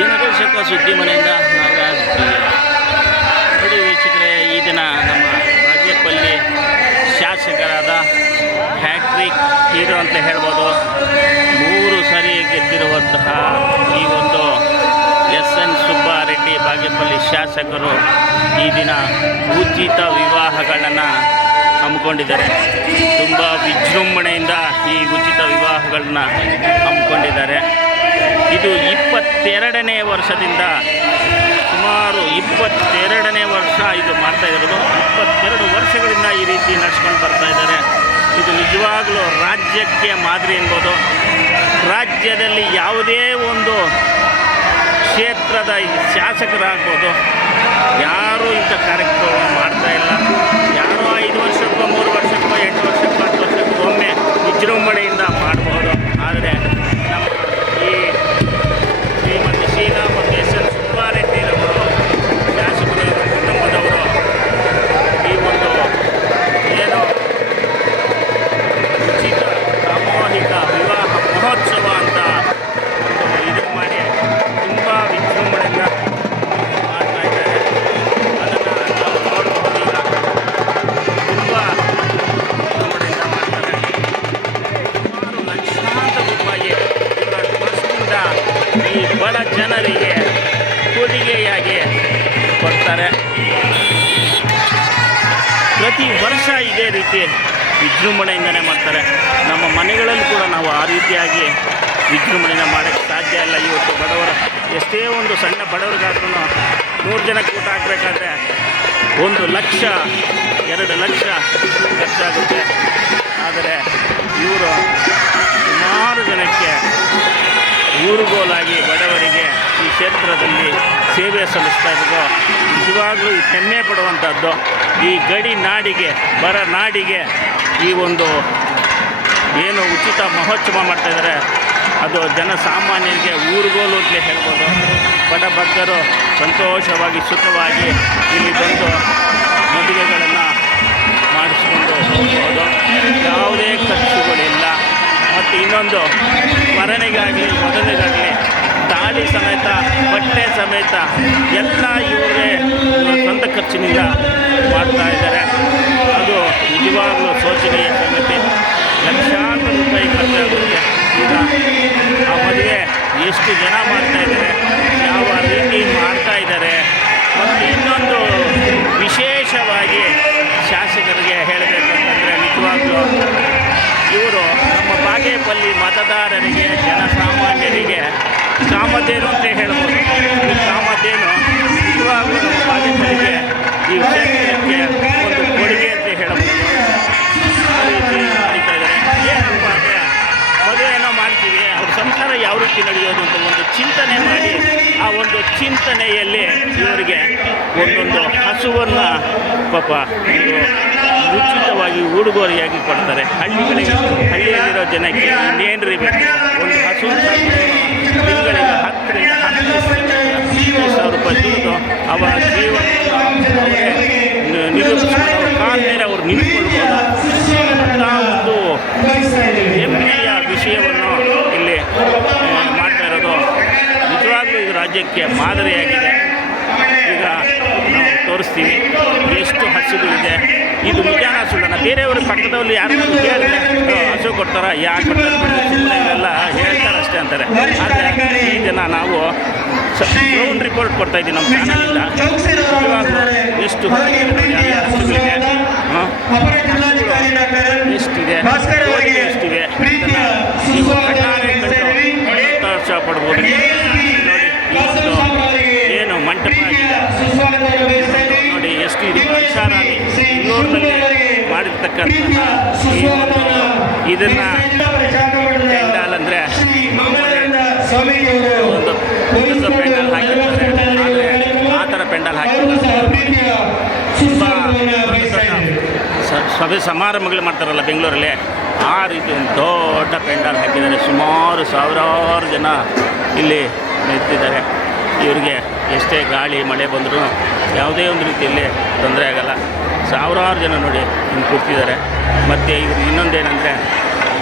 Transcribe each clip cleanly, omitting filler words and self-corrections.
ಜನಕರ್ಷಕ ಸುದ್ದಿ ಮನೆಯಿಂದ ನಾಗರಾಜ್ ನೋಡಿ ವೀಕ್ಷಕರೇ, ಈ ದಿನ ನಮ್ಮ ಬಾಗೇಪಲ್ಲಿ ಶಾಸಕರಾದ ಹ್ಯಾಟ್ರಿಕ್ ಹೀರೋ ಅಂತ ಹೇಳ್ಬೋದು, 3 ಸರಿ ಗೆದ್ದಿರುವಂತಹ ಈ ಒಂದು ಎಸ್.ಎನ್. ಸುಬ್ಬಾರೆಡ್ಡಿ ಬಾಗೇಪಲ್ಲಿ ಶಾಸಕರು ಈ ದಿನ ಉಚಿತ ವಿವಾಹಗಳನ್ನು ಹಮ್ಮಿಕೊಂಡಿದ್ದಾರೆ. ತುಂಬ ವಿಜೃಂಭಣೆಯಿಂದ ಈ ಉಚಿತ ವಿವಾಹಗಳನ್ನ ಹಮ್ಮಿಕೊಂಡಿದ್ದಾರೆ. ಇದು 22ನೇ ವರ್ಷದಿಂದ, ಸುಮಾರು 22ನೇ ವರ್ಷ ಇದು ಮಾಡ್ತಾ ಇರೋದು. 22 ವರ್ಷಗಳಿಂದ ಈ ರೀತಿ ನಡೆಸ್ಕೊಂಡು ಬರ್ತಾ ಇದ್ದಾರೆ. ಇದು ನಿಜವಾಗಲೂ ರಾಜ್ಯಕ್ಕೆ ಮಾದರಿ ಎನ್ಬೋದು. ರಾಜ್ಯದಲ್ಲಿ ಯಾವುದೇ ಒಂದು ಕ್ಷೇತ್ರದ ಶಾಸಕರಾಗ್ಬೋದು, ಯಾರೂ ಇಂಥ ಕಾರ್ಯಕ್ರಮ ಮಾಡ್ತಾ ಇಲ್ಲ. ಯಾರೋ 5 ವರ್ಷಕ್ಕೋ 3 ವರ್ಷಕ್ಕೋ 8 ವರ್ಷಕ್ಕೋ 10 ವರ್ಷಕ್ಕೋ ಒಮ್ಮೆ ವಿಜೃಂಭಣೆಯಿಂದ ಮಾಡ್ಬೋದು. ಆದರೆ ನಮ್ಮ ಈ ಶ್ರೀಮತಿ ಶೀಲಾ ಮತ್ತು ಎಸ್.ಎನ್. ಸುಬ್ಬಾರೆಡ್ಡಿರವರು ಶಾಸಕರು ಕುಟುಂಬದವರು ಈ ಒಂದು ಏನು ಉಚಿತ ಸಾಮೂಹಿಕ ವಿವಾಹ ಮಹೋತ್ಸವ ಅಂತ ಇದು ಮಾಡಿ ತುಂಬ ವಿಜೃಂಭಣೆಯಿಂದ ಮಾಡ್ತಾ ಇದ್ದಾರೆ. ಅದನ್ನು ನಾವು ನೋಡ್ಬೋದು. ಈಗ ತುಂಬ ವಿಜೃಂಭಣೆಯಿಂದ ಮಾಡ್ತಾರೆ. ಸುಮಾರು ಲಕ್ಷಾಂತರ ರೂಪಾಯಿ ಟ್ರಸ್ಟಿಂದ ಈ ಬಡ ಜನರಿಗೆ ಕೊಡುಗೆಯಾಗಿ ಕೊಡ್ತಾರೆ. ಪ್ರತಿ ವರ್ಷ ಇದೇ ರೀತಿ ವಿಜೃಂಭಣೆಯಿಂದನೇ ಮಾಡ್ತಾರೆ. ನಮ್ಮ ಮನೆಗಳಲ್ಲಿ ಕೂಡ ನಾವು ಆ ರೀತಿಯಾಗಿ ವಿಜೃಂಭಣೆಯಿಂದ ಮಾಡೋಕ್ಕೆ ಸಾಧ್ಯ ಇಲ್ಲ. ಇವತ್ತು ಬಡವರ ಎಷ್ಟೇ ಒಂದು ಸಣ್ಣ ಬಡವರಿಗಾದ್ರೂ 100 ಜನಕ್ಕೆ ಊಟ ಹಾಕಬೇಕಾದ್ರೆ 1 ಲಕ್ಷ 2 ಲಕ್ಷ ಖರ್ಚಾಗುತ್ತೆ. ಆದರೆ ಇವರು ಸುಮಾರು ಜನಕ್ಕೆ ಊರುಗೋಲಾಗಿ ಬಡವರಿಗೆ ಈ ಕ್ಷೇತ್ರದಲ್ಲಿ ಸೇವೆ ಸಲ್ಲಿಸ್ತಾ ಇರೋದು ನಿಜವಾಗ್ಲೂ ಹೆಮ್ಮೆ ಪಡುವಂಥದ್ದು. ಈ ಗಡಿ ನಾಡಿಗೆ, ಬರ ನಾಡಿಗೆ ಈ ಒಂದು ಏನು ಉಚಿತ ಮಹೋತ್ಸವ ಮಾಡ್ತಾಯಿದ್ದಾರೆ, ಅದು ಜನಸಾಮಾನ್ಯರಿಗೆ ಊರುಗೋಲು ಅಂತಲೇ ಹೇಳ್ಬೋದು. ಬಡಬಗ್ಗರು ಸಂತೋಷವಾಗಿ ಸುಖವಾಗಿ ಇಲ್ಲಿ ಬಂದು ಮದುವೆಗಳನ್ನು ಮಾಡಿಸ್ಕೊಂಡು ಹೋಗ್ಬೋದು. ಯಾವುದೇ ಖರ್ಚುಗಳಿಲ್ಲ. ಮತ್ತು ಇನ್ನೊಂದು, ಮರಣಿಗಾಗಲಿ ಮದುವೆಗಾಗಲಿ ತಾಳಿ ಸಮೇತ, ಬಟ್ಟೆ ಸಮೇತ ಎಲ್ಲ ಇವರೇ ಸ್ವಂತ ಖರ್ಚಿನಿಂದ ಮಾಡ್ತಾ ಇದ್ದಾರೆ. ಅದು ನಿಜವಾಗಲೂ ಶೋಚನೀಯ ಸಂಗತಿ. ಲಕ್ಷಾಂತರ ರೂಪಾಯಿ ಖರ್ಚಾಗುತ್ತೆ. ಈಗ ಆ ಮದುವೆ ಎಷ್ಟು ಜನ ಮಾಡ್ತಾಯಿದ್ದಾರೆ, ಯಾವ ರೀತಿ ಮಾಡ್ತಾ ಇದ್ದಾರೆ. ಮತ್ತು ಇನ್ನೊಂದು ವಿಶೇಷವಾಗಿ ಶಾಸಕರಿಗೆ ಹೇಳಬೇಕಂತಂದರೆ, ನಿಜವಾಗ್ಲೂ ಇವರು ನಮ್ಮ ಬಾಗೇಪಲ್ಲಿ ಮತದಾರರಿಗೆ, ಜನಸಾಮಾನ್ಯರಿಗೆ ಕಾಮಧೇನು ಅಂತ ಹೇಳ್ಬೋದು. ಈ ಕಾಮಧೇನು ನಿಜವಾಗ್ಲೂ ನಮ್ಮ ಬಾಗೇಪಲ್ಲಿಗೆ, ಈ ಕ್ಷೇತ್ರಕ್ಕೆ ಒಂದು ಕೊಡುಗೆ ಅಂತ ಹೇಳ್ಬೋದು. ಆ ರೀತಿ ನಡೀತಾ ಇದ್ದಾರೆ. ಏನಪ್ಪ ಅಂದರೆ, ಮದುವೆನೋ ಮಾಡ್ತೀವಿ, ಅವ್ರ ಸಂಸಾರ ಯಾವ ರೀತಿ ನಡೆಯೋದು ಅಂತ ಒಂದು ಚಿಂತನೆ ಮಾಡಿ, ಆ ಒಂದು ಚಿಂತನೆಯಲ್ಲಿ ಇವರಿಗೆ ಒಂದೊಂದು ಹಸುವನ್ನು ಪಾಪ ಉಚಿತವಾಗಿ ಉಡುಗೊರೆಯಾಗಿ ಕೊಡ್ತಾರೆ. ಹಳ್ಳಿಯಲ್ಲಿರೋ ಜನಕ್ಕೆ ಇನ್ನೇನ್ರಿ ಬೇಕು, ಒಂದು ಹಸು ತಿಂಗಳಿಗೆ 10ರಿಂದ 15,000 ರೂಪಾಯಿ ದುಡಿದು ಅವರ ಜೀವನವನ್ನು ಅವರೇ ನಿರೂಪಿಸ್ಕೊಂಡು ಕಾಲ ಮೇಲೆ ಅವ್ರು ನಿಂತ್ಕೊಳ್ಬೋದು. ಅಂಥ ಒಂದು ಹೆಮ್ಮೆಯ ವಿಷಯವನ್ನು ಇಲ್ಲಿ ಮಾಡ್ತಾ ಇರೋದು ನಿಜವಾಗ್ಲೂ ಇದು ರಾಜ್ಯಕ್ಕೆ ಮಾದರಿಯಾಗಿದೆ. ಈಗ ನಾವು ತೋರಿಸ್ತೀವಿ ಎಷ್ಟು ಹಸುಗಳಿದೆ. ಇದು ನಿಜಾನ ಸುಳ್ಳನ, ಬೇರೆಯವ್ರ ಪಕ್ಕದಲ್ಲಿ ಯಾರು ಕೇಳಿದ್ರೆ ಹಸು ಕೊಡ್ತಾರ, ಯಾಕೆ ಕೊಡ್ತಾರೆ, ಸುಮ್ಮನೆ ಇವೆಲ್ಲ ಹೇಳ್ತಾರೆ ಅಷ್ಟೇ ಅಂತಾರೆ. ಆದರೆ ಈ ದಿನ ನಾವು ಗ್ರೌಂಡ್ ರಿಪೋರ್ಟ್ ಕೊಡ್ತಾಯಿದ್ದೀವಿ ನಮ್ಮ ಚಾನಲಿಂದ. ಇವಾಗಲೂ ಎಷ್ಟು ಹಸುಗಳಿದೆ, ಎಷ್ಟಿದೆ, ಎಷ್ಟಿದೆ, ನೀವು ಕಣ್ಣಾರೆ ಕಂಡು ಸಂತೋಷ ಪಡ್ಬೋದು. ನೋಡಿ, ಏನು ಮಂಟಪ ಆಗಿದೆ ನೋಡಿ, ಎಷ್ಟು ಇದು ಐಷಾರಾಮಿ ಬೆಂಗಳೂರಿನಲ್ಲಿ ಮಾಡಿರ್ತಕ್ಕಂತಹ ಈ ಒಂದು ಇದನ್ನು ಪೆಂಡಾಲ್ ಅಂದರೆ ಒಂದು ಪೆಂಡಾಲ್ ಹಾಕಿರ್ತಾರೆ. ಆದರೆ ಆ ಥರ ಪೆಂಡಾಲ್ ಹಾಕಿಲ್ಲ. ತುಂಬ ಸಭೆ ಸಮಾರಂಭಗಳು ಮಾಡ್ತಾರಲ್ಲ ಬೆಂಗಳೂರಲ್ಲಿ, ಆ ರೀತಿ ಒಂದು ದೊಡ್ಡ ಪೆಂಡಾಲ್ ಹಾಕಿದ್ದಾರೆ. ಸುಮಾರು ಸಾವಿರಾರು ಜನ ಇಲ್ಲಿ ನಿಂತಿದ್ದಾರೆ. ಇವರಿಗೆ ಎಷ್ಟೇ ಗಾಳಿ ಮಳೆ ಬಂದರೂ ಯಾವುದೇ ಒಂದು ರೀತಿಯಲ್ಲಿ ತೊಂದರೆ ಆಗೋಲ್ಲ. ಸಾವಿರಾರು ಜನ ನೋಡಿ ಹಿಂಗೆ ಕೂರ್ತಿದ್ದಾರೆ. ಮತ್ತು ಇವರು ಇನ್ನೊಂದೇನೆಂದರೆ,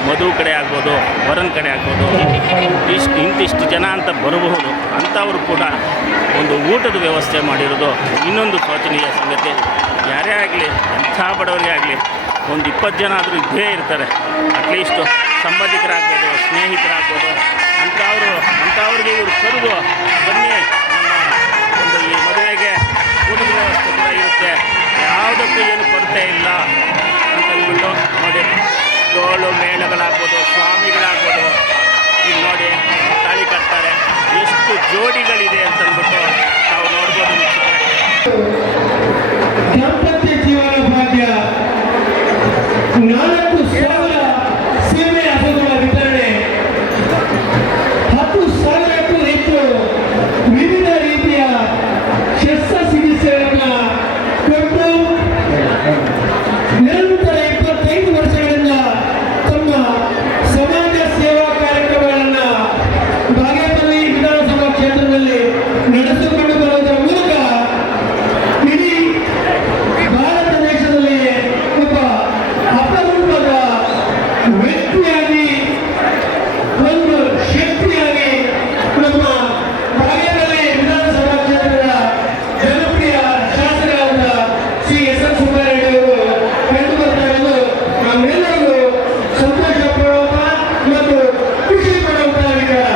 ಮದುವೆ ಕಡೆ ಆಗ್ಬೋದು, ವರನ ಕಡೆ ಆಗ್ಬೋದು, ಇಂತಿಷ್ಟು ಜನ ಅಂತ ಬರಬಹುದು ಅಂಥವರು ಕೂಡ ಒಂದು ಊಟದ ವ್ಯವಸ್ಥೆ ಮಾಡಿರೋದು ಇನ್ನೊಂದು ಶೋಚನೀಯ ಸಂಗತಿ. ಯಾರೇ ಆಗಲಿ, ಎಂಥ ಬಡವರಿಗೆ ಆಗಲಿ ಒಂದು 20 ಜನ ಆದರೂ ಇದ್ದೇ ಇರ್ತಾರೆ. ಅಟ್ಲೀಸ್ಟು ಸಂಬಂಧಿಕರಾಗ್ಬೋದು, ಸ್ನೇಹಿತರಾಗ್ಬೋದು, ಅಂಥವ್ರಿಗೆ ಇವರು ಕರೆದು ಬನ್ನಿ ನಮ್ಮ ಒಂದು ಈ ಮದುವೆಗೆ ಊಟದ ವ್ಯವಸ್ಥೆ ಕೂಡ ಇರುತ್ತೆ, ಯಾವುದಕ್ಕೂ ಏನು ಕೊರತೆ ಇಲ್ಲ ಅಂತಂದ್ಬಿಟ್ಟು ನೋಡಿ. ಡೋಳು ಮೇಳಗಳಾಗ್ಬೋದು, ಸ್ವಾಮಿಗಳಾಗ್ಬೋದು, ಇಲ್ಲಿ ನೋಡಿ ತಾಳಿ ಕಟ್ತಾರೆ, ಎಷ್ಟು ಜೋಡಿಗಳಿದೆ ಅಂತಂದ್ಬಿಟ್ಟು ನಾವು ನೋಡ್ಬೋದು. ದಾಂಪತ್ಯ ಜೀವನ ಭಾಗ್ಯ 4,000 ಸೀಮೆ ಹಸುಗಳ ವಿತರಣೆ, 10,000ಕ್ಕೂ ಹೆಚ್ಚು ವಿವಿಧ ರೀತಿಯ ಶಸ್ತ್ರಚಿಕಿತ್ಸೆಗಳನ್ನು ಕೊಟ್ಟು ನಿರಂತರ 25 ವರ್ಷಗಳಿಂದ ತಮ್ಮ ಸಮಾಜ ಸೇವಾ ಕಾರ್ಯಕ್ರಮಗಳನ್ನು ಬಾಗೇಪಲ್ಲಿ ವಿಧಾನಸಭಾ ಕ್ಷೇತ್ರದಲ್ಲಿ ನಡೆಸಿಕೊಂಡು ಬರುವುದರ ಮೂಲಕ ಇಡೀ ಭಾರತ ದೇಶದಲ್ಲಿ ಒಬ್ಬ ಅಪರೂಪದ ವ್ಯಕ್ತಿಯಾಗಿ, ಒಂದು ಶಕ್ತಿಯಾಗಿ ನಮ್ಮ ಬಾಗೇಪಲ್ಲಿ ವಿಧಾನಸಭಾ ಕ್ಷೇತ್ರದ ಜನಪ್ರಿಯ ಶಾಸಕರಾದ ಶ್ರೀ ಎಸ್ ಎನ್ ಸುಬ್ಬಾರೆಡ್ಡಿ ಅವರು ಕಂಡು ಬರ್ತಾ ಇರೋದು ನಮ್ಮೆಲ್ಲರಿಗೂ ಸಂತೋಷ ಪಡುವಂತ ಮತ್ತು ಖುಷಿ ಪಡುವಂತ ವಿಚಾರ.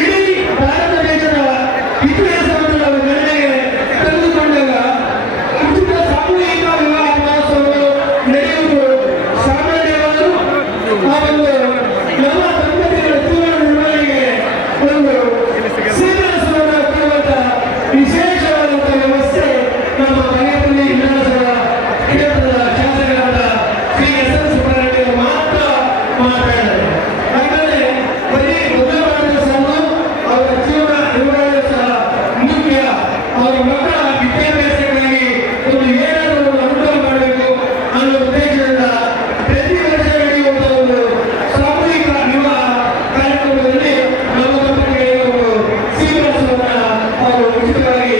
ಇಡೀ ಭಾರತ ದೇಶದ ಇತಿಹಾಸವನ್ನು ನಾವು ಗಣನೆಗೆ ತೆಗೆದುಕೊಂಡಾಗ ಉಚಿತ ಸಾಮೂಹಿಕ ವಿವಾಹ ಮಹೋತ್ಸವಗಳು ನಡೆಯುವುದು ಸಾಮಾನ್ಯವಾದರೂ ಆ ಒಂದು ಎಲ್ಲ ದಂಪತಿಗಳ ಜೀವನ ನಿರ್ವಹಣೆಗೆ ಒಂದು ಸೀಮರಸವನ್ನು ಕೊಡುವಂತ ವಿಶೇಷವಾದಂಥ ವ್ಯವಸ್ಥೆ ನಮ್ಮ ಬಾಗೇಪಲ್ಲಿ ವಿಧಾನಸಭಾ ಕ್ಷೇತ್ರದ ಶಾಸಕರಾದ ಶ್ರೀ ಎಸ್ ಎನ್ ಸುಬ್ಬಾರೆಡ್ಡಿ ಅವರು ಮಾತ್ರ ಮಾತನಾಡಿದ್ದಾರೆ. ಹಾಗಾದರೆ ಬರೀ ಮದುವೆ ಮಾಡಿದ ಸಹ ಅವರ ಜೀವನ ನಿರ್ವಹಣೆ ಸಹ ಮುಖ್ಯ. ಅವರ ಮಕ್ಕಳ ವಿದ್ಯಾಭ್ಯಾಸಕ್ಕಾಗಿ ಒಂದು ಏನಾದರೂ ಒಂದು ಅನುಕೂಲ ಮಾಡಬೇಕು ಅನ್ನೋ ಉದ್ದೇಶದಿಂದ ಪ್ರತಿ ವರ್ಷ ನಡೆಯುವಂಥ ಒಂದು ಸಾಮೂಹಿಕ ವಿವಾಹ ಕಾರ್ಯಕ್ರಮದಲ್ಲಿ ನಮ್ಮ ದಂಪತಿಗಳಿಗೆ ಒಂದು ಸೀಮರಸವನ್ನು ಅವರು ಉಚಿತವಾಗಿ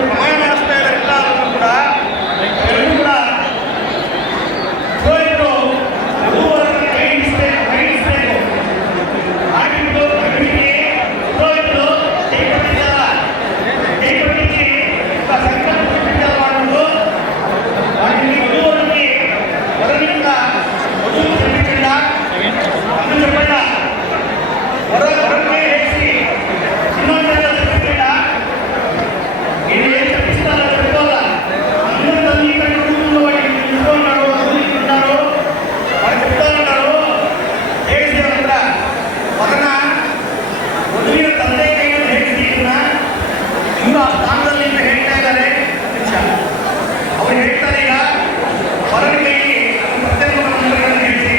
ಪ್ರಮಾಣ ಮಾಡಿಸ್ತಾ ಇದ್ದಾರೆ ಎಲ್ಲರೂ ಕೂಡ ಎಲ್ಲರೂ ಕೂಡ ಪುರೋಹಿತರು ವಧುವರರನ್ನು ಕೈ ಹಿಡಿಸಬೇಕು ಆಗಿದ್ದು ಅಗ್ನಿಗೆ ಪುರೋಹಿತರು ಕೈ ಕೊಟ್ಟಿಗೆ ಸಂಕಲ್ಪ ಮಾಡುವುದು ಹಾಗೆ ವಧುವರರಿಗೆ ವರನಿಂದ ವಧು ಸಂಗೀತದಿಂದ ಅನುಜಪಡ ಹೊರಗೆ ಹೆಚ್ಚಿ ಇನ್ನೊಂದರ ಸಂಗೀತ ಇದು ಏನು ತಪ್ಪಿಸ್ತಾರ ಬಿಡೋಲ್ಲ ಅನ್ನದಲ್ಲಿ ಕಂಡುಕೊಳ್ಳುವಾಗಿ ನಿಂತ್ಕೊಂಡಾರೋ ಇದ್ದಾರೋ ಅವ್ರು ಬಿಡ್ತಾರೋ ಹೇಳಿಸಿ ಅವರ ಮಗನ ವಧುವಿನ ತಂದೆ ಕೈಯನ್ನು ಹೇಳಿಸಿ ಇದನ್ನ ಇವರು ಆ ಸ್ಥಾನದಲ್ಲಿ ಹೇಳ್ತಾ ಇದ್ದಾರೆ ಅವ್ರು ಹೇಳ್ತಾರೆ ಈಗ ಹೊರಗೆ ಕೈಯಲ್ಲಿ ಪ್ರತ್ಯೇಕ ಮಂದಿರಗಳನ್ನು ಹೇಳಿಸಿ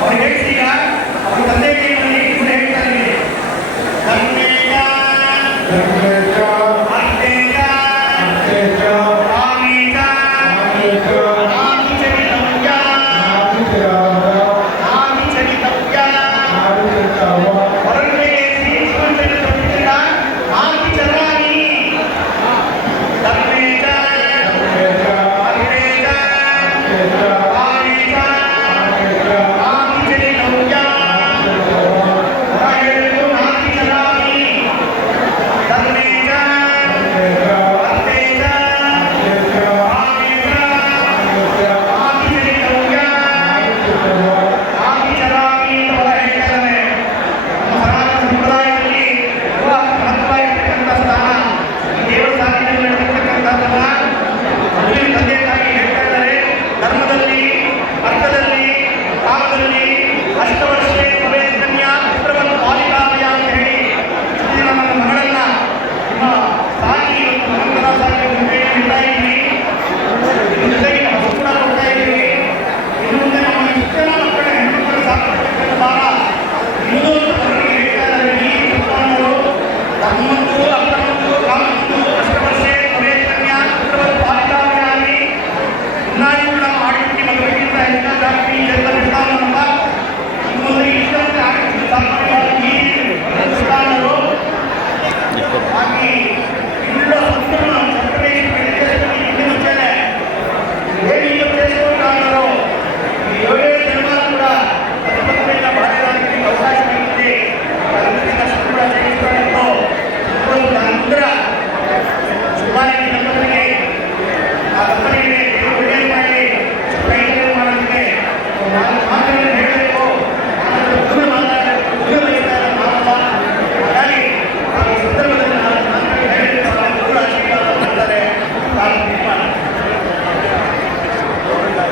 ಅವ್ರು ಹೇಳಿಸಿ ಈಗ ಅವ್ರ ತಂದೆ ಕೈಯಲ್ಲಿ ಇವರು ಹೇಳ್ತಾ ಇದ್ದಾರೆ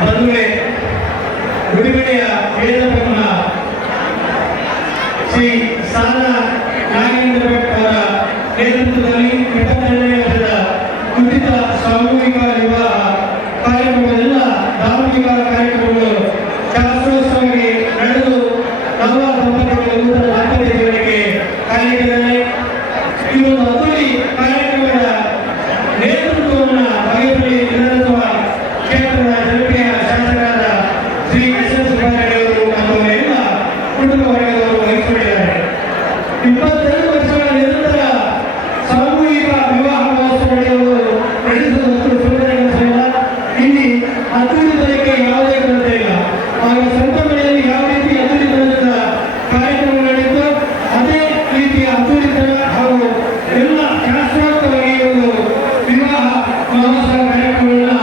ಮದುವೆ ಉಡುಗೊರೆಯ ವೇದಬ್ರಹ್ಮ ಶ್ರೀ ಸಾನ ನಾಗೇಂದ್ರ ಭಟ್ ಅವರ ನೇತೃತ್ವದಲ್ಲಿ 22ನೇ ವರ್ಷದ ಉಚಿತ ಸಾಮೂಹಿಕ ವಿವಾಹ ಕಾರ್ಯಕ್ರಮವೆಲ್ಲ ಧಾರ್ಮಿಕ ಕಾರ್ಯಕ್ರಮಗಳು ಶಾಸ್ತ್ರೋತ್ಸವಕ್ಕೆ ನಡೆದು ನವ ದಂಪತಿಗಳ ನೂತನ ದಾಂಪತ್ಯ ಜೀವನಕ್ಕೆ ಕಾಲಿಟ್ಟಿದ್ದಾರೆ. ಈ ಒಂದು ಅದ್ದೂರಿ ಕಾರ್ಯಕ್ರಮದ ನೇತೃತ್ವವನ್ನು ಬಗೆಹರಿ ವಿಧಾನಸಭಾ ಕ್ಷೇತ್ರದ ಜನಪ್ರಿಯ ಶಾಸಕರಾದ ಶ್ರೀ ಎಸ್ ಎಸ್ ಸುಬ್ಬಾರೆಡ್ಡಿಯವರು ಮತ್ತು ಎಲ್ಲ ಕುಟುಂಬ ವರ್ಗದವರು ವಹಿಸಿಕೊಂಡಿದ್ದಾರೆ. 22 ವರ್ಷಗಳ ನಿರಂತರ ಸಾಮೂಹಿಕ ವಿವಾಹ ಮಹೋತ್ಸವ ನಡೆಸುವುದಷ್ಟು ಸುಂದರಗೊಳಿಸಿಲ್ಲ. ಇಲ್ಲಿ ಅದ್ದೂರಿತನಕ್ಕೆ ಯಾವುದೇ ಕೊರತೆ ಇಲ್ಲ. ಆಗ ಸ್ವಂತ ಮನೆಯಲ್ಲಿ ಯಾವ ರೀತಿ ಅದ್ದೂರಿತನದ ಕಾರ್ಯಕ್ರಮ ನಡೆಯಿತು ಅದೇ ರೀತಿಯ ಅದ್ದೂರಿತನ ಹಾಗೂ ಎಲ್ಲ ಶಾಸ್ತ್ರೋಕ್ತವಾಗಿ ಒಂದು ವಿವಾಹ ಮಹೋತ್ಸವ ಕಾರ್ಯಕ್ರಮಗಳನ್ನ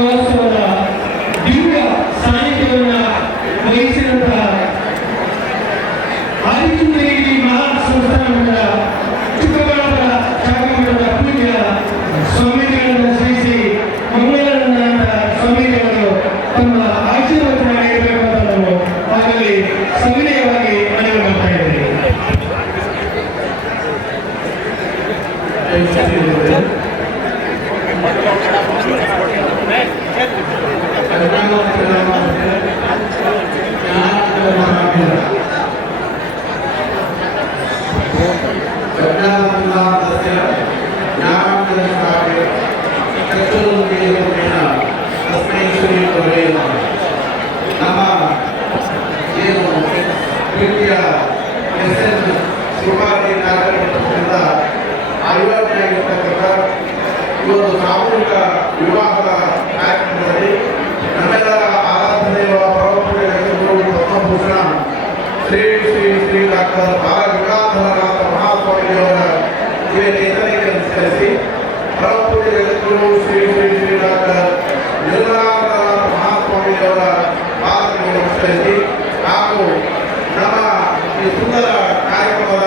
ಮಹೋತ್ಸವದ ದಿವ್ಯ ಸಾನ್ನಿಧ್ಯವನ್ನು ವಹಿಸಿದಂತಹ ಆದಿಚುಂಚನಗಿರಿ ಮಹಾಸಂಸ್ಥಾನದ ಚಿಕ್ಕಬಳ್ಳಾಪುರ ಶಾಖಾಮಠದ ಪೂಜ್ಯ ಸ್ವಾಮಿಗಳನ್ನು ಶ್ರೀ ಮಂಗಳಾನಂದ ಸ್ವಾಮಿಗಳು ತಮ್ಮ ಆಶೀರ್ವಚನ ನೀಡಬೇಕು ಅಂತ ನಾವು ಆಗಲಿ ಸವಿನಯವಾಗಿ ಮನವಿ ಮಾಡ್ತಾ ಇದ್ದೇವೆ. ನಮ್ಮ ಏನು ಪ್ರೀತಿಯ ಎಸ್.ಎನ್. ಸುಪಾರಿ ಕಾರ್ಯಕ್ರಮದಿಂದ ಆಯೋಜನೆಯಾಗಿರ್ತಕ್ಕಂಥ ಇವತ್ತು ಸಾಮೂಹಿಕ ವಿವಾಹದ ಕಾರ್ಯಕ್ರಮದಲ್ಲಿ ನಮ್ಮೆಲ್ಲರ ಆರಾಧನೆಯ ಪರಮಪೂಜ್ಯ ಪದ್ಮಭೂಷಣ ಶ್ರೀ ಶ್ರೀ ಶ್ರೀ ಡಾಕ್ಟರ್ ಬಾಲಗಂಗಾಧರನಾಥ ಮಹಾಸ್ವಾಮಿಯವರ ಚೇತನಿಗೆ ನಮಸ್ಕರಿಸಿ ಪರಮಪೂಜ್ಯ ಜಗದ್ಗುರು ಶ್ರೀ ಶ್ರೀ ಶ್ರೀ ಡಾಕ್ಟರ್ ನಿರ್ಮಲಾನಂದನಾಥ ಮಹಾಸ್ವಾಮಿಯವರ ಪಾದಗಳಿಗೆ ನಮಸ್ಕರಿಸಿ ಹಾಗೂ ನಮ್ಮ ಈ ಸುಂದರ ಕಾರ್ಯಕ್ರಮದ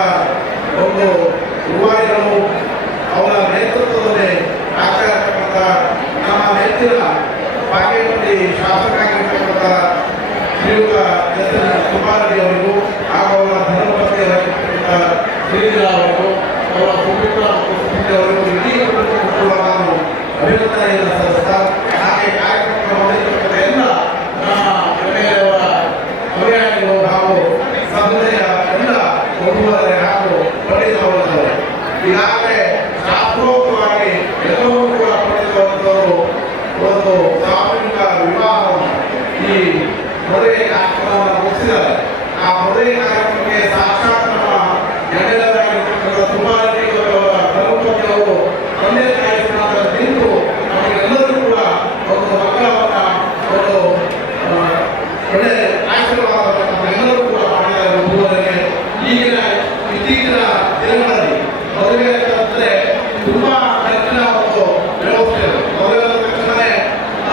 ಒಂದು ರೂವಾರಿಗಳು ಅವರ ನೇತೃತ್ವದಲ್ಲಿ ಆಗ್ತಾ ಇರತಕ್ಕಂಥ ನಮ್ಮ ನೆಚ್ಚಿನ ಬಾಗೇಪಲ್ಲಿ ಶಾಸಕರಾಗಿರ್ತಕ್ಕಂಥ ಶ್ರೀಯುತ ಎಸ್ ಎನ್ ಸುಬ್ಬಾರೆಡ್ಡಿ ಅವರಿಗೂ ಹಾಗೂ ಅವರ ಧರ್ಮಪತ್ನಿಯರಾಗಿರ್ತಕ್ಕಂಥ ಶ್ರೀಧರ ಅವರಿಗೂ ಅವರ ಸುಮಿತ್ರ ಮತ್ತು ಅವರಿಗೂ ಇಡೀ ಕುಟುಂಬ ನಾನು ಅಭಿನಂದನೆಯನ್ನು ಸಲ್ಲಿಸ್ತಾ ಹಾಗೆ ಕಾರ್ಯಕ್ರಮ ಹೊಂದಿರತಕ್ಕಂಥ ಎಲ್ಲ ನಮ್ಮ ಎಮ್ಮೆಯವರ ಅಭಿಯಾನಿಗಳು ಹಾಗೂ ಸಭೆಯ ಎಲ್ಲ ಒಬ್ಬರೇ ಹಾಗೂ ಪಂಡಿತವರವರು ಈಗಾಗಲೇ ಶಾಸ್ತ್ರೋಕ್ತವಾಗಿ ಎಲ್ಲವೂ ಕೂಡ ಪಡೆದಿರುವಂಥವರು ಒಂದು ಸಾಮೂಹಿಕ ವಿವಾಹವನ್ನು ಈ ಮದುವೆ ಕಾರ್ಯಕ್ರಮವನ್ನು ಮುಗಿಸಿದ್ದಾರೆ. ಆ ಮದುವೆ ಕಾರ್ಯಕ್ರಮಕ್ಕೆ ಸಾಕ್ಷಾತ್ ನಮ್ಮ ಗಣ್ಯರಾಗಿರ್ತಕ್ಕಂಥ ಸುಬ್ಬಾರೆಡ್ಡಿಯವರ ಧರ್ಮಪತಿಯವರು ತಂದೆ ತಾಯಿ ನಿಂತು ನಮಗೆಲ್ಲರಿಗೂ ಕೂಡ ಒಂದು ಮಂಗಳವನ್ನು ಒಂದು ಒಳ್ಳೆ ಆಶೀರ್ವಾದವನ್ನು ನಮ್ಮೆಲ್ಲರೂ ಕೂಡ ಮಾಡಿದ್ದಾರೆ ಎಂಬುದಕ್ಕೆ ಈಗಿನ ಇತ್ತೀಚಿನ ದಿನಗಳಲ್ಲಿ ಮದುವೆ ಅಂತಂದ್ರೆ ತುಂಬಾ ಹೆಚ್ಚಿನ ಒಂದು ವ್ಯವಸ್ಥೆ ಮದುವೆ ಅಂದ ತಕ್ಷಣವೇ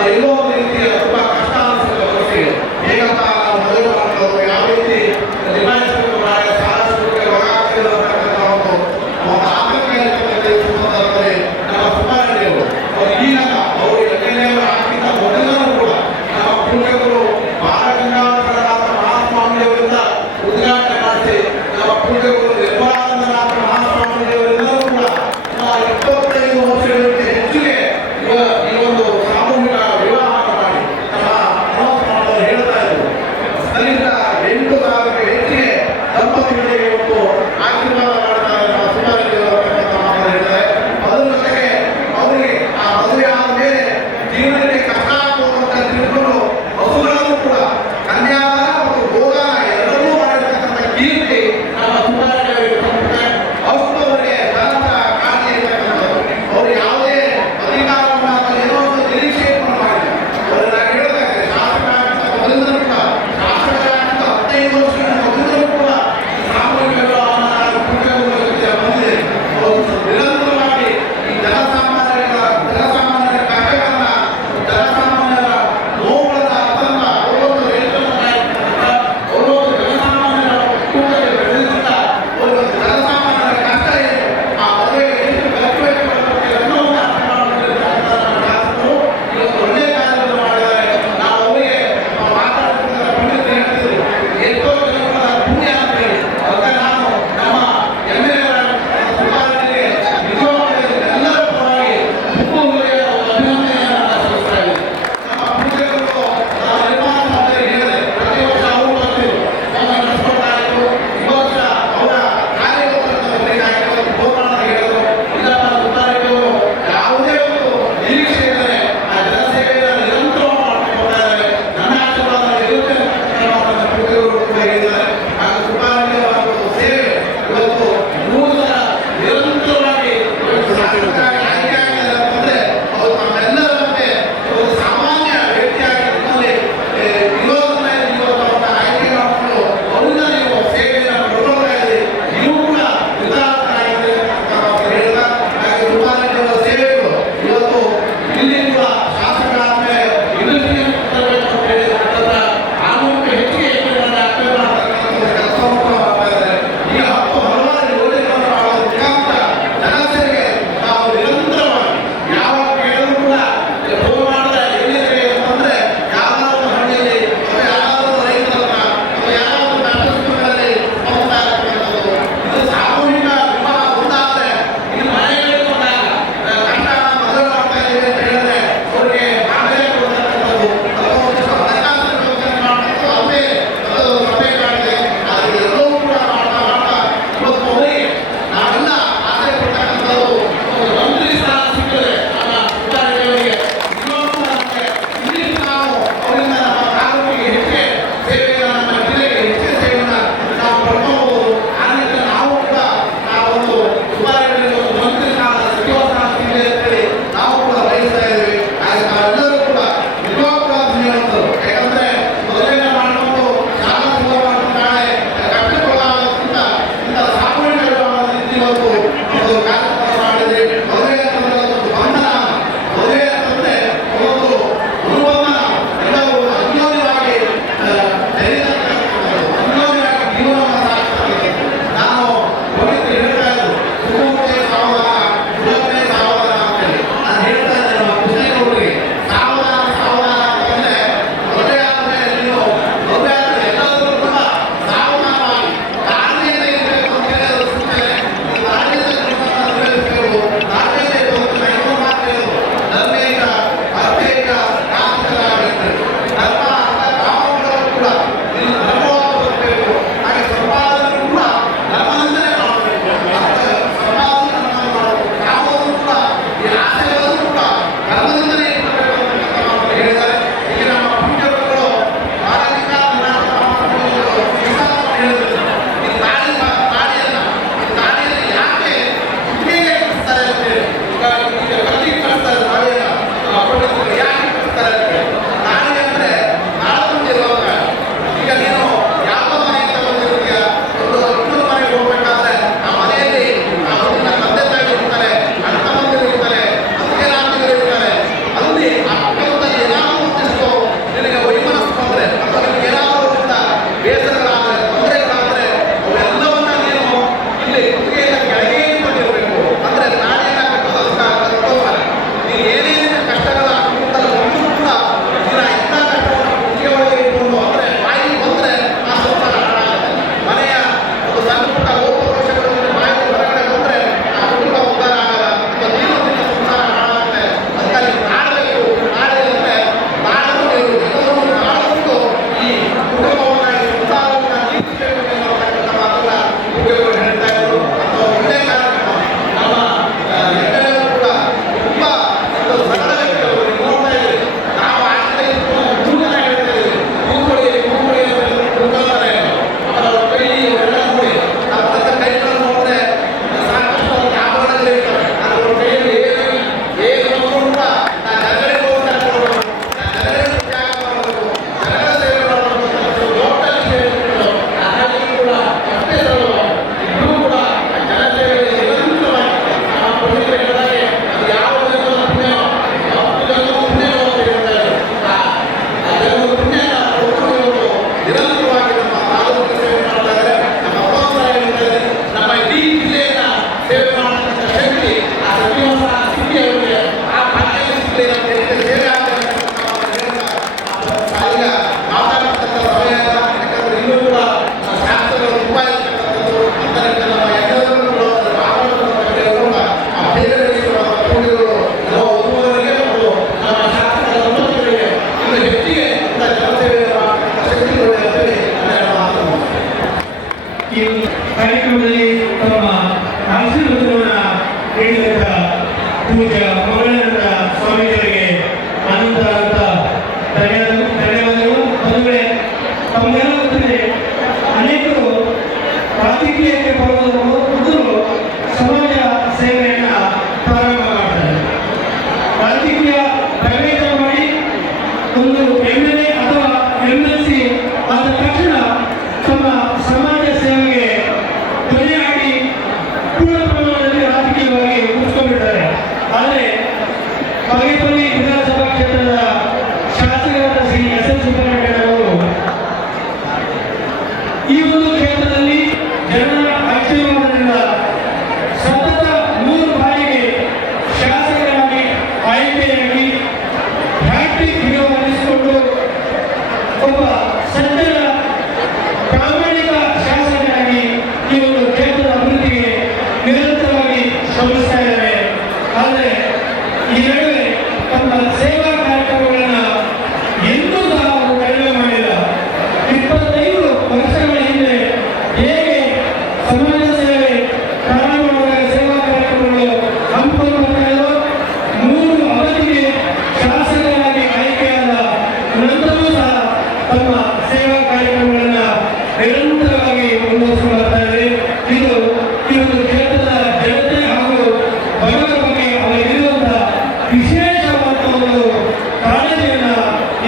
ಎಲ್ಲೋ ಒಂದು ರೀತಿಯ ತುಂಬಾ ಕಷ್ಟ ಅನಿಸುತ್ತೆ ಮನಸ್ಸಿಗೆ. ಹೇಗಪ್ಪ ನಾವು ಮದುವೆ ಮಾಡೋದು, ಯಾವ ರೀತಿ ನಿಭಾಯಿಸಬೇಕು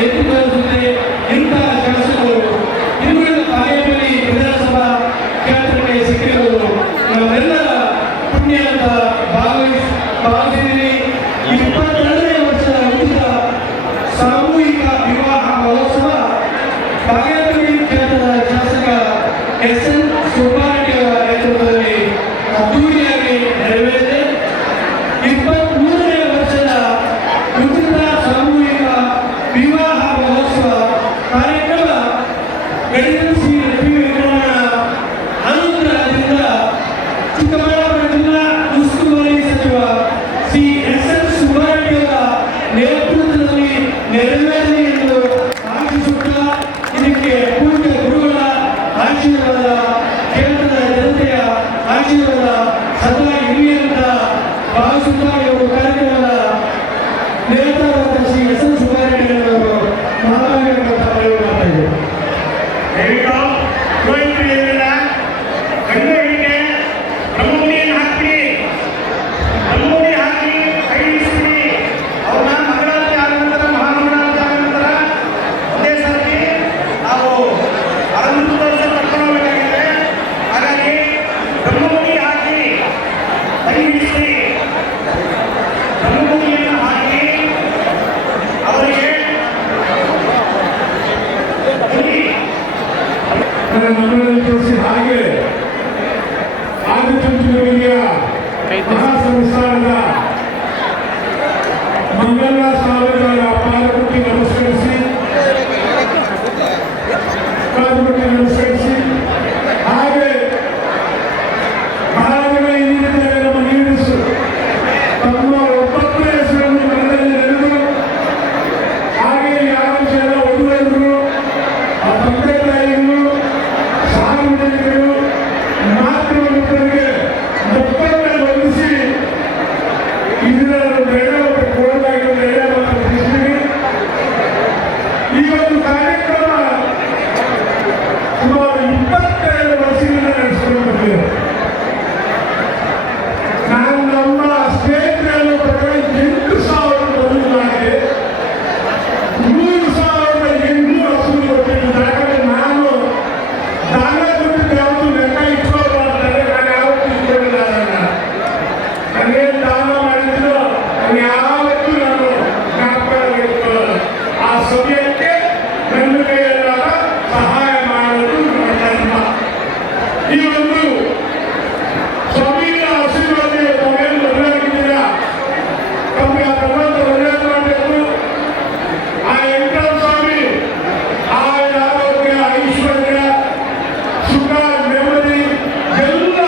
ಎತ್ತಿ ತೋರಿಸುತ್ತೆ. ಇಂತಹ ಶಾಸಕರು ಇನ್ನು ಕಾಲೇಬಲ್ಲಿ ವಿಧಾನಸಭಾ ಕ್ಷೇತ್ರಕ್ಕೆ ಸಿಕ್ಕಿರುವುದು ನಾವೆಲ್ಲರ ಪುಣ್ಯ ಅಂತ ಭಾವಿಸಿದ್ದೀವಿ. 22ನೇ ವರ್ಷದ ಉಚಿತ ಸಾಮೂಹಿಕ ವಿವಾಹ ಮಹೋತ್ಸವ ಕಾಲೇಬಲ್ಲಿ ಕ್ಷೇತ್ರದ ಶಾಸಕ ಎಸ್.ಎನ್. ಸುಬ್ಬಾರೆಡ್ಡಿ ಅವರ ನೇತೃತ್ವದಲ್ಲಿ ಅದ್ದೂರಿಯಾಗಿ ನೆರವೇರಿದೆ. 23ನೇ ವರ್ಷದ ಉಚಿತ ಸಾಮೂಹಿಕ ವಿವಾಹ ಮಹೋತ್ಸವ ಕಾರ್ಯಕ್ರಮ ಗಡಿಗಳು ಶ್ರೀ ಲಕ್ಷ್ಮೀ ವಿಗ್ರಹಣ ಅನುಗ್ರಹದಿಂದ ಚಿಕ್ಕಬಳ್ಳಾಪುರ ಜಿಲ್ಲಾ ಉಸ್ತುವಾರಿ ಸಚಿವ ಶ್ರೀ ಎಸ್.ಎನ್. ಸುಬ್ಬಾರೆಡ್ಡಿ ಅವರ ನೇತೃತ್ವದಲ್ಲಿ ನೆರವೇರಲಿ ಎಂದು ಆಶಿಸುತ್ತಾ ಇದಕ್ಕೆ ಪೂಜ್ಯ ಗುರುಗಳ ಆಶೀರ್ವಾದ, ಕ್ಷೇತ್ರದ ಜನತೆಯ ಆಶೀರ್ವಾದ ಸದಾ ಇರಲಿ ಅಂತ ಭಾವಿಸುತ್ತಾ ಇವರು ಕಾರ್ಯಕ್ರಮದ ನೇತೃತ್ವದ ಶ್ರೀ ಎಸ್.ಎನ್. ಸುಬ್ಬಾರೆಡ್ಡಿ ಅವರು ಮಾತಾಡಬೇಕು ಅಂತ ಮಾಡ್ತಾ ಇದ್ದಾರೆ. ದಯವಿಟ್ಟು ಗೋವಿಂದ ಗಂಡು ಹೆಣ್ಣಿಗೆ ರಂಗೋಲಿಯನ್ನು ಹಾಕಿ ರಂಗೋಲಿ ಹಾಕಿ ಕೈ ಇರಿಸಿ ಅವ್ರನ್ನ ಮಂಗಳಾರತಿ ಆದ ನಂತರ ಮಹಾಮಂಗಳಾರತಿ ಆದ ನಂತರ ಒಂದೇ ಸಾರಿ ನಾವು ಅರವತ್ತು ವರ್ಷ ಕರ್ಕೊಂಡು ಹೋಗಬೇಕಾಗಿದೆ. ಹಾಗಾಗಿ ರಂಗೋಲಿ ಹಾಕಿ ಕೈ ಇರಿಸಿ ರಂಗೋಲಿಯನ್ನು ಹಾಕಿ ಅವರಿಗೆ ನಮ್ಮಲ್ಲಿ ತೋರಿಸಿ ಹಾಗೆ ಆದಿಚುಂಚನಗಿರಿಯ ಮಹಾಸಂಸ್ಥಾನದ ಮಂಗಲ ಸ್ವಾಮಿಗಳ ಪಾದಪಟ್ಟಿ ನಮಸ್ಕರಿಸಿ ಹಾಗೆ ಮಹಾರಾಜರ ಇಂದಿನಿಂದ ನಮ್ಮ ನೀಡಿಸು ತಮ್ಮ ಒಬ್ಬೊಬ್ಬರ ಹೆಸರನ್ನು ಮನದಲ್ಲಿ ನೆನೆದು ಹಾಗೆ ಯಾವ ಜನ ಓದುವರು ಆ ತಂದೆ ತಾಯಿಗಳು ಸಾರ್ವಜನಿಕರು ಮಾತೃವೃತ್ತರಿಗೆ ಮತ್ತೊಮ್ಮೆ ವಂದಿಸಿ ಇದರ ನಿರ್ಣಯ ಕೋರಲಾಗಿ ನಿರ್ಣಯ ತಿಳಿಸ್ತೀವಿ. ಈ ಒಂದು ಕಾರ್ಯಕ್ರಮ ಸುಮಾರು 22 ವರ್ಷಗಳಿಂದ ನಡೆಸಿಕೊಂಡು ಬಂದಿದೆ. ನಾನು ನಮ್ಮ ಸ್ನೇಹಿತರನ್ನು ಪ್ರಕಾರ 8,000 ಮದುವೆ ಮಾಡಿ 3,800 ವಸೂಲಿ ಕೊಟ್ಟಿದ್ದೀನಿ. ಯಾಕಂದ್ರೆ ನಾನು ದಾನ ದುಡ್ಡು ಯಾವುದು ಲೆಕ್ಕ ಇಟ್ಕೊಳ್ಬಾರ್ದು, ನಾನು ಯಾವತ್ತೂ ಇಟ್ಕೊಂಡಿಲ್ಲ. ನನಗೇನು ದಾನ ಮಾಡಿದ್ರು ನಾನು ಯಾವತ್ತೂ ನಾನು ಜ್ಞಾಪಕ ಇಟ್ಕೊಳ್ಳಲ್ಲ. ಆ ಸಮಯಕ್ಕೆ ನನ್ನ ಕೈಯಲ್ಲಾಗ ಸಹಾಯ ಮಾಡೋದು ನನ್ನ ಧರ್ಮ. ಈ ಒಂದು ಸ್ವಾಮಿಯ ಆಶೀರ್ವಾದ ತಾವೇನು ಮದುವೆಯಾಗಿದ್ದೀರಾ, ತಮಗೆ ಆ ಭಗವಂತ ಒಳ್ಳೆಯದು ಮಾಡಬೇಕು. ಆ ವೆಂಕಟ ಸ್ವಾಮಿ ಆರೋಗ್ಯ, ಐಶ್ವರ್ಯ, ಸುಖ, ನೆಮ್ಮದಿ ಎಲ್ಲ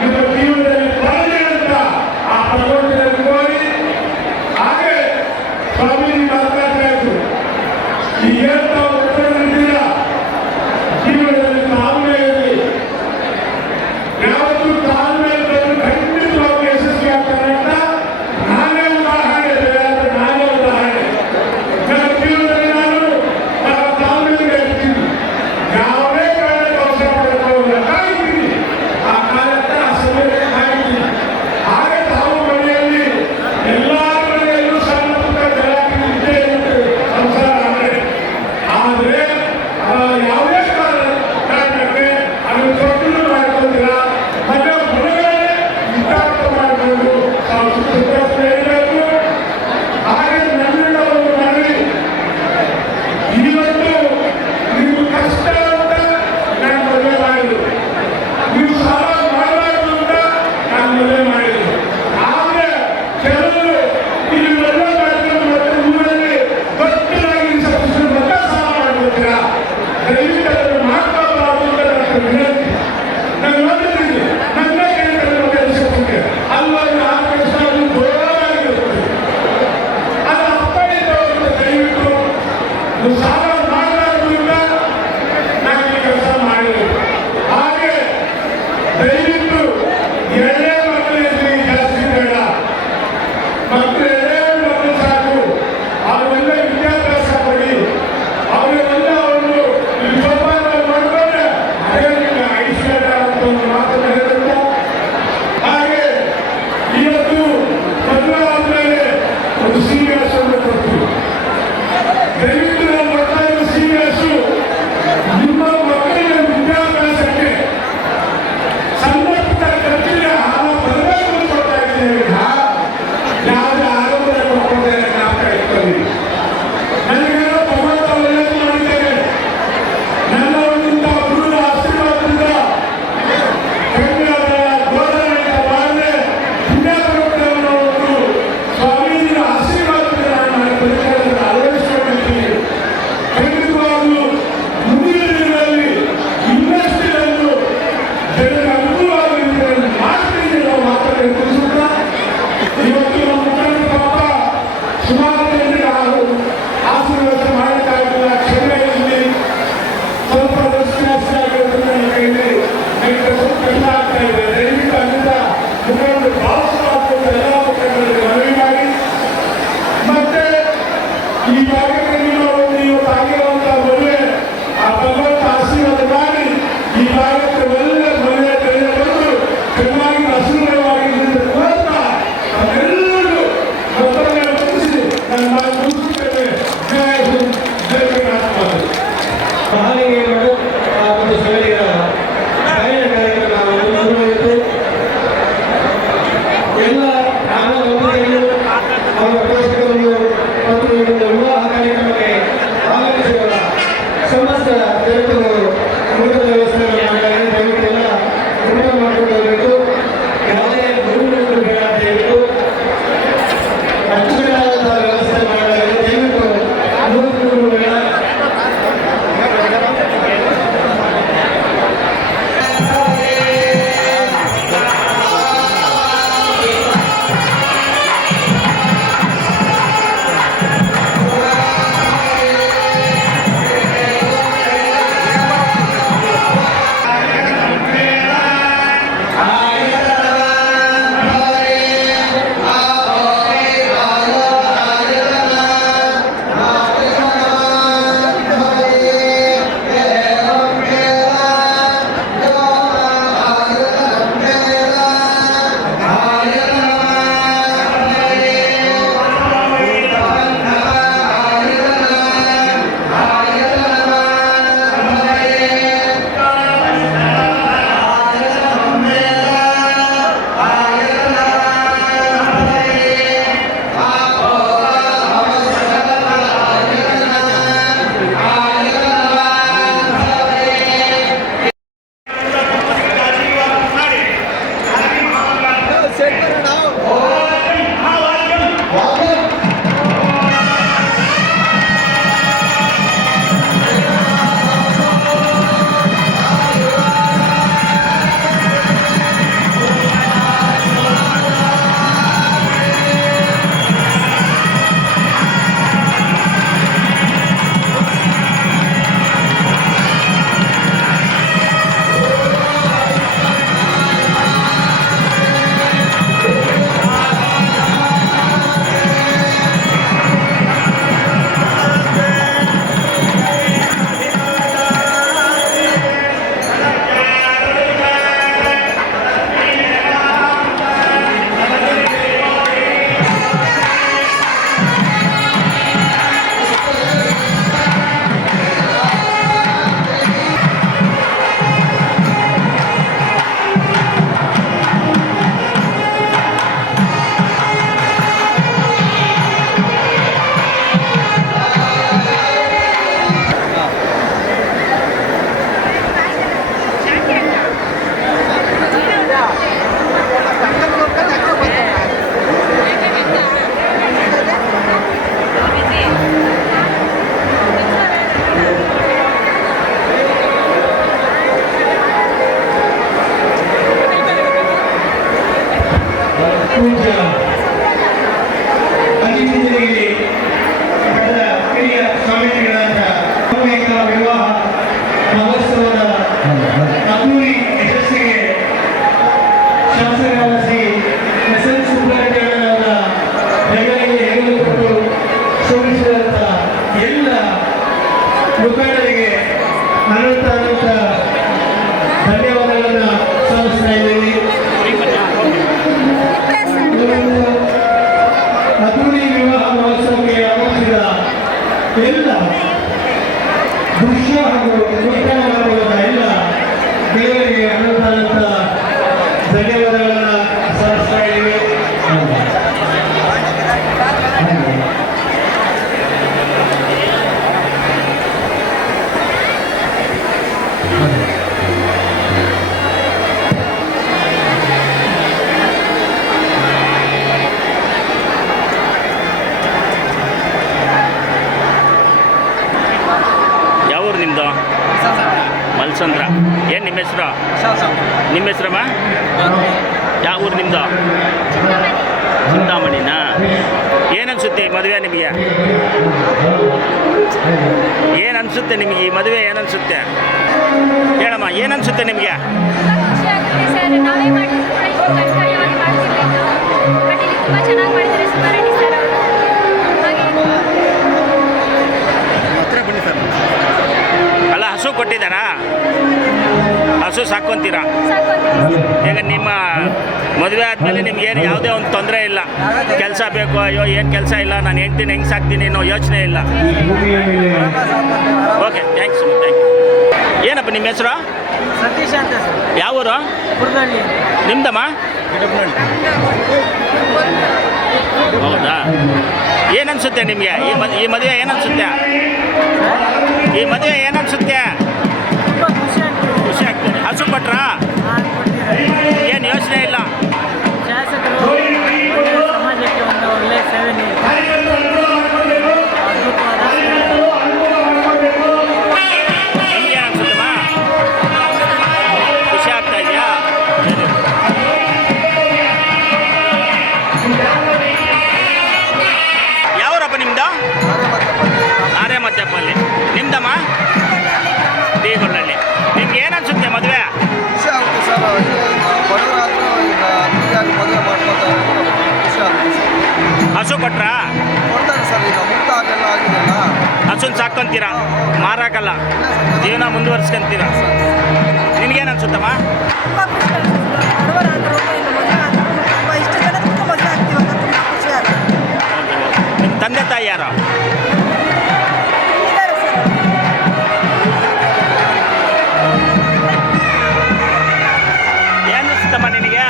ನಿಮ್ಮ ಜೀವನದಲ್ಲಿ ಬರಲಿ ಅಂತ ಆ ಭಗವಂತನಲ್ಲಿ ಕೋರಿ. ಹಾಗೆ ಸ್ವಾಮಿ ಮಾತಾಡ್ತಾ ಇದ್ರು, ಈ ಹೇಳ್ತಾ ಒಬ್ಬರಿದ್ದೀರ ಜೀವನದಲ್ಲಿ ತಾಳ್ಮೆ ಇರಲಿ. ಯಾವತ್ತೂ ತಾಳ್ಮೆ ಇದ್ದವರು ಖಂಡಿತವಾಗಿ ಯಶಸ್ವಿ ಆಗ್ತಾರೆ ಅಂತ ನಾನೇ ಉದಾಹರಣೆ. ನನ್ನ ಜೀವನದಲ್ಲಿ ನಾನು ತಾಳ್ಮೆಯಿಂದ ಇರ್ತೀನಿ. ಯಾವುದೇ ಕಾರಣಕ್ಕೆ ಅವಸರ ಪಡ್ಕೊಳ್ಳೋಲ್ಲ, ಕಾಯ್ತೀನಿ. ಆ ಕಾಲಕ್ಕೆ ಆ ಸಮಯಕ್ಕೆ ಕಾಯ್ತೀನಿ. ಹಾಗೆ ತಾವು ಮನೆಯಲ್ಲಿ ಎಲ್ಲರ ಮನೆಯಲ್ಲೂ ಸಣ್ಣ ಪುಟ್ಟ ಜಲಾಟಿ ಇದ್ದೇ ಇರುತ್ತೆ ಸಂಸಾರ ಅಂದರೆ. ಆದರೆ ಯಾವುದೇ ಕಾರಣಕ್ಕೆ ಅದನ್ನು ದೊಡ್ಡದು ಮಾಡ್ಕೊತೀರಾ, ಮನೆ ಹೊರಗಡೆ ಇಷ್ಟಾರ್ಥ ಮಾಡಿಕೊಂಡು ತಾವು ಸುತ್ತ ಇರಬೇಕು. ಹಾಗೆ ನನ್ನಿಂದ ಒಂದು ಮನವಿ, ಇವತ್ತು ನೀವು ಕಷ್ಟ ಅಂತ ನಾನು ಮದುವೆ ಮಾಡಿದ್ರು, ನೀವು ಸಾಲ ಮಾಡಬಾರ್ದು ಅಂತ ನಾನು ಮದುವೆ ಮಾಡಿದ್ರು. ಆದರೆ ಕೆಲವರು ಇಲ್ಲಿ ಮದುವೆ ಮಾಡಿದ್ರು ಮತ್ತೆ ಊರಲ್ಲಿ ಭಕ್ತರಾಗಿ ಮತ್ತೆ ಸಾಲ ಮಾಡ್ಕೊತೀರಾ. ದಯವಿಟ್ಟು ಅದನ್ನು ಮಾಡ್ಕೋಬಾರ್ದು ಅಂತ ನನ್ನ ವಿನಂತಿ. ನಾನು ನೋಡಿದ್ದೀನಿ ನನ್ನ ಕೈಯಲ್ಲಿ ಕೆಲಸಕ್ಕೆ ಅಲ್ಲೊಂದು 6 ಕೆಲಸ ಜೋರಾಗಿರುತ್ತೆ. ಅದು ಅಪ್ಪಳಿದ್ದವರು ದಯವಿಟ್ಟು ನೀವು ಸಾಲ ಮಾಡಬಾರ್ದು ಅಂತ ನಾನು ಈ ಕೆಲಸ ಮಾಡಿದ್ರು. ಹಾಗೆ ದಯವಿಟ್ಟು ಎರಡೇ ಮಕ್ಕಳಿಗೆ ಜಾಸ್ತಿ ಬೇಡ, ಮಕ್ಕಳು ಎರಡೇ ಮಕ್ಕಳು ಸಾಕು. ಅವರೆಲ್ಲ ವಿದ್ಯಾಭ್ಯಾಸ ಕೊಡಿ, ಅವರೆಲ್ಲ ಅವರು ಜೋಪಾನ ಮಾಡಿಕೊಂಡ್ರೆ ಅದೇ ನಿಮಗೆ ಐಶ್ವರ್ಯ ಅಂತ ಒಂದು ಮಾತನ್ನು ಹೇಳುತ್ತಾ. ಹಾಗೆ ಇವತ್ತು ಮದುವೆ ಆದ್ಮೇಲೆ ಒಂದು ಸೀರಿಯಸ್ ಅನ್ನು ಕೊಡ್ತೀವಿ. ದಯವಿಟ್ಟು ಮಹಾಲಿಂಗೇಗೌಡ ಮತ್ತು ಸಗಲಿಗರ ಗಾಯನ ಕಾರ್ಯಕ್ರಮ ಮುಂದುವರಿಯಿತು. ಎಲ್ಲ ಗ್ರಾಮ ಬಂಧುಗಳು ಅವರ ಪೋಷಕರು ಮತ್ತು ಇದೊಂದು ವಿವಾಹ ಕಾರ್ಯಕ್ರಮಕ್ಕೆ ಆಗಮಿಸಿರುವ ಸಮಸ್ತ ಜನತೆಗಳು ಊಟದ ವ್ಯವಸ್ಥೆಯನ್ನು ಮಾಡಿದ್ದಾರೆ. ದಯವಿಟ್ಟು ಎಲ್ಲ ಊಟ ಮಾಡಿಕೊಂಡು ಹೋಗಬೇಕು. ಯಾವುದೇ ಗುರುಗಳು ಬೇಡ ದಯವಿಟ್ಟು ಅಚ್ಚುಕಟ್ಟಾದಂತಹ ವ್ಯವಸ್ಥೆ ಮಾಡಲಾಗಿದೆ. ದಯವಿಟ್ಟು ಗುರುಗಳು ಬೇಡ. ಪೂಜ್ಯ ಅತಿಥಿಗಳಿಗೆ ಮಠದ ಹಿರಿಯ ಸ್ವಾಮೀಜಿಗಳಾದ ಸಾಮೂಹಿಕ ವಿವಾಹ ಮಹೋತ್ಸವದ ಅದ್ದೂರಿ ಯಶಸ್ಸಿಗೆ ಶಾಸಕರಾದ ಶ್ರೀ ಎಸ್ ಎಲ್ ಸುಬ್ರಹ್ಮಣ್ಯನವರ ಹೆಗಲಿಗೆ ಹೆಗಲು ಕೊಟ್ಟು ಶೋಭಿಸಿದಂಥ ಎಲ್ಲ ಮುಖಂಡರಿಗೆ ಅನಂತ ಧನ್ಯವಾದಗಳನ್ನು ಸಲ್ಲಿಸ್ತಾ ಇದ್ದೀವಿ. ಅದ್ದೂರಿ ವಿವಾಹ ಮಹೋತ್ಸವಕ್ಕೆ ಆಗಮಿಸಿದ ಎಲ್ಲ ದೃಶ್ಯ ಹಾಗೂ ನೃತ್ಯ ಮಾಡುವ ಎಲ್ಲ ದೇವರಿಗೆ ಅನಂತ ಧನ್ಯವಾದಗಳನ್ನು ಸಲ್ಲಿಸ್ತಾ ಇದ್ದೀವಿ. ಯಾವೂರು ನಿಮ್ಮದು? ಮಲ್ಸಂದ್ರ. ಏನು ನಿಮ್ಮ ಹೆಸರು? ನಿಮ್ಮ ಹೆಸರಮ್ಮ? ಯಾವ ಊರು ನಿಮ್ಮದು? ಚಿಂತಾಮಣಿನಾ? ಏನನ್ಸುತ್ತೆ ಈ ಮದುವೆ ನಿಮಗೆ? ಏನನ್ಸುತ್ತೆ ನಿಮಗೆ ಈ ಮದುವೆ? ಏನನ್ಸುತ್ತೆ ಹೇಳಮ್ಮ, ಏನನ್ಸುತ್ತೆ ನಿಮಗೆ? ಖುಷಿ ಆಗುತ್ತೆ ಸರ್. ನಾವೇ ಮಾಡಿದ್ರು ಕೂಡ ಇಷ್ಟು ಕಡ್ಡಾಯವಾಗಿ ಮಾಡ್ತಿರ್ಲಿಲ್ಲ. ಬಟ್ ಇಲ್ಲಿ ತುಂಬ ಚೆನ್ನಾಗಿ ಮಾಡಿದ್ದಾರೆ ಸುಬ್ಬಾರೆಡ್ಡಿ ಸರ್ ಅವರು. ಹಾಗೆ ಅಲ್ಲ, ಹಸು ಕೊಟ್ಟಿದ್ದಾರಾ? ಹಸು ಸಾಕೊಂತೀರಾ? ಸಾಕು. ಈಗ ನಿಮ್ಮ ಮದುವೆ ಆದಮೇಲೆ ನಿಮ್ಗೇನು ಯಾವುದೇ ಒಂದು ತೊಂದರೆ ಇಲ್ಲ, ಕೆಲಸ ಬೇಕು, ಅಯ್ಯೋ ಏನು ಕೆಲಸ ಇಲ್ಲ, ನಾನು ಹೆಂಡ್ತೀನಿ ಹೆಂಗೆ ಸಾಕ್ತೀನಿ ಅನ್ನೋ ಯೋಚನೆ ಇಲ್ಲ. Okay, thanks. ನಿಮ್ಮ ಹೆಸರು? ಸತೀಶ್ ಅಂತ ಸರ್, ಯಾವ ಊರು? ಕುರ್ದಳ್ಳಿ. ನಿಮ್ದಮ್ಮ? ಹೌದಾ? ಏನನ್ಸುತ್ತೆ ನಿಮಗೆ ಈ ಮದುವೆ ಏನನ್ಸುತ್ತೆ? ಈ ಮದುವೆ ಏನನ್ಸುತ್ತೆ? ತುಂಬ ಖುಷಿ ಆಗ್ತದೆ. ಹಸು ಕೊಟ್ರಾ? ಏನು ಯೋಚನೆ ಇಲ್ಲ? ಶಾಸಕರು ಒಳ್ಳೆಯ ಸಮಾಜಕ್ಕೆ ಒಂದು ಒಳ್ಳೆಯ ಸೇವೆ ನೀಡ್ತಾರೆ. ಅದ್ಭುತವಾದ ನಿಮ್ಗೆ ಅನ್ಸುತ್ತಮ್ಮ? ಖುಷಿ ಆಗ್ತಾ ಇದೆಯಾ? ಯಾವೂರಪ್ಪ ನಿಮ್ದು? ಆರ್ಯಮಧ್ಯಪಲ್ಲಿ. ನಿಮ್ದಮ್ಮ? ಡಿಗೊಳ್ಳಳ್ಳಿ. ನಿಮ್ಗೆ ಏನು ಅನ್ಸುತ್ತೆ ಮದುವೆ? ಖುಷಿ ಆಗುತ್ತೆ ಸರ್. ಬಡವರಾದರೂ ಈಗ ಫ್ರೀಯಾಗಿ ಮದುವೆ ಮಾಡ್ಕೊತಾರೆ, ಖುಷಿ ಆಗುತ್ತೆ ಸರ್. ಹಸು ಕೊಟ್ರಾ? ಕೊಡ್ತಾರೆ ಸರ್. ಈಗ ಮುಕ್ತ ಅದೆಲ್ಲ ಆಗಿದೆಯಲ್ಲ, ಹಸುನ್ ಸಾಕೊಂತೀರಾ? ಮಾರಾಕಲ್ಲ, ಜೀವನ ಮುಂದುವರ್ಸ್ಕೊಂತೀರಾ? ನಿನಗೇನು ಅನ್ಸುತ್ತಮ್ಮ? ತುಂಬ ಖುಷಿ ಆಗುತ್ತೆ. ಬಡವರಾದರೂ ಇಲ್ಲ ಮದುವೆ ಆದರೂ ತುಂಬ ಇಷ್ಟು ಜನದಿಂದ ಮದುವೆ ಆಗ್ತೀವಲ್ಲ, ತುಂಬ ಖುಷಿ ಆಗುತ್ತೆ. ನಿಮ್ಮ ತಂದೆ ತಾಯಿ ಯಾರು? ಇದ್ದಾರೆ ಸರ್. ಏನು ಅನ್ಸುತ್ತಮ್ಮ ನಿನಗೆ?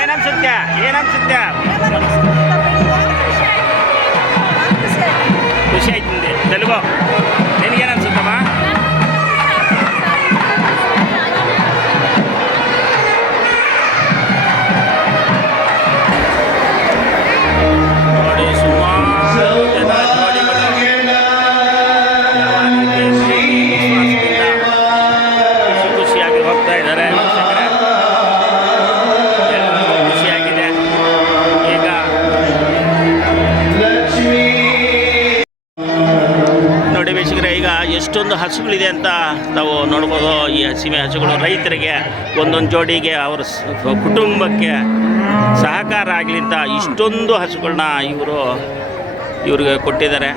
ಏನನ್ಸುತ್ತೆ? ಏನನ್ಸುತ್ತೆ? ಖುಷಿ ಆಯ್ತು ನಿಂದೆ. ತೆಲುಗು ನಿನಗೇನು ಅನ್ಸುತ್ತಮ್ಮ? ನೋಡಿ ಸುಮಾರು ಜನ ಜೋಡಿಗಳು ಯಾವ ರೀತಿ ವಿಶ್ವಾಸದಿಂದ ಖುಷಿ ಖುಷಿಯಾಗಿ ಹೋಗ್ತಾ ಇದ್ದಾರೆ. ಎಲ್ಲರಿಗೂ ಖುಷಿಯಾಗಿದೆ. ಈಗ ನೋಡಿ ವೀಕ್ಷಕರೇ, ಈಗ ಎಷ್ಟೊಂದು ಹಸುಗಳಿದೆ ಅಂತ ನಾವು ನೋಡ್ಬೋದು. ಈ ಹಸಿವೆ ಹಸುಗಳು ರೈತರಿಗೆ ಒಂದೊಂದು ಜೋಡಿಗೆ ಅವರ ಕುಟುಂಬಕ್ಕೆ ಸಹಕಾರ ಆಗಲಿ ಅಂತ ಇಷ್ಟೊಂದು ಹಸುಗಳನ್ನ ಇವ್ರಿಗೆ ಕೊಟ್ಟಿದ್ದಾರೆ.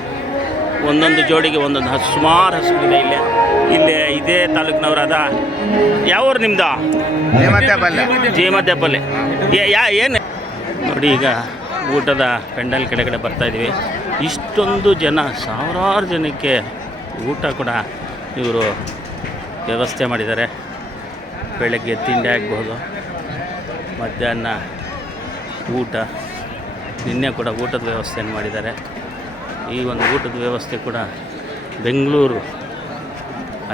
ಒಂದೊಂದು ಜೋಡಿಗೆ ಒಂದೊಂದು ಹಸು, ಸುಮಾರು ಹಸುಗಳಿದೆ ಇಲ್ಲೇ ಇದೇ ತಾಲೂಕಿನವರಾದ. ಯಾವ ಊರು ನಿಮ್ಮದು? ಜೀಮದ್ದೆಪಲ್ಲಿ. ಏನು ನೋಡಿ, ಈಗ ಊಟದ ಪೆಂಡಲ್ ಕೆಳಗಡೆ ಬರ್ತಾಯಿದ್ದೀವಿ. ಇಷ್ಟೊಂದು ಜನ, ಸಾವಿರಾರು ಜನಕ್ಕೆ ಊಟ ಕೂಡ ಇವರು ವ್ಯವಸ್ಥೆ ಮಾಡಿದ್ದಾರೆ. ಬೆಳಗ್ಗೆ ತಿಂಡಿ ಆಗ್ಬೋದು, ಮಧ್ಯಾಹ್ನ ಊಟ, ನಿನ್ನೆ ಕೂಡ ಊಟದ ವ್ಯವಸ್ಥೆಯನ್ನು ಮಾಡಿದ್ದಾರೆ. ಈ ಒಂದು ಊಟದ ವ್ಯವಸ್ಥೆ ಕೂಡ ಬೆಂಗಳೂರು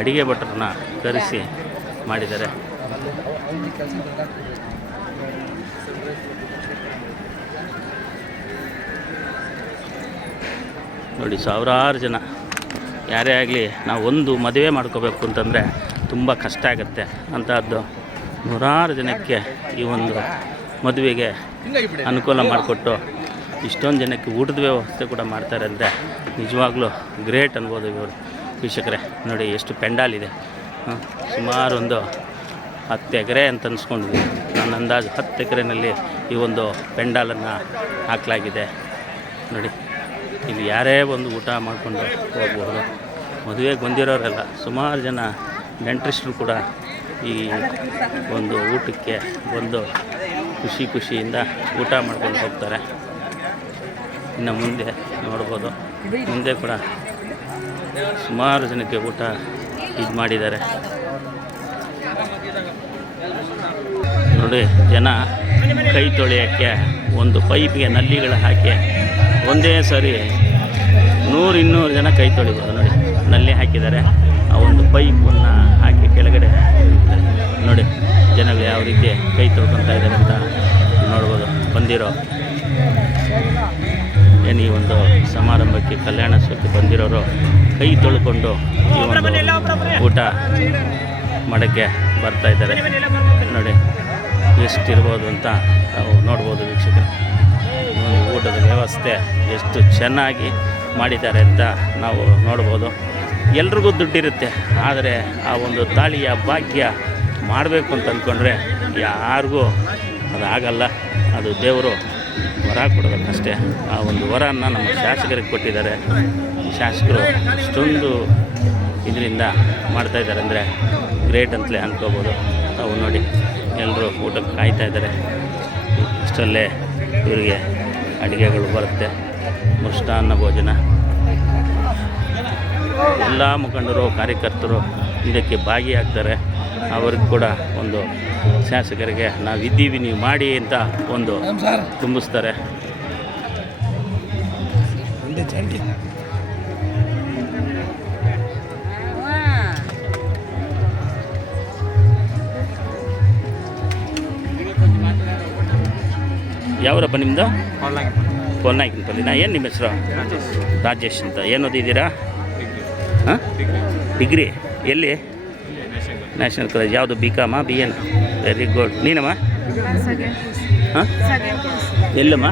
ಅಡಿಗೆ ಭಟ್ರನ್ನ ಕರೆಸಿ ಮಾಡಿದ್ದಾರೆ. ನೋಡಿ, ಸಾವಿರಾರು ಜನ. ಯಾರೇ ಆಗಲಿ, ನಾವು ಒಂದು ಮದುವೆ ಮಾಡ್ಕೋಬೇಕು ಅಂತಂದರೆ ತುಂಬ ಕಷ್ಟ ಆಗುತ್ತೆ. ಅಂಥದ್ದು ನೂರಾರು ಜನಕ್ಕೆ ಈ ಒಂದು ಮದುವೆಗೆ ಅನುಕೂಲ ಮಾಡಿಕೊಟ್ಟು ಇಷ್ಟೊಂದು ಜನಕ್ಕೆ ಊಟದ ವ್ಯವಸ್ಥೆ ಕೂಡ ಮಾಡ್ತಾರೆ ಅಂದರೆ ನಿಜವಾಗ್ಲೂ ಗ್ರೇಟ್ ಅನ್ಬೋದು ಇವರು. ವೀಕ್ಷಕರೇ ನೋಡಿ, ಎಷ್ಟು ಪೆಂಡಾಲಿದೆ. ಸುಮಾರು ಒಂದು 10 ಎಕರೆ ಅಂತ ಅನ್ಸ್ಕೊಂಡಿದ್ವಿ. ನನ್ನ ಅಂದಾಜು 10 ಎಕರೆನಲ್ಲಿ ಈ ಒಂದು ಪೆಂಡಾಲನ್ನು ಹಾಕಲಾಗಿದೆ. ನೋಡಿ, ಇಲ್ಲಿ ಯಾರೇ ಒಂದು ಊಟ ಮಾಡಿಕೊಂಡು ಹೋಗ್ಬೋದು. ಮದುವೆಗೆ ಬಂದಿರೋರೆಲ್ಲ ಸುಮಾರು ಜನ ನೆಂಟರಿಸ್ಟರು ಕೂಡ ಈ ಒಂದು ಊಟಕ್ಕೆ ಬಂದು ಖುಷಿಯಿಂದ ಊಟ ಮಾಡ್ಕೊಂಡು ಹೋಗ್ತಾರೆ. ಇನ್ನು ಮುಂದೆ ನೋಡ್ಬೋದು, ಮುಂದೆ ಕೂಡ ಸುಮಾರು ಜನಕ್ಕೆ ಊಟ ಇದು ಮಾಡಿದ್ದಾರೆ. ನೋಡಿ, ಜನ ಕೈ ತೊಳೆಯೋಕ್ಕೆ ಒಂದು ಪೈಪಿಗೆ ನಲ್ಲಿಗಳು ಹಾಕಿ ಒಂದೇ ಸರಿ 100-200 ಜನ ಕೈ ತೊಳಿಬೋದು. ನೋಡಿ, ನಲ್ಲಿ ಹಾಕಿದ್ದಾರೆ. ಆ ಒಂದು ಪೈಪನ್ನು ಹಾಕಿ ಕೆಳಗಡೆ ನೋಡಿ ಜನಗಳು ಯಾವ ರೀತಿ ಕೈ ತೊಳ್ಕೊತಾ ಇದ್ದಾರೆ ಅಂತ ನೋಡ್ಬೋದು. ಬಂದಿರೋ ಏನು ಈ ಒಂದು ಸಮಾರಂಭಕ್ಕೆ, ಕಲ್ಯಾಣೋತ್ಸವಕ್ಕೆ ಬಂದಿರೋರು ಕೈ ತೊಳ್ಕೊಂಡು ಈ ಒಂದು ಊಟ ಮಾಡೋಕ್ಕೆ ಬರ್ತಾ ಇದ್ದಾರೆ. ನೋಡಿ ಎಷ್ಟಿರ್ಬೋದು ಅಂತ ನಾವು ನೋಡ್ಬೋದು ವೀಕ್ಷಕರು. ಒಂದು ಊಟದ ವ್ಯವಸ್ಥೆ ಎಷ್ಟು ಚೆನ್ನಾಗಿ ಮಾಡಿದ್ದಾರೆ ಅಂತ ನಾವು ನೋಡ್ಬೋದು. ಎಲ್ರಿಗೂ ದುಡ್ಡಿರುತ್ತೆ, ಆದರೆ ಆ ಒಂದು ತಾಳಿಯ ಭಾಗ್ಯ ಮಾಡಬೇಕು ಅಂತ ಅಂದ್ಕೊಂಡ್ರೆ ಯಾರಿಗೂ ಅದಾಗಲ್ಲ. ಅದು ದೇವರು ವರ ಕೊಡಬೇಕಷ್ಟೇ. ಆ ಒಂದು ವರನ ನಮ್ಮ ಶಾಸಕರಿಗೆ ಕೊಟ್ಟಿದ್ದಾರೆ. ಶಾಸಕರು ಇಷ್ಟೊಂದು ಇದರಿಂದ ಮಾಡ್ತಾಯಿದ್ದಾರೆ ಅಂದರೆ ಗ್ರೇಟ್ ಅಂತಲೇ ಅಂದ್ಕೋಬೋದು. ತಾವು ನೋಡಿ, ಎಲ್ಲರೂ ಊಟಕ್ಕೆ ಕಾಯ್ತಾ ಇದ್ದಾರೆ. ಇಷ್ಟರಲ್ಲೇ ಇವರಿಗೆ ಅಡುಗೆಗಳು ಬರುತ್ತೆ. ಮೃಷ್ಟಾನ್ನ ಭೋಜನ ಎಲ್ಲ ಮುಖಂಡರು, ಕಾರ್ಯಕರ್ತರು ಇದಕ್ಕೆ ಭಾಗಿಯಾಗ್ತಾರೆ. ಅವ್ರಿಗೆ ಕೂಡ ಒಂದು ಶಾಸಕರಿಗೆ ನಾವಿದ್ದೀವಿ ನೀವು ಮಾಡಿ ಅಂತ ಒಂದು ತುಂಬಿಸ್ತಾರೆ. ಯಾವರಪ್ಪ ನಿಮ್ಮದು? ಕೊಲ್ನಾಯ್ಕನಪಲ್ಲಿನ. ಏನು ನಿಮ್ಮ ಹೆಸರು? ರಾಜೇಶ್ ಅಂತ. ಏನು ಓದಿದ್ದೀರಾ? ಹಾಂ, ಡಿಗ್ರಿ ಎಲ್ಲಿ? National college. ಯಾವುದು? BCom BN? Very good. ನೀನಮ್ಮ? ಹಾಂ, ಎಲ್ಲಮ್ಮ?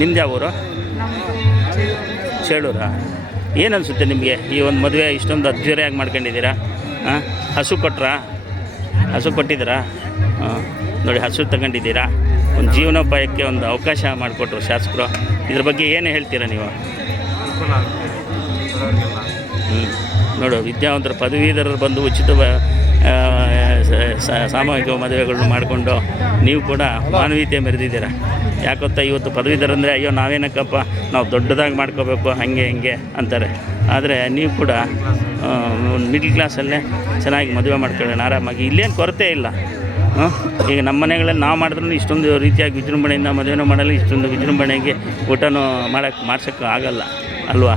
ನಿಮ್ದು ಯಾವ ಊರು? ಚೇಳೂರಾ? ಏನು ಅನಿಸುತ್ತೆ ನಿಮಗೆ ಈ ಒಂದು ಮದುವೆ ಇಷ್ಟೊಂದು ಅದ್ದೂರಿಯಾಗಿ ಮಾಡ್ಕೊಂಡಿದ್ದೀರಾ? ಹಾಂ, ಹಸು ಕೊಟ್ರಾ? ಹಸು ಕೊಟ್ಟಿದ್ದೀರಾ? ಹಾಂ, ನೋಡಿ ಹಸು ತಗೊಂಡಿದ್ದೀರಾ. ಒಂದು ಜೀವನೋಪಾಯಕ್ಕೆ ಒಂದು ಅವಕಾಶ ಮಾಡಿಕೊಟ್ರು ಶಾಸಕರು. ಇದ್ರ ಬಗ್ಗೆ ಏನು ಹೇಳ್ತೀರಾ ನೀವು? ನೋಡು, ವಿದ್ಯಾವಂತರ ಪದವೀಧರರು ಬಂದು ಉಚಿತ ಸಾಮೂಹಿಕ ಮದುವೆಗಳನ್ನ ಮಾಡಿಕೊಂಡು ನೀವು ಕೂಡ ಮಾನವೀಯತೆ ಮೆರೆದಿದ್ದೀರಾ. ಯಾಕೊತ್ತಾ, ಇವತ್ತು ಪದವೀಧರಂದರೆ ಅಯ್ಯೋ ನಾವೇನಕ್ಕಪ್ಪ ನಾವು ದೊಡ್ಡದಾಗಿ ಮಾಡ್ಕೋಬೇಕು ಹಾಗೆ ಹಿಂಗೆ ಅಂತಾರೆ. ಆದರೆ ನೀವು ಕೂಡ ಒಂದು ಮಿಡ್ಲ್ ಕ್ಲಾಸಲ್ಲೇ ಚೆನ್ನಾಗಿ ಮದುವೆ ಮಾಡ್ಕೊಳ್ಳೋಣ ಆರಾಮಾಗಿ. ಇಲ್ಲೇನು ಕೊರತೆ ಇಲ್ಲ. ಈಗ ನಮ್ಮ ಮನೆಗಳಲ್ಲಿ ನಾವು ಮಾಡಿದ್ರೂ ಇಷ್ಟೊಂದು ರೀತಿಯಾಗಿ ವಿಜೃಂಭಣೆಯಿಂದ ಮದುವೆನೂ ಮಾಡಲ್ಲ, ಇಷ್ಟೊಂದು ವಿಜೃಂಭಣೆಗೆ ಊಟನೂ ಮಾಡ್ಸೋಕ್ಕೆ ಆಗಲ್ಲ ಅಲ್ವಾ?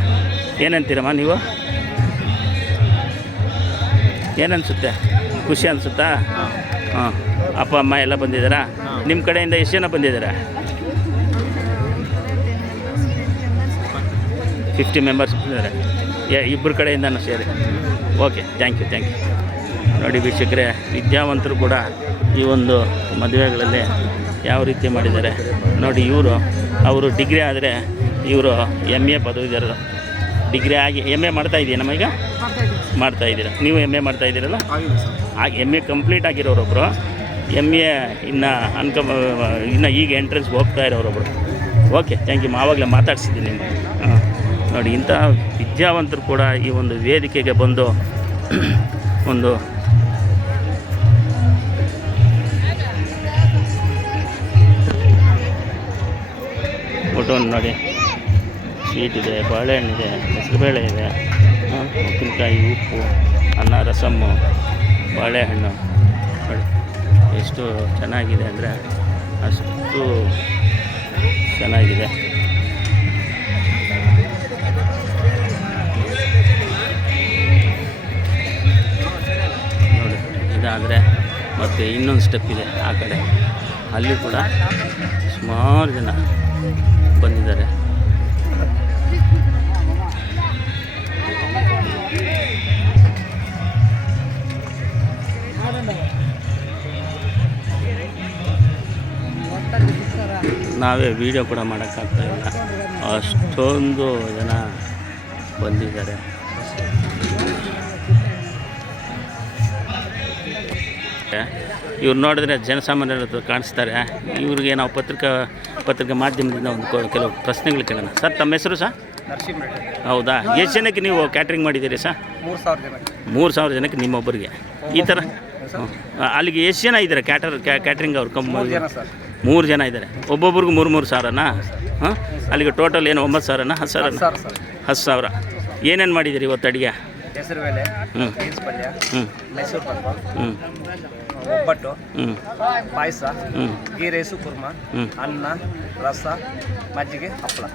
ಏನಂತೀರಮ್ಮ ನೀವು? ಏನನ್ಸುತ್ತೆ? ಖುಷಿ ಅನಿಸುತ್ತಾ? ಹಾಂ, ಅಪ್ಪ ಅಮ್ಮ ಎಲ್ಲ ಬಂದಿದ್ದಾರಾ? ನಿಮ್ಮ ಕಡೆಯಿಂದ ಎಷ್ಟು ಜನ ಬಂದಿದ್ದೀರಾ? 50 ಮೆಂಬರ್ಸ್ ಬಂದಿದ್ದಾರೆ. ಇಬ್ಬರ ಕಡೆಯಿಂದನೂ ಸೇರಿ. Okay, thank you. ನೋಡಿ ವೀಕ್ಷಕರೇ, ವಿದ್ಯಾವಂತರು ಕೂಡ ಈ ಒಂದು ಮದುವೆಗಳಲ್ಲಿ ಯಾವ ರೀತಿ ಮಾಡಿದ್ದಾರೆ ನೋಡಿ. ಅವರು ಡಿಗ್ರಿ ಆದರೆ ಇವರು MA ಪದವೀಧರರು. ಡಿಗ್ರಿ ಆಗಿ MA ಮಾಡ್ತಾಯಿದ್ದೀಯ ನಮೀಗ? ಮಾಡ್ತಾಯಿದ್ದೀರಾ? ನೀವು MA ಮಾಡ್ತಾಯಿದ್ದೀರಲ್ಲ? MA ಕಂಪ್ಲೀಟ್ ಆಗಿರೋರೊಬ್ಬರು, MA ಇನ್ನು ಈಗ ಎಂಟ್ರೆನ್ಸ್ಗೆ ಹೋಗ್ತಾ ಇರೋರೊಬ್ಬರು. Okay, thank you. ಆವಾಗಲೇ ಮಾತಾಡ್ಸಿದ್ದೀನಿ ನಿಮಗೆ. ನೋಡಿ, ಇಂಥ ವಿದ್ಯಾವಂತರು ಕೂಡ ಈ ಒಂದು ವೇದಿಕೆಗೆ ಬಂದು ಒಂದು ಊಟವನ್ನು ನೋಡಿ. ಸ್ವೀಟ್ ಇದೆ, ಬಾಳೆಹಣ್ಣಿದೆ, ಹೆಸರುಬೇಳೆ ಇದೆ, ಉಪ್ಪಿನಕಾಯಿ, ಉಪ್ಪು, ಅನ್ನ, ರಸಮ್ಮು, ಬಾಳೆಹಣ್ಣು ನೋಡಿ ಎಷ್ಟು ಚೆನ್ನಾಗಿದೆ ಅಂದರೆ ಅಷ್ಟು ಚೆನ್ನಾಗಿದೆ. ನೋಡಿ, ಇದಾದರೆ ಮತ್ತು ಇನ್ನೊಂದು ಸ್ಟೆಪ್ ಇದೆ ಆ ಕಡೆ. ಅಲ್ಲಿ ಕೂಡ ಸುಮಾರು ಜನ ಬಂದಿದ್ದಾರೆ. ನಾವೇ ವಿಡಿಯೋ ಕೂಡ ಮಾಡೋಕ್ಕಾಗ್ತಾಯಿಲ್ಲ, ಅಷ್ಟೊಂದು ಜನ ಬಂದಿದ್ದಾರೆ. ಇವ್ರು ನೋಡಿದ್ರೆ ಜನಸಾಮಾನ್ಯರ ಕಾಣಿಸ್ತಾರೆ. ಇವ್ರಿಗೆ ನಾವು ಪತ್ರಿಕಾ ಮಾಧ್ಯಮದಿಂದ ಒಂದು ಕೆಲವು ಪ್ರಶ್ನೆಗಳು ಕೇಳೋಣ. ಸರ್, ತಮ್ಮ ಹೆಸರು ಸರ್? ಹೌದಾ? ಎಷ್ಟು ಜನಕ್ಕೆ ನೀವು ಕ್ಯಾಟ್ರಿಂಗ್ ಮಾಡಿದ್ದೀರಿ ಸರ್? 3,000 ಜನಕ್ಕೆ ನಿಮ್ಮೊಬ್ಬರಿಗೆ ಈ ಥರ? ಅಲ್ಲಿಗೆ ಎಷ್ಟು ಜನ ಇದ್ದಾರೆ ಕ್ಯಾಟ್ರಿಂಗ್ ಅವ್ರು? 3 ಜನ ಇದ್ದಾರೆ. ಒಬ್ಬೊಬ್ರಿಗೂ 3,000 ಸಾವಿರನಾ? ಹಾಂ, ಅಲ್ಲಿಗೆ ಟೋಟಲ್ ಏನು 9,000ನಾ? 10,000. ಏನೇನು ಮಾಡಿದ್ದೀರಿ ಇವತ್ತು ಅಡುಗೆ? ಹೆಸರುಬೇಳೆ, ಬೀನ್ಸ್ ಪಲ್ಯ, ಮೈಸೂರು ಪಾಕ್, ಒಬ್ಬಟ್ಟು, ಪಾಯಸ, ಗೀ ರೈಸು, ಕುರ್ಮಾ, ಅನ್ನ, ರಸ, ಮಜ್ಜಿಗೆ, ಹಪ್ಪಳ.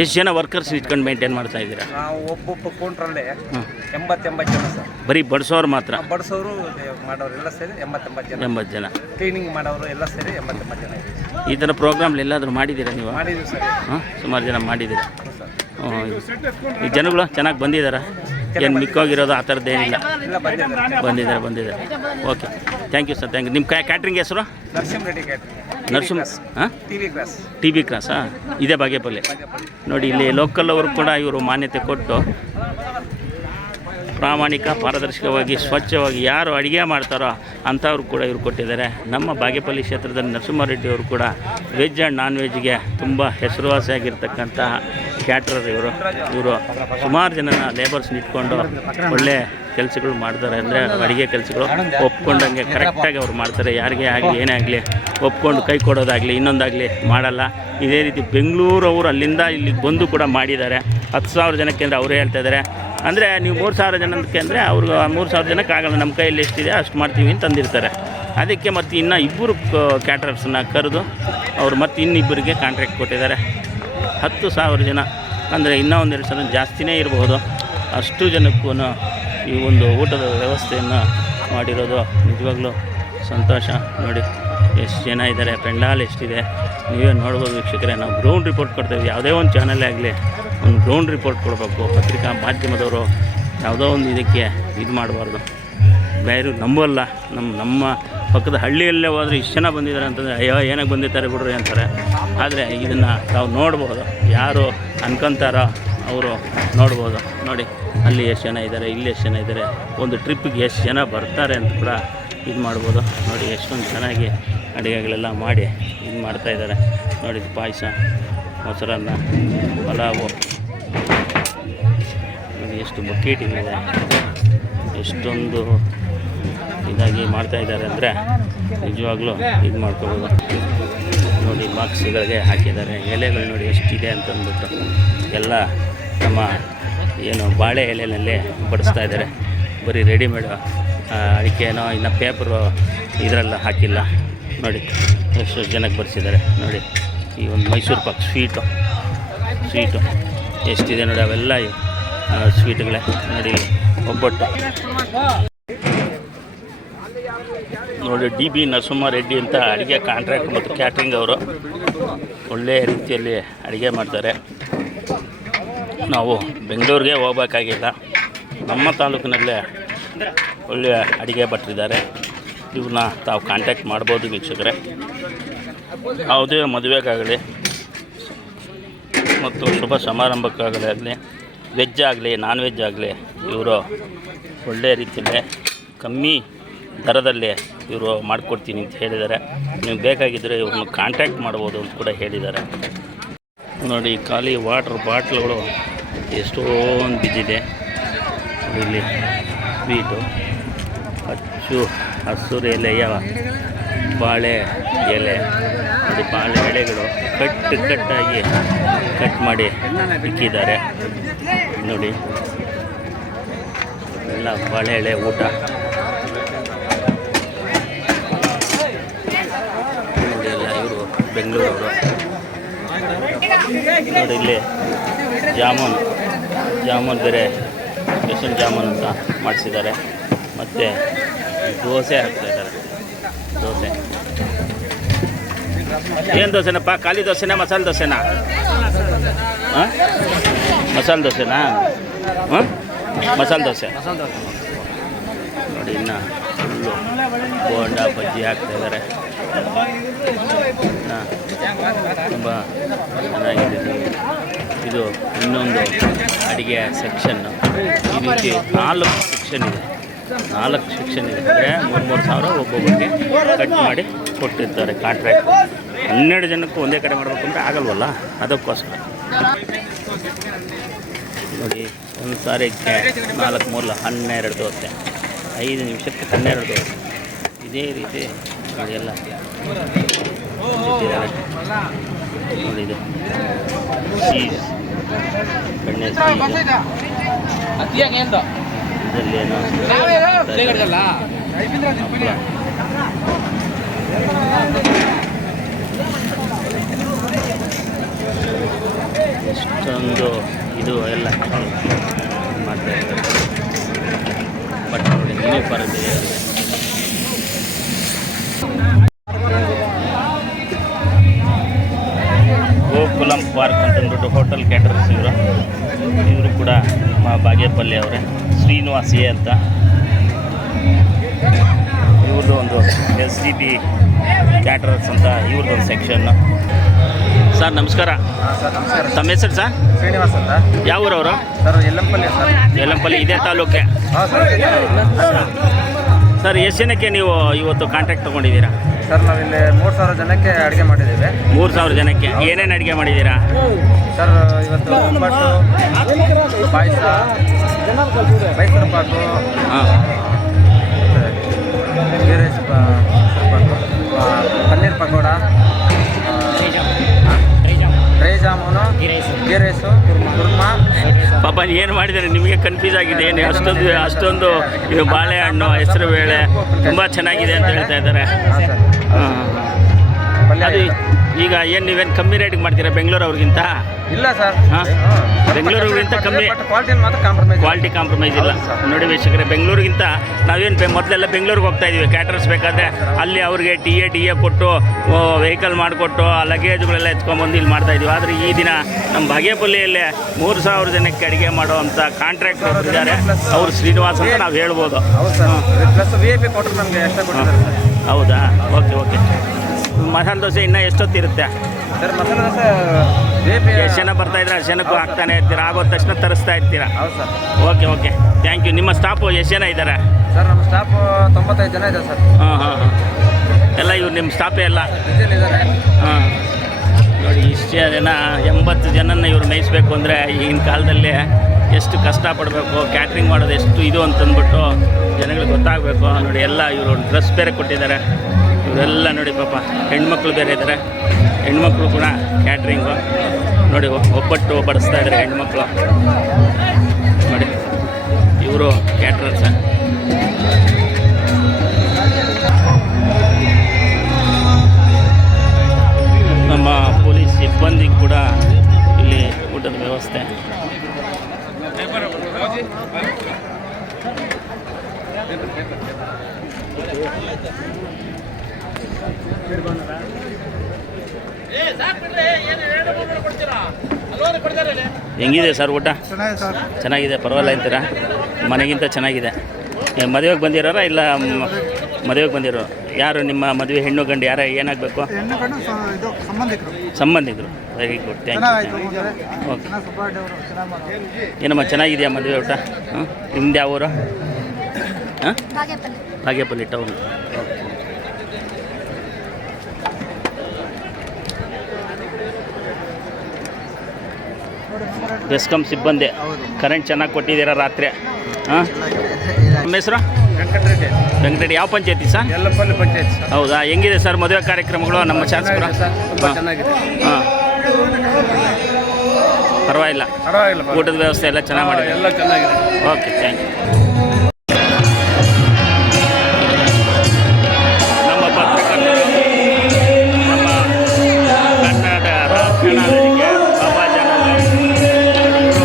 ಎಷ್ಟು ಜನ ವರ್ಕರ್ಸ್ ಇಟ್ಕೊಂಡು ಮೇಂಟೈನ್ ಮಾಡ್ತಾ ಇದ್ದೀರಾ? ನಾವು ಒಬ್ಬೊಬ್ಬ ಕೌಂಟ್ರಲ್ಲೇ 80 ಜನ ಸರ್. ಬರೀ ಬಡಿಸೋರು ಮಾತ್ರ? ಬಡಿಸೋರು ಮಾಡೋರು ಎಲ್ಲ ಸೇರಿ 80 ಜನ. ಕ್ಲೀನಿಂಗ್ ಮಾಡೋರು ಎಲ್ಲ ಸೇರಿ 80 ಜನ ಇದೆ. ಈ ಥರ ಪ್ರೋಗ್ರಾಮ್ಗಳು ಎಲ್ಲಾದರೂ ಮಾಡಿದ್ದೀರಾ ನೀವು? ಮಾಡಿದ್ದೀವಿ ಸರ್. ಹಾಂ, ಸುಮಾರು ಜನ ಮಾಡಿದ್ದೀರಾ? ಈ ಜನಗಳು ಚೆನ್ನಾಗಿ ಬಂದಿದ್ದಾರಾ? ಏನು ಮಿಕ್ಕೋಗಿರೋದು ಆ ಥರದ್ದೇನಿಲ್ಲ? ಬಂದಿದ್ದಾರೆ. Okay, thank you sir, thank you. ನಿಮ್ಮ ಕ್ಯಾಟ್ರಿಂಗ್ ಹೆಸರು? ನರಸಿಂಹರೆಡ್ಡಿ ಕ್ಯಾಟ್ರಿಂಗ್. ಹಾಂ, TB ಕ್ರಾಸಾ? ಇದೇ ಬಾಗೇಪಲ್ಲಿ. ನೋಡಿ, ಇಲ್ಲಿ ಲೋಕಲ್ ಅವರು ಕೂಡ ಇವರು ಮಾನ್ಯತೆ ಕೊಟ್ಟು ಪ್ರಾಮಾಣಿಕ, ಪಾರದರ್ಶಕವಾಗಿ, ಸ್ವಚ್ಛವಾಗಿ ಯಾರು ಅಡುಗೆ ಮಾಡ್ತಾರೋ ಅಂಥವ್ರು ಕೂಡ ಇವರು ಕೊಟ್ಟಿದ್ದಾರೆ. ನಮ್ಮ ಬಾಗೇಪಲ್ಲಿ ಕ್ಷೇತ್ರದಲ್ಲಿ ನರಸಿಂಹಾರೆಡ್ಡಿ ಅವರು ಕೂಡ ವೆಜ್ ಆ್ಯಂಡ್ ನಾನ್ ವೆಜ್ಗೆ ತುಂಬ ಹೆಸರುವಾಸಿಯಾಗಿರ್ತಕ್ಕಂತಹ ಕ್ಯಾಟ್ರರ್ ಇವರು ಸುಮಾರು ಜನ ಲೇಬರ್ಸ್ನ ಇಟ್ಕೊಂಡು ಒಳ್ಳೆ ಕೆಲಸಗಳು ಮಾಡ್ತಾರೆ. ಅಂದರೆ ಅಡುಗೆ ಕೆಲಸಗಳು ಒಪ್ಕೊಂಡಂಗೆ ಕರೆಕ್ಟಾಗಿ ಅವ್ರು ಮಾಡ್ತಾರೆ. ಯಾರಿಗೇ ಆಗಲಿ ಏನೇ ಆಗಲಿ ಒಪ್ಕೊಂಡು ಕೈ ಕೊಡೋದಾಗಲಿ ಇನ್ನೊಂದಾಗಲಿ ಮಾಡಲ್ಲ. ಇದೇ ರೀತಿ ಬೆಂಗಳೂರವರು ಅಲ್ಲಿಂದ ಇಲ್ಲಿಗೆ ಬಂದು ಕೂಡ ಮಾಡಿದ್ದಾರೆ. 10,000 ಜನಕ್ಕೆ ಅಂದರೆ ಅವರೇ ಹೇಳ್ತಾ ಇದ್ದಾರೆ ಅಂದರೆ ನೀವು 3,000 ಜನಕ್ಕೆ ಅಂದರೆ ಅವ್ರಿಗೆ 3,000 ಜನಕ್ಕೆ ಆಗಲ್ಲ, ನಮ್ಮ ಕೈಯಲ್ಲಿ ಎಷ್ಟಿದೆ ಅಷ್ಟು ಮಾಡ್ತೀವಿ ಅಂತ ತಂದಿರ್ತಾರೆ. ಅದಕ್ಕೆ ಮತ್ತು ಇನ್ನೂ ಇಬ್ಬರು ಕ್ಯಾಟ್ರರ್ಸನ್ನ ಕರೆದು ಅವರು ಮತ್ತು ಇನ್ನಿಬ್ಬರಿಗೆ ಕಾಂಟ್ರಾಕ್ಟ್ ಕೊಟ್ಟಿದ್ದಾರೆ. 10,000 ಜನ ಅಂದರೆ ಇನ್ನೂ ಒಂದೆರಡು ಸಲ ಜಾಸ್ತಿನೇ ಇರಬಹುದು. ಅಷ್ಟು ಜನಕ್ಕೂ ಈ ಒಂದು ಊಟದ ವ್ಯವಸ್ಥೆಯನ್ನು ಮಾಡಿರೋದು ನಿಜವಾಗ್ಲೂ ಸಂತೋಷ. ನೋಡಿ ಎಷ್ಟು ಜನ ಇದ್ದಾರೆ, ಪೆಂಡಾಲ್ ಎಷ್ಟಿದೆ ನೀವೇ ನೋಡ್ಬೋದು ವೀಕ್ಷಕರೇ. ನಾವು ಗ್ರೌಂಡ್ ರಿಪೋರ್ಟ್ ಕೊಡ್ತೇವೆ, ಯಾವುದೇ ಒಂದು ಚಾನಲ್ಲೇ ಆಗಲಿ ಒಂದು ಗ್ರೌಂಡ್ ರಿಪೋರ್ಟ್ ಕೊಡಬೇಕು. ಪತ್ರಿಕಾ ಮಾಧ್ಯಮದವರು ಯಾವುದೋ ಒಂದು ಇದಕ್ಕೆ ಇದು ಮಾಡಬಾರ್ದು. ಬೇರೆ ನಂಬಲ್ಲ. ನಮ್ಮ ಪಕ್ಕದ ಹಳ್ಳಿಯಲ್ಲೇ ಹೋದರೆ ಇಷ್ಟು ಜನ ಬಂದಿದ್ದಾರೆ ಅಂತಂದರೆ ಅಯ್ಯೋ ಏನಕ್ಕೆ ಬಂದಿರ್ತಾರೆ ಬಿಡ್ರಿ ಅಂತಾರೆ. ಆದರೆ ಇದನ್ನು ತಾವು ನೋಡ್ಬೋದು, ಯಾರು ಅನ್ಕೊಂತಾರೋ ಅವರು ನೋಡ್ಬೋದು. ನೋಡಿ ಅಲ್ಲಿ ಎಷ್ಟು ಜನ ಇದ್ದಾರೆ, ಇಲ್ಲಿ ಎಷ್ಟು ಜನ ಇದ್ದಾರೆ, ಒಂದು ಟ್ರಿಪ್ಪಿಗೆ ಎಷ್ಟು ಜನ ಬರ್ತಾರೆ ಅಂತ ಕೂಡ ಇದು ಮಾಡ್ಬೋದು. ನೋಡಿ ಎಷ್ಟೊಂದು ಚೆನ್ನಾಗಿ ಅಡುಗೆಗಳೆಲ್ಲ ಮಾಡಿ ಇದು ಮಾಡ್ತಾಯಿದ್ದಾರೆ. ನೋಡಿ ಪಾಯಸ, ಮೊಸರನ್ನ, ಪಲಾವು, ನೋಡಿ ಎಷ್ಟು ಬಕೆಟ್ ಇದೆ, ಎಷ್ಟೊಂದು ಇದಾಗಿ ಮಾಡ್ತಾಯಿದ್ದಾರೆ ಅಂದರೆ ನಿಜವಾಗ್ಲೂ ಇದು ಮಾಡ್ಕೋಬೋದು. ನೋಡಿ ಬಾಕ್ಸ್ಗಳಿಗೆ ಹಾಕಿದ್ದಾರೆ. ಎಲೆಗಳು ನೋಡಿ ಎಷ್ಟಿದೆ ಅಂತಂದ್ಬಿಟ್ಟು ಎಲ್ಲ ನಮ್ಮ ಏನು ಬಾಳೆ ಎಲೆಯಲ್ಲೇ ಬಡಿಸ್ತಾ ಇದ್ದಾರೆ. ಬರೀ ರೆಡಿಮೇಡ್ ಅಡಿಕೆನೋ ಇನ್ನು ಪೇಪರು ಇದರೆಲ್ಲ ಹಾಕಿಲ್ಲ. ನೋಡಿ ಎಷ್ಟು ಜನಕ್ಕೆ ಬಡಿಸಿದ್ದಾರೆ. ನೋಡಿ ಈ ಒಂದು ಮೈಸೂರು ಪಾಕ್ ಸ್ವೀಟು ಎಷ್ಟಿದೆ ನೋಡಿ, ಅವೆಲ್ಲ ಸ್ವೀಟ್ಗಳೇ. ನೋಡಿ ಒಬ್ಬಟ್ಟು ನೋಡಿ DB ನರಸಿಂಹಾರೆಡ್ಡಿ ಅಂತ ಅಡುಗೆ ಕಾಂಟ್ರಾಕ್ಟ್ ಮತ್ತು ಕ್ಯಾಟ್ರಿಂಗ್ ಅವರು ಒಳ್ಳೆಯ ರೀತಿಯಲ್ಲಿ ಅಡುಗೆ ಮಾಡ್ತಾರೆ. ನಾವು ಬೆಂಗಳೂರಿಗೆ ಹೋಗ್ಬೇಕಾಗಿಲ್ಲ, ನಮ್ಮ ತಾಲೂಕಿನಲ್ಲೇ ಒಳ್ಳೆಯ ಅಡುಗೆ ಭಟ್ರಿದ್ದಾರೆ. ಇವ್ರನ್ನ ತಾವು ಕಾಂಟ್ಯಾಕ್ಟ್ ಮಾಡ್ಬೋದು ವೀಕ್ಷಕರೇ. ಯಾವುದೇ ಮದುವೆಗಾಗಲಿ ಮತ್ತು ಶುಭ ಸಮಾರಂಭಕ್ಕಾಗಲಿ ವೆಜ್ ಆಗಲಿ ನಾನ್ ವೆಜ್ ಆಗಲಿ ಇವರು ಒಳ್ಳೆಯ ರೀತಿಯಲ್ಲೇ ಕಮ್ಮಿ ದರದಲ್ಲಿ ಇವರು ಮಾಡಿಕೊಡ್ತೀನಿ ಅಂತ ಹೇಳಿದ್ದಾರೆ. ನೀವು ಬೇಕಾಗಿದ್ದರೆ ಇವ್ರನ್ನ ಕಾಂಟ್ಯಾಕ್ಟ್ ಮಾಡ್ಬೋದು ಅಂತ ಕೂಡ ಹೇಳಿದ್ದಾರೆ. ನೋಡಿ ಖಾಲಿ ವಾಟರ್ ಬಾಟ್ಲ್ಗಳು ಎಷ್ಟೊಂದು ಬಿದ್ದಿದೆ. ಇಲ್ಲಿ ಸ್ವೀಟು, ಹಸಿರು ಎಲೆಯ ಬಾಳೆ ಎಲೆ, ನೋಡಿ ಬಾಳೆ ಎಲೆಗಳು ಕಟ್ಟಾಗಿ ಕಟ್ ಮಾಡಿ ಇಕ್ಕಿದ್ದಾರೆ. ನೋಡಿ ಎಲ್ಲ ಬಾಳೆ ಎಲೆ ಊಟ. ನೋಡಿ ಎಲ್ಲ ಇವರು ಬೆಂಗಳೂರವರು. ನೋಡಿ ಇಲ್ಲಿ ಜಾಮೂನ್ ಬೇರೆ ಸ್ಪೆಷಲ್ ಜಾಮೂನ್ ಅಂತ ಮಾಡಿಸಿದ್ದಾರೆ. ಮತ್ತು ದೋಸೆ ಹಾಕ್ತಾಯಿದ್ದಾರೆ. ದೋಸೆ ಏನು ದೋಸೆನಪ್ಪ? ಖಾಲಿ ದೋಸೆನಾ ಮಸಾಲೆ ದೋಸೆನಾ? ಹಾಂ ಮಸಾಲೆ ದೋಸೆನಾ? ಹಾಂ ಮಸಾಲೆ ದೋಸೆ. ನೋಡಿ ಇನ್ನು ಫುಲ್ಲು ಬೋಂಡ ಬಜ್ಜಿ ಹಾಕ್ತಾಯಿದ್ದಾರೆ. ತುಂಬ ಚೆನ್ನಾಗಿದೆ. ಇದು ಇನ್ನೊಂದು ಅಡುಗೆ ಸೆಕ್ಷನ್ನು. ಈ ರೀತಿ 4 ಸೆಕ್ಷನ್ ಇದೆ. 4 ಸೆಕ್ಷನ್ ಇದೆ ಅಂದರೆ 3,000 ಸಾವಿರ ಒಬ್ಬೊಬ್ಬರಿಗೆ ಕಟ್ ಮಾಡಿ ಕೊಟ್ಟಿರ್ತಾರೆ ಕಾಂಟ್ರಾಕ್ಟ್. 12 ಜನಕ್ಕೂ ಒಂದೇ ಕಡೆ ಮಾಡಬೇಕು ಅಂದರೆ ಆಗಲ್ವಲ್ಲ, ಅದಕ್ಕೋಸ್ಕರ. ನೋಡಿ ಒಂದು ಸಾರಿಗೆ 4, 3, 12 ದೋಸೆ, 5 ನಿಮಿಷಕ್ಕೆ 12 ದೋಸೆ. ಇದೇ ರೀತಿ ನೋಡಿ ಎಲ್ಲ ನೋಡಿ ಇದು ಚೀಸ್, ಬೆಣ್ಣೆ ಚೀಸ್, ಇದರಲ್ಲೇನೋ ಎಷ್ಟೊಂದು ಇದು ಎಲ್ಲ ಮಾಡ್ತಾ ಇದ್ದಾರೆ. ಬಟ್ ನೋಡಿ ನೀವು ಬರೋದಿದೆ. ಗೋಕುಲಂ ಪಾರ್ಕ್ ಅಂತಂದ್ಬಿಟ್ಟು ಹೋಟೆಲ್ ಕ್ಯಾಟರರ್ಸ್ ಇವರು ಕೂಡ ನಮ್ಮ ಬಾಗೇಪಲ್ಲಿ ಅವರೇ, ಶ್ರೀನಿವಾಸಿ ಅಂತ. ಇವ್ರದ್ದು ಒಂದು SDB ಕ್ಯಾಟರರ್ಸ್ ಅಂತ ಇವ್ರದ್ದೊಂದು ಸೆಕ್ಷನ್ನು. ಸರ್ ನಮಸ್ಕಾರ. ಸರ್ ನಮಸ್ಕಾರ. ತಮ್ಮ ಹೆಸರು ಸರ್? ಶ್ರೀನಿವಾಸ್ ಅಂತ. ಯಾವ ಊರವರು? Sir ಯಲ್ಲಂಪಲ್ಲಿ sir. ಯಲ್ಲಂಪಲ್ಲಿ ಇದೇ ತಾಲೂಕೆ? ಹಾಂ ಸರ್. ಸರ್ ಎಷ್ಟು ಜನಕ್ಕೆ ನೀವು ಇವತ್ತು ಕಾಂಟ್ಯಾಕ್ಟ್ ತೊಗೊಂಡಿದ್ದೀರಾ? ಸರ್ ನಾವಿಲ್ಲಿ 3,000 ಜನಕ್ಕೆ ಅಡುಗೆ ಮಾಡಿದ್ದೀವಿ. 3,000 ಜನಕ್ಕೆ ಏನೇನು ಅಡುಗೆ ಮಾಡಿದ್ದೀರಾ? ಸರ್ ಇವತ್ತು ಒಬ್ಬಟ್ಟು, ಪಾಯಸ, ಮೈಸೂರು ಪಾಕು, ಹಾಂ, ghee rice paneer pakoda, dry jamun, ghee rice kurma. ಪಾಪ ಏನು ಮಾಡಿದ್ದಾರೆ ನಿಮಗೆ ಕನ್ಫ್ಯೂಸ್ ಆಗಿದೆ ಏನು ಅಷ್ಟೊಂದು ಇದು ಬಾಳೆಹಣ್ಣು ಹೆಸರು ಬೇಳೆ ತುಂಬ ಚೆನ್ನಾಗಿದೆ ಅಂತ ಹೇಳ್ತಾ ಇದ್ದಾರೆ. ಅದು ಈಗ ಏನು ನೀವೇನು ಕಮ್ಮಿ ರೇಟಿಗೆ ಮಾಡ್ತೀರಾ ಬೆಂಗಳೂರು ಅವ್ರಿಗಿಂತ? ಇಲ್ಲ ಸರ್, ಬೆಂಗಳೂರಿಗಿಂತ ಕಮ್ಮಿ ಕ್ವಾಲಿಟಿ ಕಾಂಪ್ರಮೈಸ್ ಇಲ್ಲ. ನೋಡಿ ವೀಕ್ಷಕರೇ, ಬೆಂಗಳೂರಿಗಿಂತ ನಾವೇನು ಮೊದಲೆಲ್ಲ ಬೆಂಗಳೂರಿಗೆ ಹೋಗ್ತಾ ಇದ್ದೀವಿ ಕ್ಯಾಟ್ರರ್ಸ್ ಬೇಕಾದರೆ, ಅಲ್ಲಿ ಅವ್ರಿಗೆ ಟಿ ಎ ಕೊಟ್ಟು ವೆಹಿಕಲ್ ಮಾಡಿಕೊಟ್ಟು ಆ ಲಗೇಜ್ಗಳೆಲ್ಲ ಎತ್ಕೊಂಡ್ಬಂದು ಇಲ್ಲಿ ಮಾಡ್ತಾಯಿದ್ವಿ. ಆದರೆ ಈ ದಿನ ನಮ್ಮ ಬಾಗೇಪಲ್ಲಿಯಲ್ಲೇ 3,000 ಜನಕ್ಕೆ ಅಡುಗೆ ಮಾಡೋವಂಥ ಕಾಂಟ್ರಾಕ್ಟರ್ ಇದ್ದಾರೆ, ಅವರು ಶ್ರೀನಿವಾಸ್ ಅಂತ ನಾವು ಹೇಳ್ಬೋದು. ಹೌದಾ? ಓಕೆ. ಮಸಾಲೆ ದೋಸೆ ಇನ್ನೂ ಎಷ್ಟೊತ್ತಿರುತ್ತೆ ಸರ್? ಮಸಾಲೆ ದೋಸೆ ಎಷ್ಟು ಜನ ಬರ್ತಾಯಿದ್ರೆ ಅಷ್ಟು ಜನಕ್ಕೂ ಹಾಕ್ತಾನೆ ಇರ್ತೀರಾ, ಆಗೋದ ತಕ್ಷಣ ತರಿಸ್ತಾ ಇರ್ತೀರಾ? ಹೌದು ಸರ್. Okay thank you. ನಿಮ್ಮ ಸ್ಟಾಫು ಎಷ್ಟು ಜನ ಇದ್ದಾರೆ ಸರ್? ನಮ್ಮ ಸ್ಟಾಫು 95 ಜನ ಇದೆ ಸರ್. ಹಾಂ ಎಲ್ಲ ಇವ್ರು ನಿಮ್ಮ ಸ್ಟಾಫೇ ಎಲ್ಲ? ಇದ್ದಾರೆ. ಹಾಂ ನೋಡಿ, ಇಷ್ಟು ಜನ 80 ಜನನ ಇವ್ರು ಮೇಯಿಸ್ಬೇಕು ಅಂದರೆ ಈಗಿನ ಕಾಲದಲ್ಲಿ ಎಷ್ಟು ಕಷ್ಟಪಡಬೇಕು, ಕ್ಯಾಟ್ರಿಂಗ್ ಮಾಡೋದು ಎಷ್ಟು ಇದು ಅಂತಂದ್ಬಿಟ್ಟು ಜನಗಳಿಗೆ ಗೊತ್ತಾಗಬೇಕು. ನೋಡಿ ಎಲ್ಲ ಇವರು ಡ್ರೆಸ್ ಬೇರೆ ಕೊಟ್ಟಿದ್ದಾರೆ. ಇವರೆಲ್ಲ ನೋಡಿ ಪಾಪ ಹೆಣ್ಮಕ್ಳು ಬೇರೆ ಇದ್ದಾರೆ, ಹೆಣ್ಮಕ್ಳು ಕೂಡ ಕ್ಯಾಟ್ರಿಂಗು ನೋಡಿ ಒಬ್ಬಟ್ಟು ಬಡಿಸ್ತಾ ಇದ್ದಾರೆ ಹೆಣ್ಮಕ್ಳು. ನೋಡಿ ಇವರು ಕ್ಯಾಟ್ರರ್ಸ. ನಮ್ಮ ಪೊಲೀಸ್ ಸಿಬ್ಬಂದಿಗೆ ಕೂಡ ಇಲ್ಲಿ ಊಟದ ವ್ಯವಸ್ಥೆ. ಹೆಂಗಿದೆ ಸರ್ ಊಟ? ಚೆನ್ನಾಗಿದೆ, ಪರವಾಗಿಲ್ಲ ಅಂತೀರಾ? ಮನೆಗಿಂತ ಚೆನ್ನಾಗಿದೆ. ಮದುವೆಗೆ ಬಂದಿರೋರಾ ಇಲ್ಲ ಮದುವೆಗೆ ಬಂದಿರೋ? ಯಾರು ನಿಮ್ಮ ಮದುವೆ ಹೆಣ್ಣು ಗಂಡು ಯಾರ ಏನಾಗಬೇಕು? ಸಂಬಂಧಿಕರು. Very good, thank you. Okay. ಏನಮ್ಮ ಚೆನ್ನಾಗಿದೆಯಾ ಮದುವೆ ಊಟ? ನಿಮ್ದು ಯಾವ ಊರು? ಹಾಂ, ಬಾಗೇಪಲ್ಲಿ ಟೌನ್. ಓಕೆ. ಬೆಸ್ಕಾಂ ಸಿಬ್ಬಂದಿ ಕರೆಂಟ್ ಚೆನ್ನಾಗಿ ಕೊಟ್ಟಿದ್ದೀರಾ ರಾತ್ರಿ? ಹಾಂ. ನಿಮ್ಮ ಹೆಸರು? ವೆಂಕಟರೆಡ್ಡಿ. ಯಾವ ಪಂಚಾಯತಿ ಸರ್? ಯಲ್ಲಪಲ್ಲಿ ಪಂಚಾಯತ್. ಹೌದಾ? ಹೆಂಗಿದೆ ಸರ್ ಮದುವೆ ಕಾರ್ಯಕ್ರಮಗಳು ನಮ್ಮ ಶಾಸಕರು? ತುಂಬ ಚೆನ್ನಾಗಿದೆ. ಹಾಂ, ಪರವಾಗಿಲ್ಲ. ಊಟದ ವ್ಯವಸ್ಥೆ ಎಲ್ಲ ಚೆನ್ನಾಗಿ ಮಾಡಿದೆ? ಎಲ್ಲ ಚೆನ್ನಾಗಿದೆ. Okay, thank you. ನಮ್ಮ ಪತ್ರಕರ್ತರು ನಮ್ಮ ಕನ್ನಡ ರಾಷ್ಟ್ರೀಯ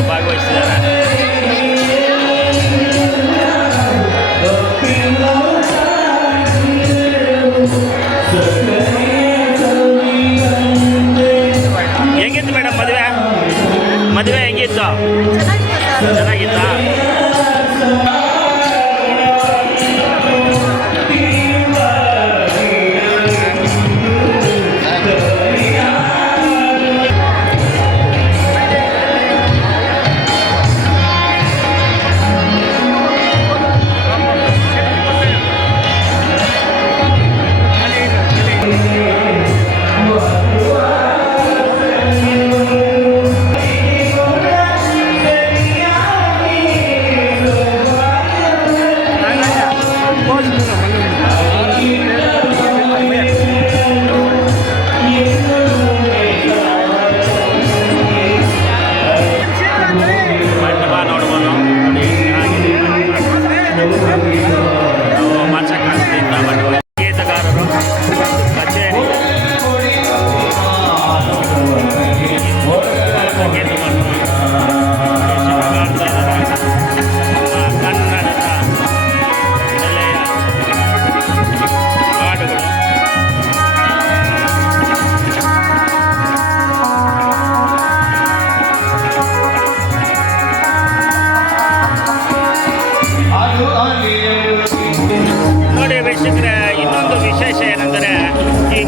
ಭಾಗವಹಿಸಿದ್ದಾರೆ. ಹೆಂಗಿತ್ತು ಮೇಡಮ್ ಮದುವೆ ಹೆಂಗಿತ್ತು? ಚೆನ್ನಾಗಿತ್ತಾ? ನೋಡಿ ವೀಕ್ಷಕರೇ, ಇನ್ನೊಂದು ವಿಶೇಷ ಏನೆಂದರೆ ಈ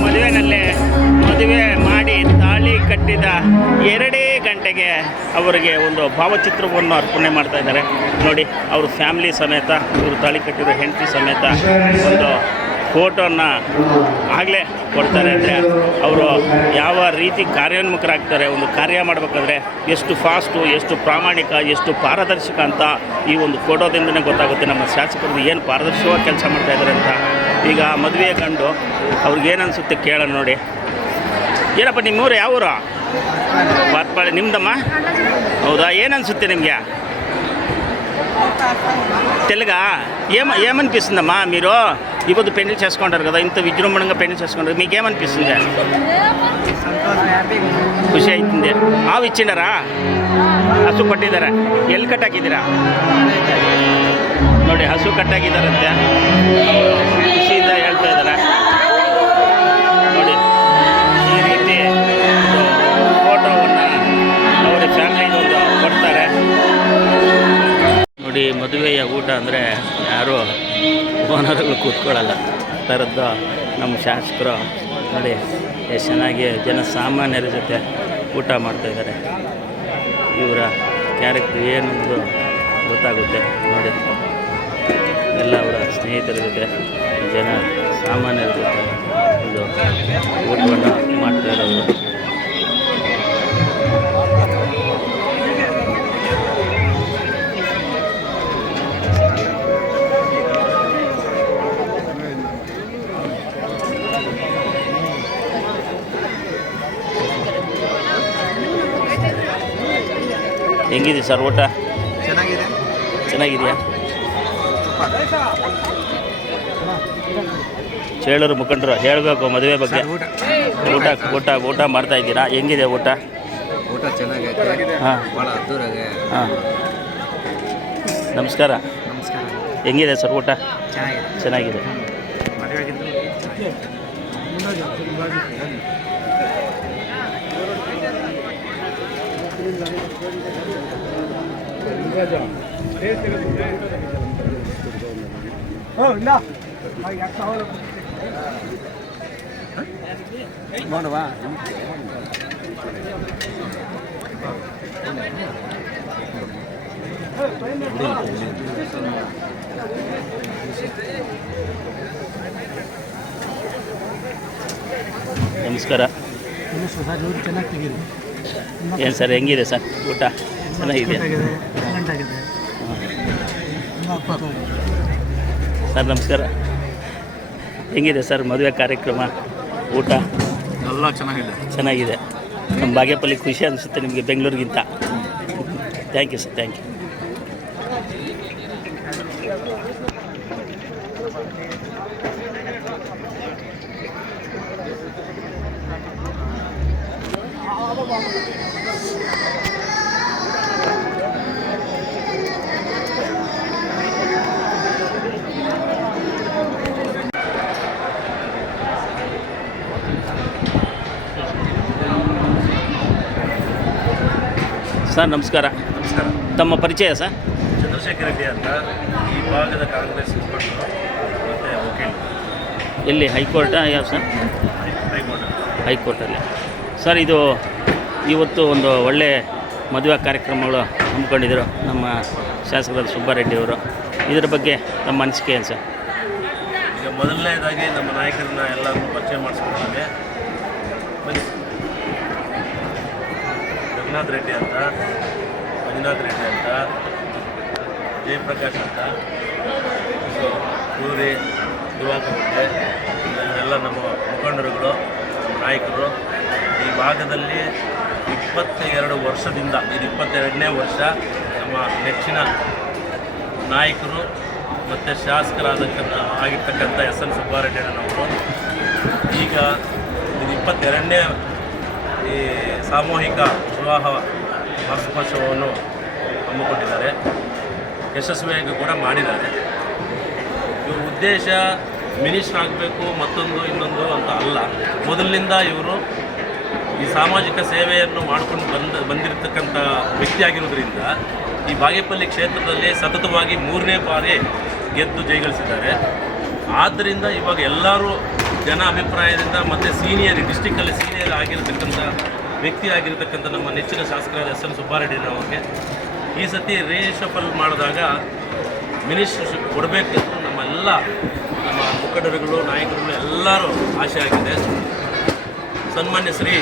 ಮದುವೆ ಮಾಡಿ ತಾಳಿ ಕಟ್ಟಿದ 2 ಗಂಟೆಗೆ ಅವರಿಗೆ ಒಂದು ಭಾವಚಿತ್ರವನ್ನು ಅರ್ಪಣೆ ಮಾಡ್ತಾ ಇದ್ದಾರೆ. ನೋಡಿ, ಅವರು ಫ್ಯಾಮಿಲಿ ಸಮೇತ, ಇವರು ತಾಳಿ ಕಟ್ಟಿರೋ ಹೆಂಡತಿ ಸಮೇತ ಒಂದು ಫೋಟೋನ ಆಗಲೇ ಕೊಡ್ತಾರೆ. ಅಂದರೆ ಅವರು ಯಾವ ರೀತಿ ಕಾರ್ಯೋನ್ಮುಖರಾಗ್ತಾರೆ, ಒಂದು ಕಾರ್ಯ ಮಾಡಬೇಕಾದ್ರೆ ಎಷ್ಟು ಫಾಸ್ಟು, ಎಷ್ಟು ಪ್ರಾಮಾಣಿಕ, ಎಷ್ಟು ಪಾರದರ್ಶಕ ಅಂತ ಈ ಒಂದು ಫೋಟೋದಿಂದನೇ ಗೊತ್ತಾಗುತ್ತೆ ನಮ್ಮ ಶಾಸಕರು ಏನು ಪಾರದರ್ಶಕವಾಗಿ ಕೆಲಸ ಮಾಡ್ತಾಯಿದ್ದಾರೆ ಅಂತ. ಈಗ ಮದುವೆ ಗಂಡು ಅವ್ರಿಗೇನು ಅನಿಸುತ್ತೆ ಕೇಳೋಣ ನೋಡಿ. ಏನಪ್ಪ ನಿಮ್ಮೂರು ಯಾವ ಊರು? ಬಾತ್ಪಾಳೆ. ನಿಮ್ದಮ್ಮ? హౌదా ఏమనిపిస్తుంది నిಮಗೆ? తెలుగా ఏమనిపిస్తుందమ్మా? మీరు ఇప్పుడు పెళ్లి చేసుకుంటారు కదా, ఇంత విజృంభణంగా పెళ్లి చేసుకుంటారు, మీకేమనిపిస్తుంది? ಖುಷಿ ಆಯ್ತಿಂದೆ. ಹಾವು ಇಚ್ಚಿಂಡಾರಾ? ಹಸು ಕೊಟ್ಟಿದ್ದಾರೆ. ಎಲ್ಲಿ ಕಟ್ಟಾಕಿದ್ದೀರಾ ನೋಡಿ? ಹಸು ಕಟ್ಟಾಕಿದ್ದಾರಂತೆ, ಖುಷಿಯಿಂದ ಹೇಳ್ತಾ ಇದ್ದಾರೆ ನೋಡಿ. ಈ ರೀತಿ ಫೋಟೋವನ್ನು ಅವರ ಫ್ಯಾಮಿಲಿಗೆ ಒಂದು ಕೊಡ್ತಾರೆ ನೋಡಿ. ಮದುವೆಯ ಊಟ ಅಂದರೆ ಯಾರೂ ಓನರ್ಗಳು ಕೂತ್ಕೊಳ್ಳಲ್ಲ ಥರದ್ದು ನಮ್ಮ ಶಾಸಕರು ನೋಡಿ ಎಷ್ಟು ಚೆನ್ನಾಗಿ ಜನಸಾಮಾನ್ಯರ ಜೊತೆ ಊಟ ಮಾಡ್ತಾಯಿದ್ದಾರೆ. ಇವರ ಕ್ಯಾರೆಕ್ಟರ್ ಏನೊಂದು ಗೊತ್ತಾಗುತ್ತೆ ನೋಡಿ. ಎಲ್ಲ ಅವರ ಸ್ನೇಹಿತರ ಜೊತೆ ಜನ ಸಾಮಾನ್ಯರ ಜೊತೆ ಒಂದು ಊಟವನ್ನು ಮಾಡ್ತಾ ಇರೋದು. ಹೆಂಗಿದೆ ಸರ್ ಊಟ? ಚೆನ್ನಾಗಿದೆಯಾ? ಚೇಳೂರು ಮುಖಂಡರು ಹೇಳಬೇಕು ಮದುವೆ ಬಗ್ಗೆ. ಊಟ ಮಾಡ್ತಾ ಇದ್ದೀರಾ? ಹೆಂಗಿದೆ ಊಟ? ಊಟ ಚೆನ್ನಾಗೈತೆ. ಹಾಂ ಭಾಳ ಅದ್ದೂರಾಗೆ. ಹಾಂ ನಮಸ್ಕಾರ. ನಮಸ್ಕಾರ. ಹೆಂಗಿದೆ ಸರ್ ಊಟ? ಚೆನ್ನಾಗಿದೆ. ಚೆನ್ನಾಗಿದೆ. ನೋಡುವ ನಮಸ್ಕಾರ. ಏನು ಸರ್ ಹೆಂಗಿದೆ ಸರ್ ಊಟ? ಚೆನ್ನಾಗಿದೆ ಸರ್. ನಮಸ್ಕಾರ. ಹೆಂಗಿದೆ ಸರ್ ಮದುವೆ ಕಾರ್ಯಕ್ರಮ ಊಟ? ಎಲ್ಲ ಚೆನ್ನಾಗಿದೆ. ನಮ್ಮ ಬಾಗೇಪಲ್ಲಿ ಖುಷಿ ಅನಿಸುತ್ತೆ ನಿಮಗೆ ಬೆಂಗಳೂರಿಗಿಂತ. Thank you sir, thank you. Sir ನಮಸ್ಕಾರ. ತಮ್ಮ ಪರಿಚಯ ಸರ್? ಚಂದ್ರಶೇಖರ್ ರೆಡ್ಡಿ ಅಂತ, ಈ ಭಾಗದ ಕಾಂಗ್ರೆಸ್ ಮುಖಂಡರು ಮತ್ತು ವಕೀಲ. ಎಲ್ಲಿ ಹೈಕೋರ್ಟಾ ಯಾವ ಸರ್? ಹೈಕೋರ್ಟಲ್ಲಿ. ಸರ್ ಇದು ಇವತ್ತು ಒಂದು ಒಳ್ಳೆ ಮದುವೆ ಕಾರ್ಯಕ್ರಮಗಳು ಹಮ್ಮಿಕೊಂಡಿದ್ದರು ನಮ್ಮ ಶಾಸಕರಾದ ಸುಬ್ಬಾರೆಡ್ಡಿ ಅವರು. ಇದರ ಬಗ್ಗೆ ತಮ್ಮ ಅನಿಸಿಕೆ ಏನು ಸರ್? ಈಗ ಮೊದಲನೇದಾಗಿ ನಮ್ಮ ನಾಯಕರನ್ನ ಎಲ್ಲರೂ ಪರಿಚಯ ಮಾಡಿಸ್ಕೊಂಡಿದ್ದೇವೆ. ರಘುನಾಥ್ ರೆಡ್ಡಿ ಅಂತ, ಮಂಜುನಾಥ್ ರೆಡ್ಡಿ ಅಂತ, ಜಯಪ್ರಕಾಶ್ ಅಂತ, ಸೂರಿ ದಿವಾಕರ್ ಎಲ್ಲ ನಮ್ಮ ಮುಖಂಡರುಗಳು, ನಮ್ಮ ನಾಯಕರು. ಈ ಭಾಗದಲ್ಲಿ 22 ವರ್ಷದಿಂದ ಇದು 22ನೇ ವರ್ಷ ನಮ್ಮ ನೆಚ್ಚಿನ ನಾಯಕರು ಮತ್ತು ಆಗಿರ್ತಕ್ಕಂಥ ಎಸ್.ಎನ್. ಸುಬ್ಬಾರೆಡ್ಡಿಯವರು ಈಗ ಇದು 22ನೇ ಈ ಸಾಮೂಹಿಕ ವಿವಾಹ ವಾರ್ಷಿಕೋತ್ಸವವನ್ನು ಹಮ್ಮಿಕೊಂಡಿದ್ದಾರೆ. ಯಶಸ್ವಿಯಾಗಿ ಕೂಡ ಮಾಡಿದ್ದಾರೆ. ಇವ್ರ ಉದ್ದೇಶ ಮಿನಿಸ್ಟರ್ ಆಗಬೇಕು ಮತ್ತೊಂದು ಇನ್ನೊಂದು ಅಂತ ಅಲ್ಲ. ಮೊದಲಿನಿಂದ ಇವರು ಈ ಸಾಮಾಜಿಕ ಸೇವೆಯನ್ನು ಮಾಡಿಕೊಂಡು ಬಂದಿರತಕ್ಕಂಥ ವ್ಯಕ್ತಿಯಾಗಿರೋದ್ರಿಂದ ಈ ಬಾಗೇಪಲ್ಲಿ ಕ್ಷೇತ್ರದಲ್ಲಿ ಸತತವಾಗಿ 3ನೇ ಬಾರಿ ಗೆದ್ದು ಜಯಗಳಿಸಿದ್ದಾರೆ. ಆದ್ದರಿಂದ ಇವಾಗ ಎಲ್ಲರೂ ಜನ ಅಭಿಪ್ರಾಯದಿಂದ ಮತ್ತು ಡಿಸ್ಟಿಕ್ಕಲ್ಲಿ ಸೀನಿಯರ್ ಆಗಿರತಕ್ಕಂಥ ವ್ಯಕ್ತಿ ಆಗಿರತಕ್ಕಂಥ ನಮ್ಮ ನೆಚ್ಚಿನ ಶಾಸಕರಾದ ಎಸ್.ಎನ್. ಸುಬ್ಬಾರೆಡ್ಡಿನವ್ರಿಗೆ ಈ ಸತಿ ರೇಷಫಲ್ ಮಾಡಿದಾಗ ಮಿನಿಸ್ಟರ್ಶಿಪ್ ಕೊಡಬೇಕು ನಮ್ಮೆಲ್ಲ ನಮ್ಮ ಮುಖಂಡರುಗಳು ನಾಯಕರುಗಳು ಎಲ್ಲರೂ ಆಸೆ ಆಗಿದೆ. ಸನ್ಮಾನ್ಯ ಶ್ರೀ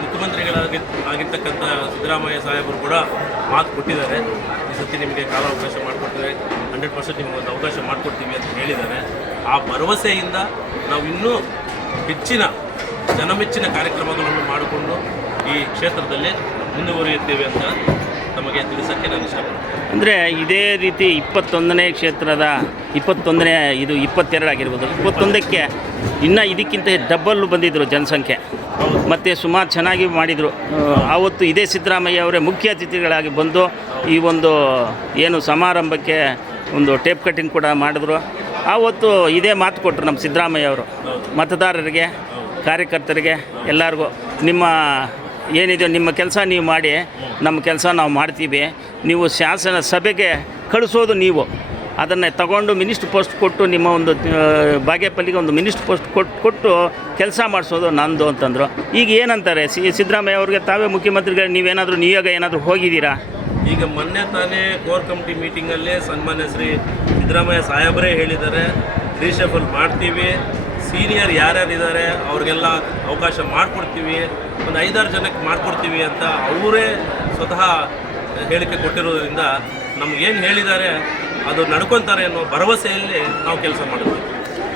ಮುಖ್ಯಮಂತ್ರಿಗಳಾಗಿರ್ತಕ್ಕಂಥ ಸಿದ್ದರಾಮಯ್ಯ ಸಾಹೇಬರು ಕೂಡ ಮಾತು ಕೊಟ್ಟಿದ್ದಾರೆ. ಈ ಸತಿ ನಿಮಗೆ ಕಾಲಾವಕಾಶ ಮಾಡಿಕೊಡ್ತೇವೆ, 100% ನಿಮಗೆ ಒಂದು ಅವಕಾಶ ಮಾಡಿಕೊಡ್ತೀವಿ ಅಂತ ಹೇಳಿದ್ದಾರೆ. ಆ ಭರವಸೆಯಿಂದ ನಾವು ಇನ್ನೂ ಹೆಚ್ಚಿನ ಜನಮೆಚ್ಚಿನ ಕಾರ್ಯಕ್ರಮಗಳನ್ನು ಮಾಡಿಕೊಂಡು ಈ ಕ್ಷೇತ್ರದಲ್ಲಿ ಮುಂದುವರಿಯುತ್ತೇವೆ ಅಂತ ತಮಗೆ ತಿಳಿಸೋಕ್ಕೆ ನಾನು ಇಷ್ಟಪಡ್ತೀನಿ. ಅಂದರೆ ಇದೇ ರೀತಿ 21ನೇ ಕ್ಷೇತ್ರದ 21ನೇ ಇದು 22 ಆಗಿರ್ಬೋದು, 21ಕ್ಕೆ ಇನ್ನೂ ಇದಕ್ಕಿಂತ ಡಬ್ಬಲ್ ಬಂದಿದ್ದರು ಜನಸಂಖ್ಯೆ ಮತ್ತು ಸುಮಾರು ಚೆನ್ನಾಗಿ ಮಾಡಿದರು. ಆವತ್ತು ಇದೇ ಸಿದ್ದರಾಮಯ್ಯ ಅವರೇ ಮುಖ್ಯ ಅತಿಥಿಗಳಾಗಿ ಬಂದು ಈ ಒಂದು ಏನು ಸಮಾರಂಭಕ್ಕೆ ಒಂದು ಟೇಪ್ ಕಟ್ಟಿಂಗ್ ಕೂಡ ಮಾಡಿದ್ರು. ಆವತ್ತು ಇದೇ ಮಾತು ಕೊಟ್ಟರು ನಮ್ಮ ಸಿದ್ದರಾಮಯ್ಯ ಅವರು ಮತದಾರರಿಗೆ, ಕಾರ್ಯಕರ್ತರಿಗೆ, ಎಲ್ಲರಿಗೂ ನಿಮ್ಮ ಏನಿದೆ ನಿಮ್ಮ ಕೆಲಸ ನೀವು ಮಾಡಿ, ನಮ್ಮ ಕೆಲಸ ನಾವು ಮಾಡ್ತೀವಿ, ನೀವು ಶಾಸನ ಸಭೆಗೆ ಕಳಿಸೋದು ನೀವು, ಅದನ್ನು ತಗೊಂಡು ಮಿನಿಸ್ಟ್ರ್ ಪೋಸ್ಟ್ ಕೊಟ್ಟು ನಿಮ್ಮ ಒಂದು ಬಾಗೇಪಲ್ಲಿಗೆ ಒಂದು ಮಿನಿಸ್ಟ್ರ್ ಪೋಸ್ಟ್ ಕೊಟ್ಟು ಕೆಲಸ ಮಾಡಿಸೋದು ನಂದು ಅಂತಂದರು. ಈಗ ಏನಂತಾರೆ ಸಿದ್ದರಾಮಯ್ಯ ಅವ್ರಿಗೆ, ತಾವೇ ಮುಖ್ಯಮಂತ್ರಿಗಳು, ನೀವೇನಾದರೂ ನಿಯೋಗ ಏನಾದರೂ ಹೋಗಿದ್ದೀರಾ? ಈಗ ಮೊನ್ನೆ ತಾನೇ ಕೋರ್ ಕಮಿಟಿ ಮೀಟಿಂಗಲ್ಲೇ ಸನ್ಮಾನ್ಯ ಶ್ರೀ ಸಿದ್ದರಾಮಯ್ಯ ಸಾಹೇಬರೇ ಹೇಳಿದ್ದಾರೆ, ರೀಶಫಲ್ ಮಾಡ್ತೀವಿ, ಸೀನಿಯರ್ ಯಾರ್ಯಾರಿದ್ದಾರೆ ಅವ್ರಿಗೆಲ್ಲ ಅವಕಾಶ ಮಾಡಿಕೊಡ್ತೀವಿ, ಒಂದು 5-6 ಜನಕ್ಕೆ ಮಾಡಿಕೊಡ್ತೀವಿ ಅಂತ ಅವರೇ ಸ್ವತಃ ಹೇಳಿಕೆ ಕೊಟ್ಟಿರೋದ್ರಿಂದ ನಮಗೇನು ಹೇಳಿದ್ದಾರೆ ಅದು ನಡ್ಕೊತಾರೆ ಅನ್ನೋ ಭರವಸೆಯಲ್ಲಿ ನಾವು ಕೆಲಸ ಮಾಡಿದ್ವಿ.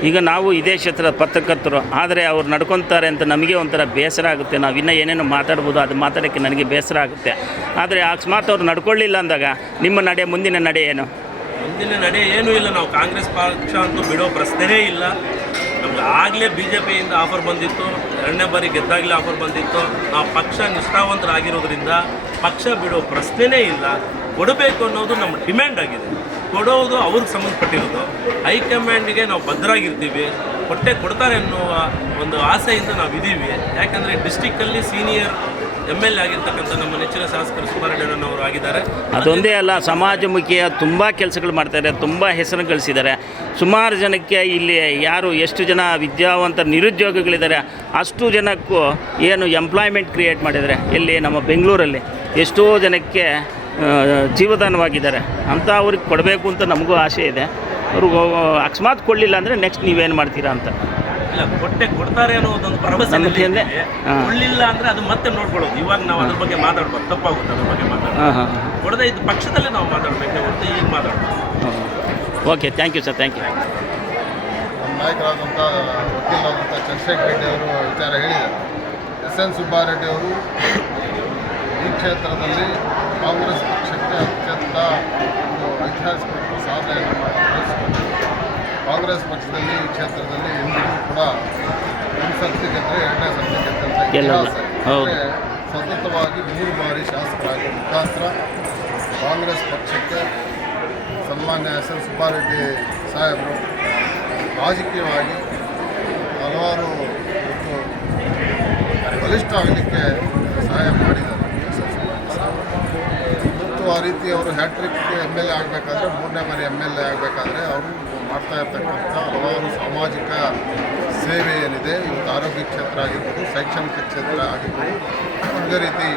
ಈಗ ನಾವು ಇದೇ ಕ್ಷೇತ್ರದ ಪತ್ರಕರ್ತರು, ಆದರೆ ಅವ್ರು ನಡ್ಕೊತಾರೆ ಅಂತ ನಮಗೆ ಒಂಥರ ಬೇಸರ ಆಗುತ್ತೆ. ನಾವು ಇನ್ನೂ ಏನೇನು ಮಾತಾಡ್ಬೋದು, ಅದು ಮಾತಾಡೋಕ್ಕೆ ನನಗೆ ಬೇಸರ ಆಗುತ್ತೆ. ಆದರೆ ಅಕಸ್ಮಾತ್ ಅವ್ರು ನಡ್ಕೊಳ್ಳಿಲ್ಲ ಅಂದಾಗ ನಿಮ್ಮ ನಡೆ, ಮುಂದಿನ ನಡೆ ಏನು? ಮುಂದಿನ ನಡೆ ಏನೂ ಇಲ್ಲ. ನಾವು ಕಾಂಗ್ರೆಸ್ ಪಕ್ಷ ಅಂತೂ ಬಿಡೋ ಪ್ರಶ್ನೆನೇ ಇಲ್ಲ. ನಮ್ಗೆ ಆಗಲೇ BJPಯಿಂದ ಆಫರ್ ಬಂದಿತ್ತು, 2ನೇ ಬಾರಿ ಗೆದ್ದಾಗಲೇ ಆಫರ್ ಬಂದಿತ್ತು. ನಾವು ಪಕ್ಷ ನಿಷ್ಠಾವಂತರಾಗಿರೋದ್ರಿಂದ ಪಕ್ಷ ಬಿಡೋ ಪ್ರಶ್ನೆನೇ ಇಲ್ಲ. ಕೊಡಬೇಕು ಅನ್ನೋದು ನಮ್ಮ ಡಿಮ್ಯಾಂಡ್ ಆಗಿದೆ. ಕೊಡೋದು ಅವ್ರಿಗೆ ಸಂಬಂಧಪಟ್ಟಿರೋದು. ಹೈಕಮಾಂಡಿಗೆ ನಾವು ಬದ್ಧರಾಗಿರ್ತೀವಿ, ಕೊಡ್ತಾರೆ ಅನ್ನುವ ಒಂದು ಆಸೆಯಿಂದ ನಾವು ಇದ್ದೀವಿ. ಯಾಕಂದರೆ ಡಿಸ್ಟಿಕ್ಕಲ್ಲಿ ಸೀನಿಯರ್ MLA ಆಗಿರ್ತಕ್ಕಂಥ ನಮ್ಮ ನೆಚ್ಚಿನ ಶಾಸಕರು ಸುಬ್ಬಾರೆಡ್ಡಿಯವರು ಆಗಿದ್ದಾರೆ. ಅದೊಂದೇ ಅಲ್ಲ, ಸಮಾಜಮುಖಿಯ ತುಂಬ ಕೆಲಸಗಳು ಮಾಡ್ತಾರೆ, ತುಂಬ ಹೆಸರು ಗಳಿಸಿದ್ದಾರೆ. ಸುಮಾರು ಜನಕ್ಕೆ ಇಲ್ಲಿ ಯಾರು ಎಷ್ಟು ಜನ ವಿದ್ಯಾವಂತ ನಿರುದ್ಯೋಗಿಗಳಿದ್ದಾರೆ ಅಷ್ಟು ಜನಕ್ಕೂ ಏನು ಎಂಪ್ಲಾಯ್ಮೆಂಟ್ ಕ್ರಿಯೇಟ್ ಮಾಡಿದ್ದಾರೆ. ಎಲ್ಲಿ ನಮ್ಮ ಬೆಂಗಳೂರಲ್ಲಿ ಎಷ್ಟೋ ಜನಕ್ಕೆ ಜೀವದಾನವಾಗಿದ್ದಾರೆ ಅಂತ ಅವ್ರಿಗೆ ಕೊಡಬೇಕು ಅಂತ ನಮಗೂ ಆಸೆ ಇದೆ. ಅವ್ರಿಗೂ ಅಕಸ್ಮಾತ್ ಕೊಡಲಿಲ್ಲ ಅಂದರೆ ನೆಕ್ಸ್ಟ್ ನೀವೇನು ಮಾಡ್ತೀರಾ ಅಂತ. ಇಲ್ಲ, ಕೊಡ್ತಾರೆ ಅನ್ನೋದೊಂದು ಭರವಸೆ ನಂಬಿಕೆಯಿಂದ ಕೊಡಲಿಲ್ಲ ಅಂದರೆ ಅದು ಮತ್ತೆ ನೋಡ್ಕೊಳ್ಳೋದು. ಇವಾಗ ನಾವು ಅದ್ರ ಬಗ್ಗೆ ಮಾತಾಡ್ಬೋದು, ತಪ್ಪಾಗುತ್ತೆ ಅದ್ರ ಬಗ್ಗೆ ಮಾತಾಡೋದು. ಕೊಡದೇ ಇದ್ದ ಪಕ್ಷದಲ್ಲೇ ನಾವು ಮಾತಾಡಬೇಕು ಹೊರತು ಈಗ ಮಾತಾಡ್ಬೋದು. Okay, thank you sir, thank you. ನಮ್ಮ ನಾಯಕರಾದಂಥ ವಕೀಲರಾದಂಥ ಚಂದ್ರಶೇಖರ್ ರೆಡ್ಡಿ ಅವರು ವಿಚಾರ ಹೇಳಿದ್ದಾರೆ. SN ಸುಬ್ಬಾರೆಡ್ಡಿ ಅವರು ಈ ಕ್ಷೇತ್ರದಲ್ಲಿ ಕಾಂಗ್ರೆಸ್ ಪಕ್ಷಕ್ಕೆ ಅತ್ಯಂತ ಒಂದು ಐತಿಹಾಸಿಕ ಸಾಧನೆಯನ್ನು ಮಾಡಿ ಕಾಂಗ್ರೆಸ್ ಪಕ್ಷದಲ್ಲಿ ಈ ಕ್ಷೇತ್ರದಲ್ಲಿ ಎಂದಿಗೂ ಕೂಡ ಒಂದು ಸರ್ತಿ ಗೆದ್ದರೆ 2ನೇ ಸರ್ತಿ ಗೆದ್ದಂಥ ಇತಿಹಾಸ. ಅಂದರೆ ಸತತವಾಗಿ 3 ಬಾರಿ ಶಾಸಕರಾಗುವ ಮುಖಾಂತರ ಕಾಂಗ್ರೆಸ್ ಪಕ್ಷಕ್ಕೆ ಸನ್ಮಾನ್ಯ SN ಸುಬ್ಬಾರೆಡ್ಡಿ ಸಾಹೇಬರು ರಾಜಕೀಯವಾಗಿ ಹಲವಾರು ಬಲಿಷ್ಠ ಆಗಲಿಕ್ಕೆ ಸಹಾಯ ಮಾಡಿದ್ದಾರೆ. ಮತ್ತು ಆ ರೀತಿ ಅವರು ಹ್ಯಾಟ್ರಿಕ್ MLA ಆಗಬೇಕಾದ್ರೆ, 3ನೇ ಬಾರಿ MLA ಆಗಬೇಕಾದ್ರೆ ಅವರು ಮಾಡ್ತಾ ಇರ್ತಕ್ಕಂಥ ಹಲವಾರು ಸಾಮಾಜಿಕ ಸೇವೆ ಏನಿದೆ, ಇವತ್ತು ಆರೋಗ್ಯ ಕ್ಷೇತ್ರ ಆಗಿರ್ಬೋದು, ಶೈಕ್ಷಣಿಕ ಕ್ಷೇತ್ರ ಆಗಿರ್ಬೋದು, ಅದೇ ರೀತಿ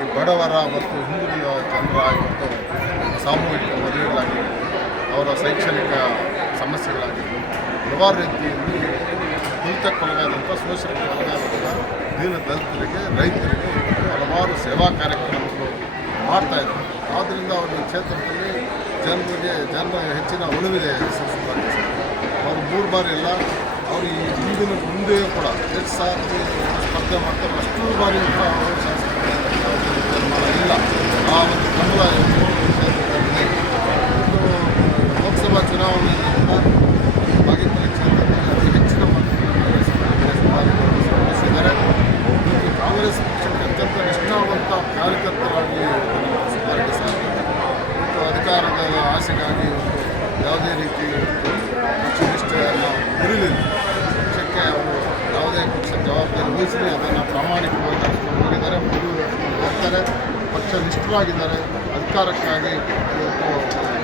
ಈ ಬಡವರ ಮತ್ತು ಹಿಂದುಳಿದ ಜನರ ಆಗಿರ್ಬೋದು, ಸಾಮೂಹಿಕ ಮದುವೆಗಳಾಗಿರ್ಬೋದು, ಅವರ ಶೈಕ್ಷಣಿಕ ಸಮಸ್ಯೆಗಳಾಗಿರ್ಬೋದು, ಹಲವಾರು ರೀತಿಯಲ್ಲಿ ತುಳಿತಕ್ಕೊಳಗಾದಂಥ, ಶೋಷಣೆಗೆ ಒಳಗಾದಂಥ ದೀನ ದಲಿತರಿಗೆ, ರೈತರಿಗೆ ಹಲವಾರು ಸೇವಾ ಕಾರ್ಯಕ್ರಮಗಳು ಮಾಡ್ತಾಯಿದ್ರು. ಆದ್ದರಿಂದ ಅವರು ಈ ಕ್ಷೇತ್ರದಲ್ಲಿ ಜನರ ಹೆಚ್ಚಿನ ಒಲವಿದೆ. ಅವರು 3 ಬಾರಿ ಎಲ್ಲ ಅವರು ಈ ಮುಂದೆಯೂ ಕೂಡ ಎಷ್ಟು ಸಾರಿ ಸ್ಪರ್ಧೆ ಮಾಡ್ತಾರೆ ಅಷ್ಟು ಬಾರಿಯೂ ಕೂಡ ಅವರು ಶಾಸಕರು ಇಲ್ಲ. ಆ ಒಂದು ಕಮಲ ಕ್ಷೇತ್ರದಲ್ಲಿ ಲೋಕಸಭಾ ಚುನಾವಣೆಯಲ್ಲಿ ಕೂಡ ಬಾಗೇಪಲ್ಲಿ ಕ್ಷೇತ್ರದಲ್ಲಿ ಅತಿ ಹೆಚ್ಚಿನ ಮತಗಳಿದ್ದಾರೆ. ಕಾಂಗ್ರೆಸ್ ಪಕ್ಷಕ್ಕೆ ಅತ್ಯಂತ ನಿಷ್ಠಾವಂತ ಕಾರ್ಯಕರ್ತರಾಗಿ ಸುಬ್ಬಾರೆಡ್ಡಿ ಸಾಹೇಬರು ಮತ್ತು ಅಧಿಕಾರದ ಆಸೆಗಾಗಿ ಯಾವುದೇ ರೀತಿ ಪಕ್ಷನಿಷ್ಠೆಯನ್ನು ಇರಲಿಲ್ಲ. ಪಕ್ಷಕ್ಕೆ ಅವರು ಯಾವುದೇ ಪಕ್ಷ ಜವಾಬ್ದಾರಿ ವಹಿಸಲಿ ಅದನ್ನು ಪ್ರಾಮಾಣಿಕವಾಗಿ ನಡೆಸ್ಕೊಂಡು ಹೋಗಿದ್ದಾರೆ, ಮುಂದೆ ಹೋಗ್ತಾರೆ. ಪಕ್ಷ ನಿಷ್ಠರಾಗಿದ್ದಾರೆ. ಅಧಿಕಾರಕ್ಕಾಗಿ ಇವತ್ತು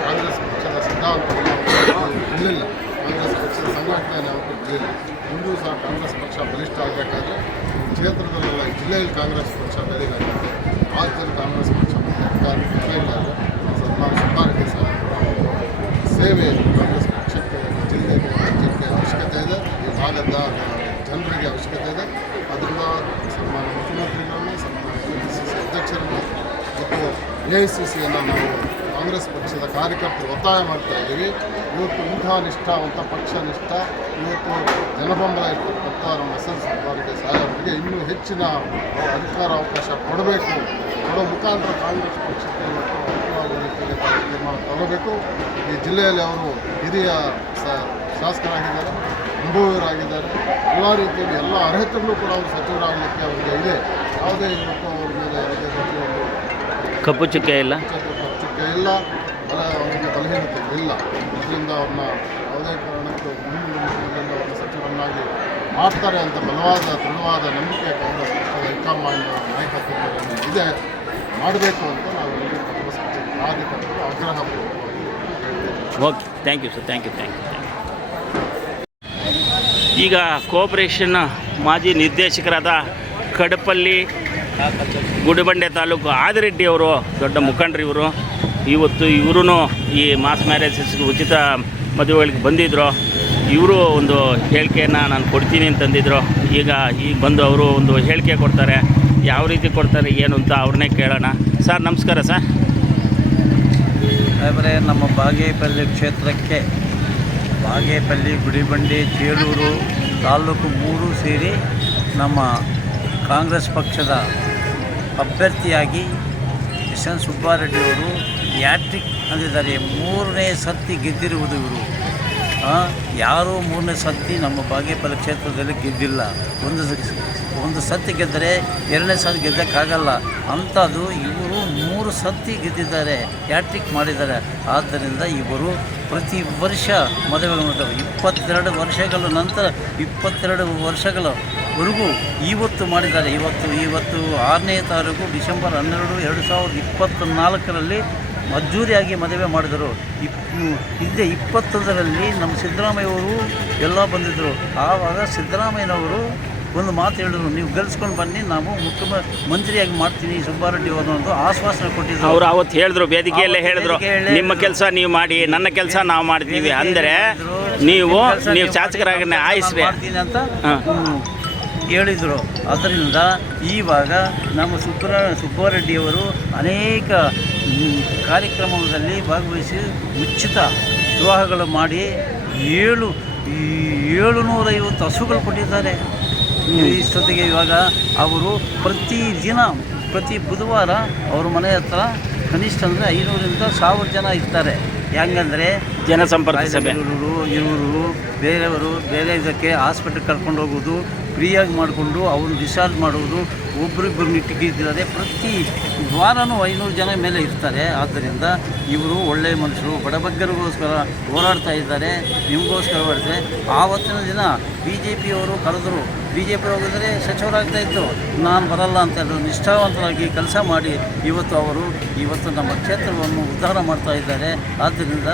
ಕಾಂಗ್ರೆಸ್ ಪಕ್ಷದ ಸಿದ್ಧಾಂತವನ್ನು ಇರಲಿಲ್ಲ, ಕಾಂಗ್ರೆಸ್ ಪಕ್ಷದ ಸಂಘಟನೆ ಅವತ್ತು ಇರಲಿಲ್ಲ. ಮುಂದೂ ಸಹ ಕಾಂಗ್ರೆಸ್ ಪಕ್ಷ ಬಲಿಷ್ಠ ಆಗಬೇಕಾದ್ರೆ ಕ್ಷೇತ್ರದಲ್ಲೆಲ್ಲ ಜಿಲ್ಲೆಯಲ್ಲಿ ಕಾಂಗ್ರೆಸ್ ಪಕ್ಷ ಬೆಳೆಯಬೇಕಾಗಿದೆ. ರಾಜ್ಯದಲ್ಲಿ ಕಾಂಗ್ರೆಸ್ ಪಕ್ಷ ಬೆಳೆಯಲಾದರೆ ಸನ್ಮಾನ್ಯ ಸುಬ್ಬಾರೆಡ್ಡಿ ಸಾಹೇಬರ ಸೇವೆ ಕಾಂಗ್ರೆಸ್ ಪಕ್ಷಕ್ಕೆ, ಜಿಲ್ಲೆಗೆ, ರಾಜ್ಯಕ್ಕೆ ಅವಶ್ಯಕತೆ ಇದೆ. ಈ ಭಾಗದ ಜನರಿಗೆ ಅವಶ್ಯಕತೆ ಇದೆ. ಅದರಿಂದ ಸನ್ಮಾನ್ಯ ಮುಖ್ಯಮಂತ್ರಿಗಳನ್ನು, ಸನ್ಮಾನ್ಯ AICC ಅಧ್ಯಕ್ಷರನ್ನು ಮತ್ತು AICCಯನ್ನು ನಾವು ಕಾಂಗ್ರೆಸ್ ಪಕ್ಷದ ಕಾರ್ಯಕರ್ತರು ಒತ್ತಾಯ ಮಾಡ್ತಾ ಇದ್ದೀವಿ. ಇವತ್ತು ಇಂತಹ ನಿಷ್ಠಾವಂತ ಪಕ್ಷ ನಿಷ್ಠ ಇವತ್ತು ಜನಬೆಂಬಲ ಇರ್ತಕ್ಕಂಥ ನಮ್ಮ ಎಸ್.ಎಲ್. ಸುಬ್ಬಾರೆಡ್ಡಿ ಸಾಹೇಬರಿಗೆ ಇನ್ನೂ ಹೆಚ್ಚಿನ ಅಧಿಕಾರಾವಕಾಶ ಕೊಡಬೇಕು, ಕೊಡೋ ಮುಖಾಂತರ ಕಾಂಗ್ರೆಸ್ ಪಕ್ಷಕ್ಕೆ ಇವತ್ತು ಅನುಕೂಲವಾಗುವ ರೀತಿಯಲ್ಲಿ ತೀರ್ಮಾನ ತಗೋಬೇಕು. ಈ ಜಿಲ್ಲೆಯಲ್ಲಿ ಅವರು ಹಿರಿಯ ಶಾಸಕರಾಗಿದ್ದಾರೆ, ಅನುಭವಿಯರಾಗಿದ್ದಾರೆ. ಎಲ್ಲ ರೀತಿಯಲ್ಲಿ ಎಲ್ಲ ಅರ್ಹತೆಗಳು ಕೂಡ ಅವರು ಸಚಿವರಾಗಲಿಕ್ಕೆ ಅವರಿಗೆ ಇದೆ. ಯಾವುದೇ ಇವತ್ತು ಅವ್ರ ಮೇಲೆ ಯಾವುದೇ ರೀತಿಯ ಒಂದು ಕಪ್ಪು ಚುಕ್ಕೆ ಇಲ್ಲ, ಚುಕ್ಕೆ ಇಲ್ಲ, ಅವ್ರಿಗೆ ಬಲಹೀನತೆ ಇಲ್ಲ. ಇದರಿಂದ ಅವ್ರನ್ನ ಯಾವುದೇ ಕಾರಣಕ್ಕೂ ಮುಂದಿನ ದಿನಗಳಲ್ಲಿ ಅವ್ರನ್ನ ಸಚಿವರನ್ನಾಗಿ ಮಾಡ್ತಾರೆ ಅಂತ ಬಲವಾದ ದೃಢವಾದ ನಂಬಿಕೆ ಕಾಂಗ್ರೆಸ್ ಪಕ್ಷದ ಹೈಕಮಾಂಡ್ ನಾಯಕತ್ವದಲ್ಲಿ ಇದೆ. ಮಾಡಬೇಕು ಅಂತ ನಾವು ಕಾಂಗ್ರೆಸ್ ಪಕ್ಷದ ಕಾರ್ಯಕರ್ತರು ಆಗ್ರಹಪೂರ್ವಕವಾಗಿ ಹೇಳ್ತೇವೆ. Okay, thank you sir, thank you. ಈಗ ಕೋಆಪರೇಷನ್ ಮಾಜಿ ನಿರ್ದೇಶಕರಾದ ಕಡಪಲ್ಲಿ ಗುಡಿಬಂಡೆ ತಾಲೂಕು ಆದಿರೆಡ್ಡಿ ಅವರು ದೊಡ್ಡ ಮುಖಂಡರು. ಇವತ್ತು ಇವರು ಈ ಮಾಸ್ ಮ್ಯಾರೇಜಸ್ಗೆ ಉಚಿತ ಮದುವೆಗಳಿಗೆ ಬಂದಿದ್ದರು. ಇವರು ಒಂದು ಹೇಳಿಕೆಯನ್ನು ನಾನು ಕೊಡ್ತೀನಿ ಅಂತಂದಿದ್ರು. ಈಗ ಬಂದು ಅವರು ಒಂದು ಹೇಳಿಕೆ ಕೊಡ್ತಾರೆ. ಯಾವ ರೀತಿ ಕೊಡ್ತಾರೆ ಏನು ಅಂತ ಅವ್ರನ್ನೇ ಕೇಳೋಣ. ಸರ್ ನಮಸ್ಕಾರ. ಸರ್ ಆದರೆ ನಮ್ಮ ಬಾಗೇಪಲ್ಲಿ ಕ್ಷೇತ್ರಕ್ಕೆ ಬಾಗೇಪಲ್ಲಿ, ಗುಡಿಬಂಡೆ, ಚೇಳೂರು ತಾಲೂಕು 3 ಸೇರಿ ನಮ್ಮ ಕಾಂಗ್ರೆಸ್ ಪಕ್ಷದ ಅಭ್ಯರ್ಥಿಯಾಗಿ ಎಸ್.ಎನ್. ಸುಬ್ಬಾರೆಡ್ಡಿಯವರು ಹ್ಯಾಟ್ರಿಕ್ ಅಂದಿದ್ದಾರೆ. 3ನೇ ಸರ್ತಿ ಗೆದ್ದಿರುವುದು ಇವರು. ಯಾರೂ 3ನೇ ಸರ್ತಿ ನಮ್ಮ ಬಾಗೇಪಲ್ಲಿ ಕ್ಷೇತ್ರದಲ್ಲಿ ಗೆದ್ದಿಲ್ಲ. ಒಂದು ಸರ್ತಿ ಗೆದ್ದರೆ 2ನೇ ಸರ್ತಿ ಗೆದ್ದಕ್ಕಾಗಲ್ಲ. ಅಂಥದ್ದು ಇವರು 3 ಸರ್ತಿ ಗೆದ್ದಿದ್ದಾರೆ, ಹ್ಯಾಟ್ರಿಕ್ ಮಾಡಿದ್ದಾರೆ. ಆದ್ದರಿಂದ ಇವರು ಪ್ರತಿ ವರ್ಷ ಮದುವೆಗಳು ಮಾಡ್ತಾರೆ. 22 ವರ್ಷಗಳ ನಂತರ 22 ವರ್ಷಗಳವರೆಗೂ ಇವತ್ತು ಮಾಡಿದ್ದಾರೆ. ಇವತ್ತು 6ನೇ ತಾರೀಕು ಡಿಸೆಂಬರ್ 12, 2024ರಲ್ಲಿ ಅದ್ದೂರಿಯಾಗಿ ಮದುವೆ ಮಾಡಿದರು. ಹಿಂದೆ 21ರಲ್ಲಿ ನಮ್ಮ ಸಿದ್ದರಾಮಯ್ಯವರು ಎಲ್ಲ ಬಂದಿದ್ದರು. ಆವಾಗ ಸಿದ್ದರಾಮಯ್ಯನವರು ಒಂದು ಮಾತು ಹೇಳಿದ್ರು, ನೀವು ಗೆಲ್ಸ್ಕೊಂಡು ಬನ್ನಿ, ನಾವು ಮುಖ್ಯಮಂತ್ರಿಯಾಗಿ ಮಾಡ್ತೀನಿ ಸುಬ್ಬಾರೆಡ್ಡಿ ಅವರು ಒಂದು ಆಶ್ವಾಸನೆ ಕೊಟ್ಟಿದ್ರು. ಅವರು ಅವತ್ತು ಹೇಳಿದ್ರು, ವೇದಿಕೆಯಲ್ಲೇ ಹೇಳಿದ್ರು, ನಿಮ್ಮ ಕೆಲಸ ನೀವು ಮಾಡಿ, ನನ್ನ ಕೆಲಸ ನಾವು ಮಾಡ್ತೀವಿ. ಅಂದರೆ ನೀವು ಶಾಸಕರಾಗಿ ಆಯಿಸ್ರಿ ಅಂತ ಹೇಳಿದರು. ಅದರಿಂದ ಇವಾಗ ನಮ್ಮ ಸುಬ್ಬಾರೆಡ್ಡಿಯವರು ಅನೇಕ ಕಾರ್ಯಕ್ರಮದಲ್ಲಿ ಭಾಗವಹಿಸಿ ಉಚಿತ ವಿವಾಹಗಳು ಮಾಡಿ 750 ಹಸುಗಳು ಕೊಟ್ಟಿದ್ದಾರೆ. ಇಷ್ಟೊತ್ತಿಗೆ ಇವಾಗ ಅವರು ಪ್ರತಿ ಬುಧವಾರ ಅವ್ರ ಮನೆ ಹತ್ರ ಕನಿಷ್ಠ ಅಂದರೆ 500ರಿಂದ 1000 ಜನ ಇರ್ತಾರೆ. ಹೆಂಗಂದರೆ ಜನಸಂಪರ್ಕ ಸಭೆ, ಇವರು ಬೇರೆಯವರು ಬೇರೆ ಇದಕ್ಕೆ ಹಾಸ್ಪಿಟಲ್ ಕರ್ಕೊಂಡು ಹೋಗೋದು, ಫ್ರೀಯಾಗಿ ಮಾಡಿಕೊಂಡು ಅವ್ರನ್ನ ಡಿಸ್ಚಾರ್ಜ್ ಮಾಡುವುದು, ಒಬ್ರಿಬ್ಬರು ಇಟ್ಟಿದ್ದಾರೆ. ಪ್ರತಿ ವಾರನೂ 500 ಜನ ಮೇಲೆ ಇರ್ತಾರೆ. ಆದ್ದರಿಂದ ಇವರು ಒಳ್ಳೆಯ ಮನುಷ್ಯರು, ಬಡಬಗ್ಗರಿಗೋಸ್ಕರ ಹೋರಾಡ್ತಾ ಇದ್ದಾರೆ, ನಿಮಗೋಸ್ಕರ ಮಾಡ್ತಾರೆ. ಆವತ್ತಿನ ದಿನ BJPಯವರು ಕರೆದರು. BJP ಹೋಗಿದ್ರೆ ಸಚಿವರಾಗ್ತಾಯಿತ್ತು, ನಾನು ಬರಲ್ಲ ಅಂತ ಹೇಳಿದ್ರು. ನಿಷ್ಠಾವಂತರಾಗಿ ಕೆಲಸ ಮಾಡಿ ಇವತ್ತು ನಮ್ಮ ಕ್ಷೇತ್ರವನ್ನು ಉದ್ಧಾರ ಮಾಡ್ತಾ ಇದ್ದಾರೆ. ಆದ್ದರಿಂದ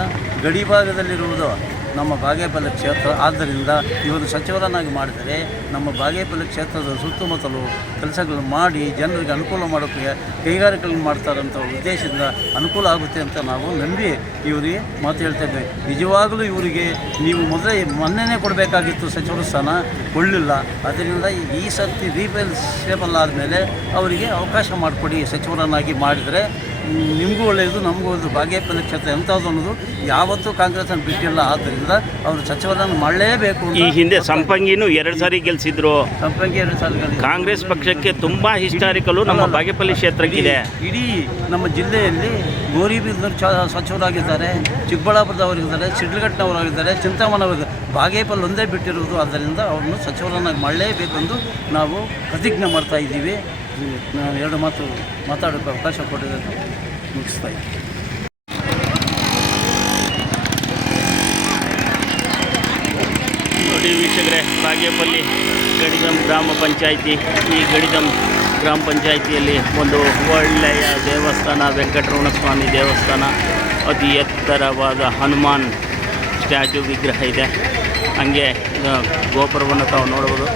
ಗಡಿಭಾಗದಲ್ಲಿರುವುದು ನಮ್ಮ ಬಾಗೇಪಲ್ಲಿ ಕ್ಷೇತ್ರ. ಆದ್ದರಿಂದ ಇವರು ಸಚಿವರನ್ನಾಗಿ ಮಾಡಿದರೆ ನಮ್ಮ ಬಾಗೇಪಲ್ಲಿ ಕ್ಷೇತ್ರದ ಸುತ್ತಮುತ್ತಲು ಕೆಲಸಗಳು ಮಾಡಿ ಜನರಿಗೆ ಅನುಕೂಲ ಮಾಡೋಕ್ಕೆ ಕೈಗಾರಿಕೆಗಳನ್ನು ಮಾಡ್ತಾರಂಥ ಉದ್ದೇಶದಿಂದ ಅನುಕೂಲ ಆಗುತ್ತೆ ಅಂತ ನಾವು ನಂಬಿ ಇವರಿಗೆ ಮಾತು ಹೇಳ್ತೇವೆ. ನಿಜವಾಗಲೂ ಇವರಿಗೆ ನೀವು ಮೊನ್ನೆನೇ ಕೊಡಬೇಕಾಗಿತ್ತು ಸಚಿವರ ಸ್ಥಾನ, ಕೊಡಲಿಲ್ಲ. ಅದರಿಂದ ಈ ಸರ್ತಿ ರೀಪ್ಲೇಸೇಬಲ್ ಆದಮೇಲೆ ಅವರಿಗೆ ಅವಕಾಶ ಮಾಡಿಕೊಡಿ. ಸಚಿವರನ್ನಾಗಿ ಮಾಡಿದರೆ ನಿಮಗೂ ಒಳ್ಳೆಯದು, ನಮಗೂ ಒಳ್ಳೆಯದು. ಬಾಗೇಪಲ್ಲಿ ಕ್ಷೇತ್ರ ಎಂಥದ್ದು ಅನ್ನೋದು ಯಾವತ್ತೂ ಕಾಂಗ್ರೆಸ್ಸನ್ನು ಬಿಟ್ಟಿಲ್ಲ. ಆದ್ದರಿಂದ ಅವರು ಸಚಿವರನ್ನು ಮಾಡಲೇಬೇಕು. ಈ ಹಿಂದೆ ಸಂಪಂಗಿನೂ 2 ಸಾರಿ ಗೆಲ್ಲಿಸಿದ್ರು. ಸಂಪಂಗಿ 2 ಸಾರಿ ಕಾಂಗ್ರೆಸ್ ಪಕ್ಷಕ್ಕೆ ತುಂಬ ಹಿಸ್ಟಾರಿಕಲು ನಮ್ಮ ಬಾಗೇಪಲ್ಲಿ ಕ್ಷೇತ್ರಕ್ಕಿದೆ. ಇಡೀ ನಮ್ಮ ಜಿಲ್ಲೆಯಲ್ಲಿ ಗೌರಿಬಿದನೂರು ಸಚಿವರಾಗಿದ್ದಾರೆ, ಚಿಕ್ಕಬಳ್ಳಾಪುರದವರಿದ್ದಾರೆ, ಶಿಡ್ಲಘಟ್ಟನವರಾಗಿದ್ದಾರೆ, ಚಿಂತಾಮಣವರಿದ್ದಾರೆ. ಬಾಗೇಪಲ್ಲಿ ಒಂದೇ ಬಿಟ್ಟಿರುವುದು. ಆದ್ದರಿಂದ ಅವ್ರನ್ನು ಸಚಿವರನ್ನಾಗಿ ಮಾಡಲೇಬೇಕೆಂದು ನಾವು ಪ್ರತಿಜ್ಞೆ ಮಾಡ್ತಾ ಇದ್ದೀವಿ. ನಾನು 2 ಮಾತು ಮಾತಾಡೋಕ್ಕೆ ಅವಕಾಶ ಕೊಟ್ಟಿದ್ದನ್ನು ಮುಗಿಸ್ತಾ ಇದ್ದೀನಿ. ನೋಡಿ ವೀಕ್ಷಕರೇ, ಬಾಗೇಪಲ್ಲಿ ಗಡಿಗಂ ಗ್ರಾಮ ಪಂಚಾಯಿತಿ. ಈ ಗಡಿಗಂ ಗ್ರಾಮ ಪಂಚಾಯಿತಿಯಲ್ಲಿ ಒಂದು ಒಳ್ಳೆಯ ದೇವಸ್ಥಾನ, ವೆಂಕಟರಮಣ ಸ್ವಾಮಿ ದೇವಸ್ಥಾನ, ಅತಿ ಎತ್ತರವಾದ ಹನುಮಾನ್ ಸ್ಟ್ಯಾಚು ವಿಗ್ರಹ ಇದೆ. ಹಾಗೆ ಗೋಪುರವನ್ನು ತಾವು ನೋಡ್ಬೋದು.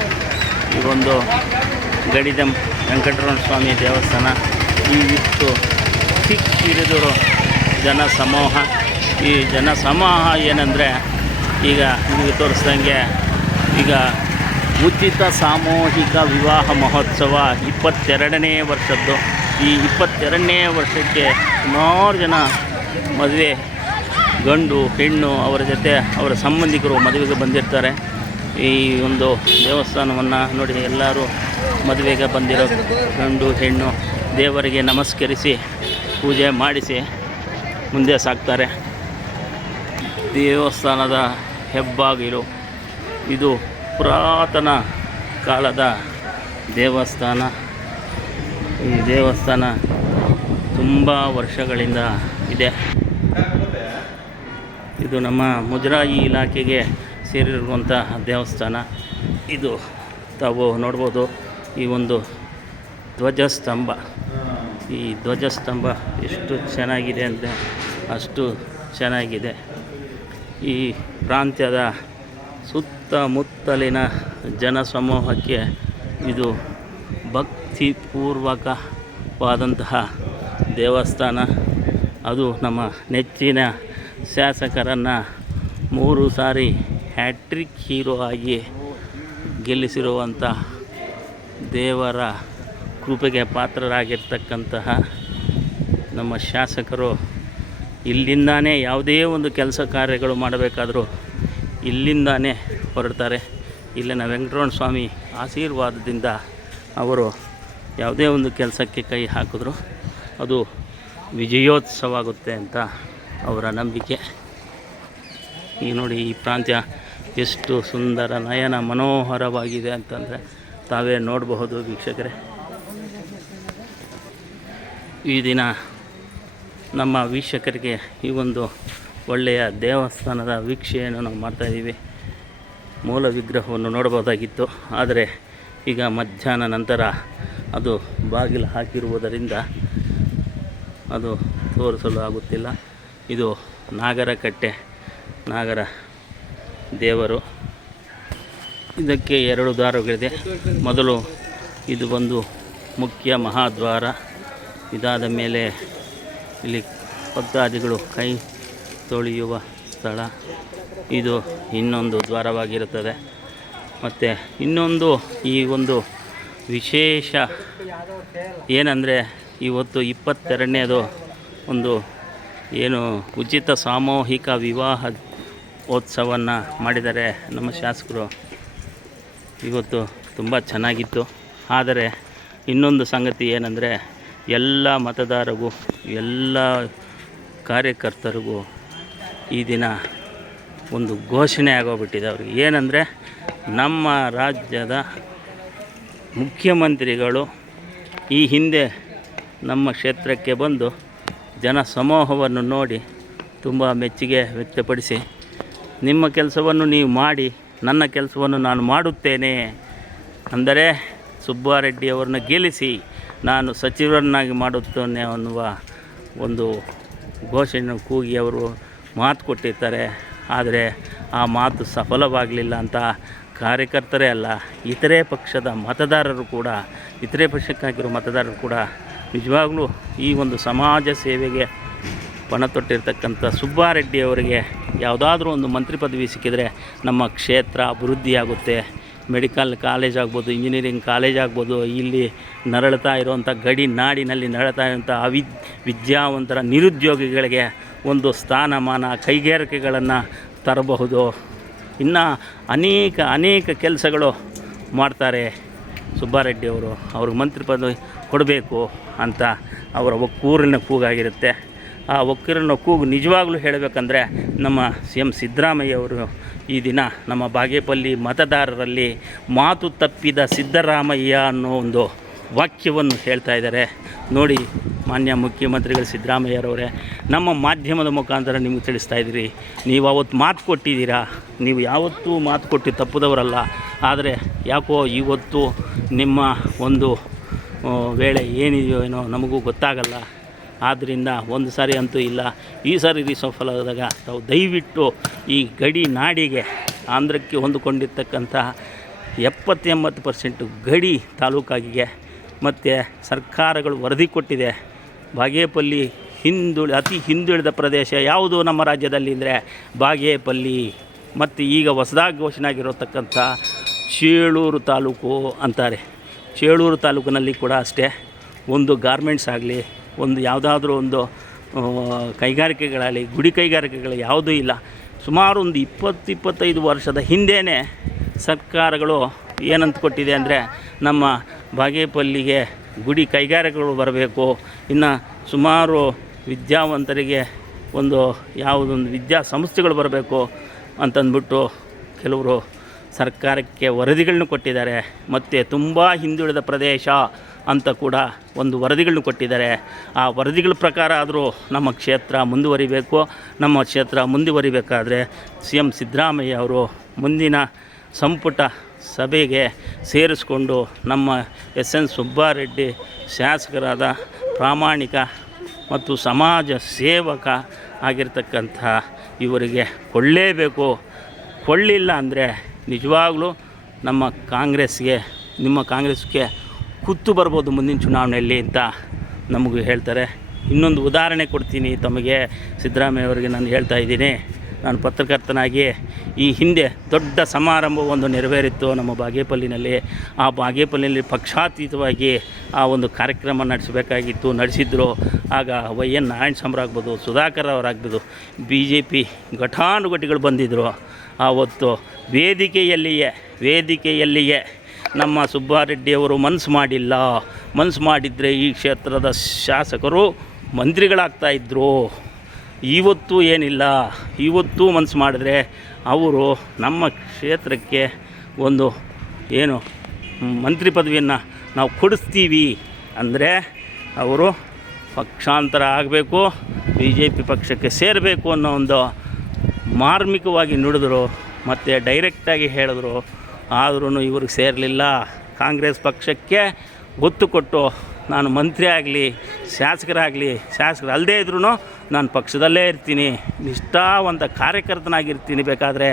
ಈ ಒಂದು ಗಡಿಗಂ ವೆಂಕಟರಮಣ ಸ್ವಾಮಿ ದೇವಸ್ಥಾನ. ಇವಿತ್ತು ಹಿರಿದರು ಜನಸಮೂಹ. ಈ ಜನಸಮೂಹ ಏನಂದರೆ ಈಗ ನಿಮಗೆ ತೋರಿಸ್ದಂಗೆ ಈಗ ಉಚಿತ ಸಾಮೂಹಿಕ ವಿವಾಹ ಮಹೋತ್ಸವ 22ನೇ ವರ್ಷದ್ದು. ಈ 22ನೇ ವರ್ಷಕ್ಕೆ ಸುಮಾರು ಜನ ಮದುವೆ ಗಂಡು ಹೆಣ್ಣು ಅವರ ಜೊತೆ ಅವರ ಸಂಬಂಧಿಕರು ಮದುವೆಗೆ ಬಂದಿರ್ತಾರೆ. ಈ ಒಂದು ದೇವಸ್ಥಾನವನ್ನು ನೋಡಿ, ಎಲ್ಲರೂ ಮದುವೆಗೆ ಬಂದಿರೋ ಗಂಡು ಹೆಣ್ಣು ದೇವರಿಗೆ ನಮಸ್ಕರಿಸಿ ಪೂಜೆ ಮಾಡಿಸಿ ಮುಂದೆ ಸಾಗ್ತಾರೆ. ದೇವಸ್ಥಾನದ ಹೆಬ್ಬಾಗಿಲು ಇದು ಪುರಾತನ ಕಾಲದ ದೇವಸ್ಥಾನ. ಈ ದೇವಸ್ಥಾನ ತುಂಬ ವರ್ಷಗಳಿಂದ ಇದೆ. ಇದು ನಮ್ಮ ಮುಜರಾಯಿ ಇಲಾಖೆಗೆ ಸೇರಿರುವಂತಹ ದೇವಸ್ಥಾನ. ಇದು ತಾವು ನೋಡ್ಬೋದು, ಈ ಒಂದು ಧ್ವಜಸ್ತಂಭ. ಈ ಧ್ವಜಸ್ತಂಭ ಎಷ್ಟು ಚೆನ್ನಾಗಿದೆ ಅಂದರೆ ಅಷ್ಟು ಚೆನ್ನಾಗಿದೆ. ಈ ಪ್ರಾಂತ್ಯದ ಸುತ್ತಮುತ್ತಲಿನ ಜನಸಮೂಹಕ್ಕೆ ಇದು ಭಕ್ತಿಪೂರ್ವಕವಾದಂತಹ ದೇವಸ್ಥಾನ. ಅದು ನಮ್ಮ ನೆಚ್ಚಿನ ಶಾಸಕರನ್ನು 3 ಸಾರಿ ಹ್ಯಾಟ್ರಿಕ್ ಹೀರೋ ಆಗಿ ಗೆಲ್ಲಿಸಿರುವಂಥ ದೇವರ ಕೃಪೆಗೆ ಪಾತ್ರರಾಗಿರ್ತಕ್ಕಂತಹ ನಮ್ಮ ಶಾಸಕರು ಇಲ್ಲಿಂದಾನೇ ಯಾವುದೇ ಒಂದು ಕೆಲಸ ಕಾರ್ಯಗಳು ಮಾಡಬೇಕಾದರೂ ಇಲ್ಲಿಂದಾನೇ ಹೊರಡ್ತಾರೆ. ಇಲ್ಲಿನ ವೆಂಕಟರಮಣ ಸ್ವಾಮಿ ಆಶೀರ್ವಾದದಿಂದ ಅವರು ಯಾವುದೇ ಒಂದು ಕೆಲಸಕ್ಕೆ ಕೈ ಹಾಕಿದ್ರು ಅದು ವಿಜಯೋತ್ಸವ ಆಗುತ್ತೆ ಅಂತ ಅವರ ನಂಬಿಕೆ. ಈಗ ನೋಡಿ, ಈ ಪ್ರಾಂತ್ಯ ಎಷ್ಟು ಸುಂದರ ನಯನ ಮನೋಹರವಾಗಿದೆ ಅಂತಂದರೆ ತಾವೇ ನೋಡಬಹುದು ವೀಕ್ಷಕರೇ. ಈ ದಿನ ನಮ್ಮ ವೀಕ್ಷಕರಿಗೆ ಈ ಒಂದು ಒಳ್ಳೆಯ ದೇವಸ್ಥಾನದ ವೀಕ್ಷಣೆಯನ್ನು ನಾವು ಮಾಡ್ತಾಯಿದ್ದೀವಿ. ಮೂಲ ವಿಗ್ರಹವನ್ನು ನೋಡಬಹುದಾಗಿತ್ತು, ಆದರೆ ಈಗ ಮಧ್ಯಾಹ್ನ ನಂತರ ಅದು ಬಾಗಿಲು ಹಾಕಿರುವುದರಿಂದ ಅದು ತೋರಿಸಲು ಆಗುತ್ತಿಲ್ಲ. ಇದು ನಾಗರಕಟ್ಟೆ ನಾಗರ ದೇವರು. ಇದಕ್ಕೆ 2 ದ್ವಾರಗಳಿದೆ. ಮೊದಲು ಇದು ಒಂದು ಮುಖ್ಯ ಮಹಾದ್ವಾರ. ಇದಾದ ಮೇಲೆ ಇಲ್ಲಿ ಭಕ್ತಾದಿಗಳು ಕೈ ತೊಳೆಯುವ ಸ್ಥಳ. ಇದು ಇನ್ನೊಂದು ದ್ವಾರವಾಗಿರುತ್ತದೆ. ಮತ್ತು ಇನ್ನೊಂದು ಈ ಒಂದು ವಿಶೇಷ ಏನಂದರೆ, ಇವತ್ತು 22ನೇದು ಒಂದು ಏನು ಉಚಿತ ಸಾಮೂಹಿಕ ವಿವಾಹೋತ್ಸವವನ್ನು ಮಾಡಿದ್ದಾರೆ ನಮ್ಮ ಶಾಸಕರು. ಇವತ್ತು ತುಂಬ ಚೆನ್ನಾಗಿತ್ತು. ಆದರೆ ಇನ್ನೊಂದು ಸಂಗತಿ ಏನಂದರೆ, ಎಲ್ಲ ಮತದಾರರಿಗೂ ಎಲ್ಲ ಕಾರ್ಯಕರ್ತರಿಗೂ ಈ ದಿನ ಒಂದು ಘೋಷಣೆ ಆಗೋಗ್ಬಿಟ್ಟಿದೆ ಅವ್ರಿಗೆ. ಏನಂದರೆ, ನಮ್ಮ ರಾಜ್ಯದ ಮುಖ್ಯಮಂತ್ರಿಗಳು ಈ ಹಿಂದೆ ನಮ್ಮ ಕ್ಷೇತ್ರಕ್ಕೆ ಬಂದು ಜನ ಸಮೂಹವನ್ನು ನೋಡಿ ತುಂಬ ಮೆಚ್ಚುಗೆ ವ್ಯಕ್ತಪಡಿಸಿ, ನಿಮ್ಮ ಕೆಲಸವನ್ನು ನೀವು ಮಾಡಿ, ನನ್ನ ಕೆಲಸವನ್ನು ನಾನು ಮಾಡುತ್ತೇನೆ, ಅಂದರೆ ಸುಬ್ಬಾರೆಡ್ಡಿಯವರನ್ನ ಗೆಲ್ಲಿಸಿ ನಾನು ಸಚಿವರನ್ನಾಗಿ ಮಾಡುತ್ತೇನೆ ಅನ್ನುವ ಒಂದು ಘೋಷಣೆ ಕೂಗಿ ಅವರು ಮಾತು ಕೊಟ್ಟಿರ್ತಾರೆ. ಆದರೆ ಆ ಮಾತು ಸಫಲವಾಗಲಿಲ್ಲ ಅಂತ ಕಾರ್ಯಕರ್ತರೇ ಅಲ್ಲ, ಇತರೆ ಪಕ್ಷದ ಮತದಾರರು ಕೂಡ, ಇತರೆ ಪಕ್ಷಕ್ಕಾಗಿರೋ ಮತದಾರರು ಕೂಡ ನಿಜವಾಗ್ಲೂ ಈ ಒಂದು ಸಮಾಜ ಸೇವೆಗೆ ಪಣ ತೊಟ್ಟಿರ್ತಕ್ಕಂಥ ಸುಬ್ಬಾರೆಡ್ಡಿಯವರಿಗೆ ಯಾವುದಾದ್ರೂ ಒಂದು ಮಂತ್ರಿ ಪದವಿ ಸಿಕ್ಕಿದರೆ ನಮ್ಮ ಕ್ಷೇತ್ರ ಅಭಿವೃದ್ಧಿಯಾಗುತ್ತೆ. ಮೆಡಿಕಲ್ ಕಾಲೇಜ್ ಆಗ್ಬೋದು, ಇಂಜಿನಿಯರಿಂಗ್ ಕಾಲೇಜ್ ಆಗ್ಬೋದು, ಇಲ್ಲಿ ನರಳುತ್ತಾ ಇರುವಂಥ ಗಡಿ ನಾಡಿನಲ್ಲಿ ನರಳುತ್ತಾ ಇರುವಂಥ ವಿದ್ಯಾವಂತರ ನಿರುದ್ಯೋಗಿಗಳಿಗೆ ಒಂದು ಸ್ಥಾನಮಾನ, ಕೈಗಾರಿಕೆಗಳನ್ನು ತರಬಹುದು. ಇನ್ನು ಅನೇಕ ಕೆಲಸಗಳು ಮಾಡ್ತಾರೆ ಸುಬ್ಬಾರೆಡ್ಡಿಯವರು. ಅವ್ರಿಗೆ ಮಂತ್ರಿ ಪದವಿ ಕೊಡಬೇಕು ಅಂತ ಅವರ ಒಕ್ಕೂರಿನ ಕೂಗಾಗಿರುತ್ತೆ. ಆ ಒಕ್ಕೂರಿನ ಕೂಗು ನಿಜವಾಗ್ಲೂ ಹೇಳಬೇಕಂದ್ರೆ ನಮ್ಮ CM ಸಿದ್ದರಾಮಯ್ಯವರು ಈ ದಿನ ನಮ್ಮ ಬಾಗೇಪಲ್ಲಿ ಮತದಾರರಲ್ಲಿ ಮಾತು ತಪ್ಪಿದ ಸಿದ್ದರಾಮಯ್ಯ ಅನ್ನೋ ಒಂದು ವಾಕ್ಯವನ್ನು ಹೇಳ್ತಾ ಇದ್ದಾರೆ. ನೋಡಿ, ಮಾನ್ಯ ಮುಖ್ಯಮಂತ್ರಿಗಳು ಸಿದ್ದರಾಮಯ್ಯರವರೇ, ನಮ್ಮ ಮಾಧ್ಯಮದ ಮುಖಾಂತರ ನಿಮಗೆ ತಿಳಿಸ್ತಾ ಇದ್ದೀರಿ, ನೀವು ಅವತ್ತು ಮಾತು ಕೊಟ್ಟಿದ್ದೀರಾ, ನೀವು ಯಾವತ್ತೂ ಮಾತು ಕೊಟ್ಟು ತಪ್ಪದವರಲ್ಲ. ಆದರೆ ಯಾಕೋ ಇವತ್ತು ನಿಮ್ಮ ಒಂದು ವೇಳೆ ಏನಿದೆಯೋ ಏನೋ ನಮಗೂ ಗೊತ್ತಾಗಲ್ಲ. ಆದ್ದರಿಂದ ಒಂದು ಸಾರಿ ಅಂತೂ ಇಲ್ಲ, ಈ ಸಾರಿ ಸಫಲ ಆದಾಗ ತಾವು ದಯವಿಟ್ಟು ಈ ಗಡಿ ನಾಡಿಗೆ, ಆಂಧ್ರಕ್ಕೆ ಹೊಂದಿಕೊಂಡಿರ್ತಕ್ಕಂಥ 70-80% ಗಡಿ ತಾಲೂಕಾಗಿಗೆ ಮತ್ತು ಸರ್ಕಾರಗಳು ವರದಿ ಕೊಟ್ಟಿದೆ. ಬಾಗೇಪಲ್ಲಿ ಅತಿ ಹಿಂದುಳಿದ ಪ್ರದೇಶ ಯಾವುದು ನಮ್ಮ ರಾಜ್ಯದಲ್ಲಿ ಅಂದರೆ ಬಾಗೇಪಲ್ಲಿ. ಮತ್ತು ಈಗ ಹೊಸದಾಗಿ ಘೋಷಣೆ ಆಗಿರತಕ್ಕಂಥ ಚೇಳೂರು ತಾಲೂಕು ಅಂತಾರೆ. ಚೇಳೂರು ತಾಲೂಕಿನಲ್ಲಿ ಕೂಡ ಅಷ್ಟೇ, ಒಂದು ಗಾರ್ಮೆಂಟ್ಸ್ ಆಗಲಿ, ಒಂದು ಯಾವುದಾದ್ರೂ ಒಂದು ಕೈಗಾರಿಕೆಗಳಲ್ಲಿ ಗುಡಿ ಕೈಗಾರಿಕೆಗಳು ಯಾವುದೂ ಇಲ್ಲ. ಸುಮಾರು ಒಂದು 20-25 ವರ್ಷದ ಹಿಂದೆಯೇ ಸರ್ಕಾರಗಳು ಏನಂತ ಕೊಟ್ಟಿದೆ ಅಂದರೆ ನಮ್ಮ ಬಾಗೇಪಲ್ಲಿಗೆ ಗುಡಿ ಕೈಗಾರಿಕೆಗಳು ಬರಬೇಕು, ಇನ್ನು ಸುಮಾರು ವಿದ್ಯಾವಂತರಿಗೆ ಯಾವುದೊಂದು ವಿದ್ಯಾಸಂಸ್ಥೆಗಳು ಬರಬೇಕು ಅಂತಂದ್ಬಿಟ್ಟು ಕೆಲವರು ಸರ್ಕಾರಕ್ಕೆ ವರದಿಗಳನ್ನ ಕೊಟ್ಟಿದ್ದಾರೆ. ಮತ್ತು ತುಂಬ ಹಿಂದುಳಿದ ಪ್ರದೇಶ ಅಂತ ಕೂಡ ಒಂದು ವರದಿಗಳನ್ನ ಕೊಟ್ಟಿದ್ದಾರೆ. ಆ ವರದಿಗಳ ಪ್ರಕಾರ ಆದರೂ ನಮ್ಮ ಕ್ಷೇತ್ರ ಮುಂದುವರಿಬೇಕು. ನಮ್ಮ ಕ್ಷೇತ್ರ ಮುಂದುವರಿಬೇಕಾದ್ರೆ CM ಸಿದ್ದರಾಮಯ್ಯ ಅವರು ಮುಂದಿನ ಸಂಪುಟ ಸಭೆಗೆ ಸೇರಿಸ್ಕೊಂಡು ನಮ್ಮ SN ಸುಬ್ಬಾರೆಡ್ಡಿ ಶಾಸಕರಾದ ಪ್ರಾಮಾಣಿಕ ಮತ್ತು ಸಮಾಜ ಸೇವಕ ಆಗಿರ್ತಕ್ಕಂಥ ಇವರಿಗೆ ಕೊಳ್ಳೇಬೇಕು. ಕೊಳ್ಳಿಲ್ಲ ಅಂದರೆ ನಿಜವಾಗ್ಲೂ ನಿಮ್ಮ ಕಾಂಗ್ರೆಸ್ಗೆ ಕುತ್ತು ಬರ್ಬೋದು ಮುಂದಿನ ಚುನಾವಣೆಯಲ್ಲಿ ಅಂತ ನಮಗೂ ಹೇಳ್ತಾರೆ. ಇನ್ನೊಂದು ಉದಾಹರಣೆ ಕೊಡ್ತೀನಿ ತಮಗೆ, ಸಿದ್ದರಾಮಯ್ಯ ಅವರಿಗೆ ನಾನು ಹೇಳ್ತಾ ಇದ್ದೀನಿ. ನಾನು ಪತ್ರಕರ್ತನಾಗಿ ಈ ಹಿಂದೆ ದೊಡ್ಡ ಸಮಾರಂಭ ಒಂದು ನೆರವೇರಿತ್ತು ನಮ್ಮ ಬಾಗೇಪಲ್ಲಿನಲ್ಲಿ. ಆ ಬಾಗೇಪಲ್ಲಿನಲ್ಲಿ ಪಕ್ಷಾತೀತವಾಗಿ ಆ ಒಂದು ಕಾರ್ಯಕ್ರಮ ನಡೆಸಬೇಕಾಗಿತ್ತು, ನಡೆಸಿದ್ರು. ಆಗ YN ನಾರಾಯಣ ಸ್ವಾಮಿ ಆಗ್ಬೋದು, ಸುಧಾಕರ್ ಅವರಾಗ್ಬೋದು, BJP ಘಟಾನುಘಟಿಗಳು ಬಂದಿದ್ದರು. ಆವತ್ತು ವೇದಿಕೆಯಲ್ಲಿಯೇ ನಮ್ಮ ಸುಬ್ಬಾರೆಡ್ಡಿಯವರು ಮನಸ್ಸು ಮಾಡಿಲ್ಲ. ಮನಸ್ಸು ಮಾಡಿದರೆ ಈ ಕ್ಷೇತ್ರದ ಶಾಸಕರು ಮಂತ್ರಿಗಳಾಗ್ತಾಯಿದ್ರು. ಇವತ್ತು ಏನಿಲ್ಲ, ಇವತ್ತು ಮನಸ್ಸು ಮಾಡಿದ್ರೆ ಅವರು ನಮ್ಮ ಕ್ಷೇತ್ರಕ್ಕೆ ಒಂದು ಮಂತ್ರಿ ಪದವಿಯನ್ನು ನಾವು ಕೊಡಿಸ್ತೀವಿ ಅಂದರೆ ಅವರು ಪಕ್ಷಾಂತರ ಆಗಬೇಕು, BJP ಪಕ್ಷಕ್ಕೆ ಸೇರಬೇಕು ಅನ್ನೋ ಒಂದು ಮಾರ್ಮಿಕವಾಗಿ ನುಡಿದ್ರು ಮತ್ತು ಡೈರೆಕ್ಟಾಗಿ ಹೇಳಿದ್ರು. ಆದ್ರೂ ಇವ್ರಿಗೆ ಸೇರಲಿಲ್ಲ. ಕಾಂಗ್ರೆಸ್ ಪಕ್ಷಕ್ಕೆ ಒತ್ತು ಕೊಟ್ಟು ನಾನು ಮಂತ್ರಿ ಆಗಲಿ ಶಾಸಕರು ಅಲ್ಲದೇ ಇದ್ರೂ ನಾನು ಪಕ್ಷದಲ್ಲೇ ಇರ್ತೀನಿ, ನಿಷ್ಠಾವಂತ ಕಾರ್ಯಕರ್ತನಾಗಿರ್ತೀನಿ, ಬೇಕಾದರೆ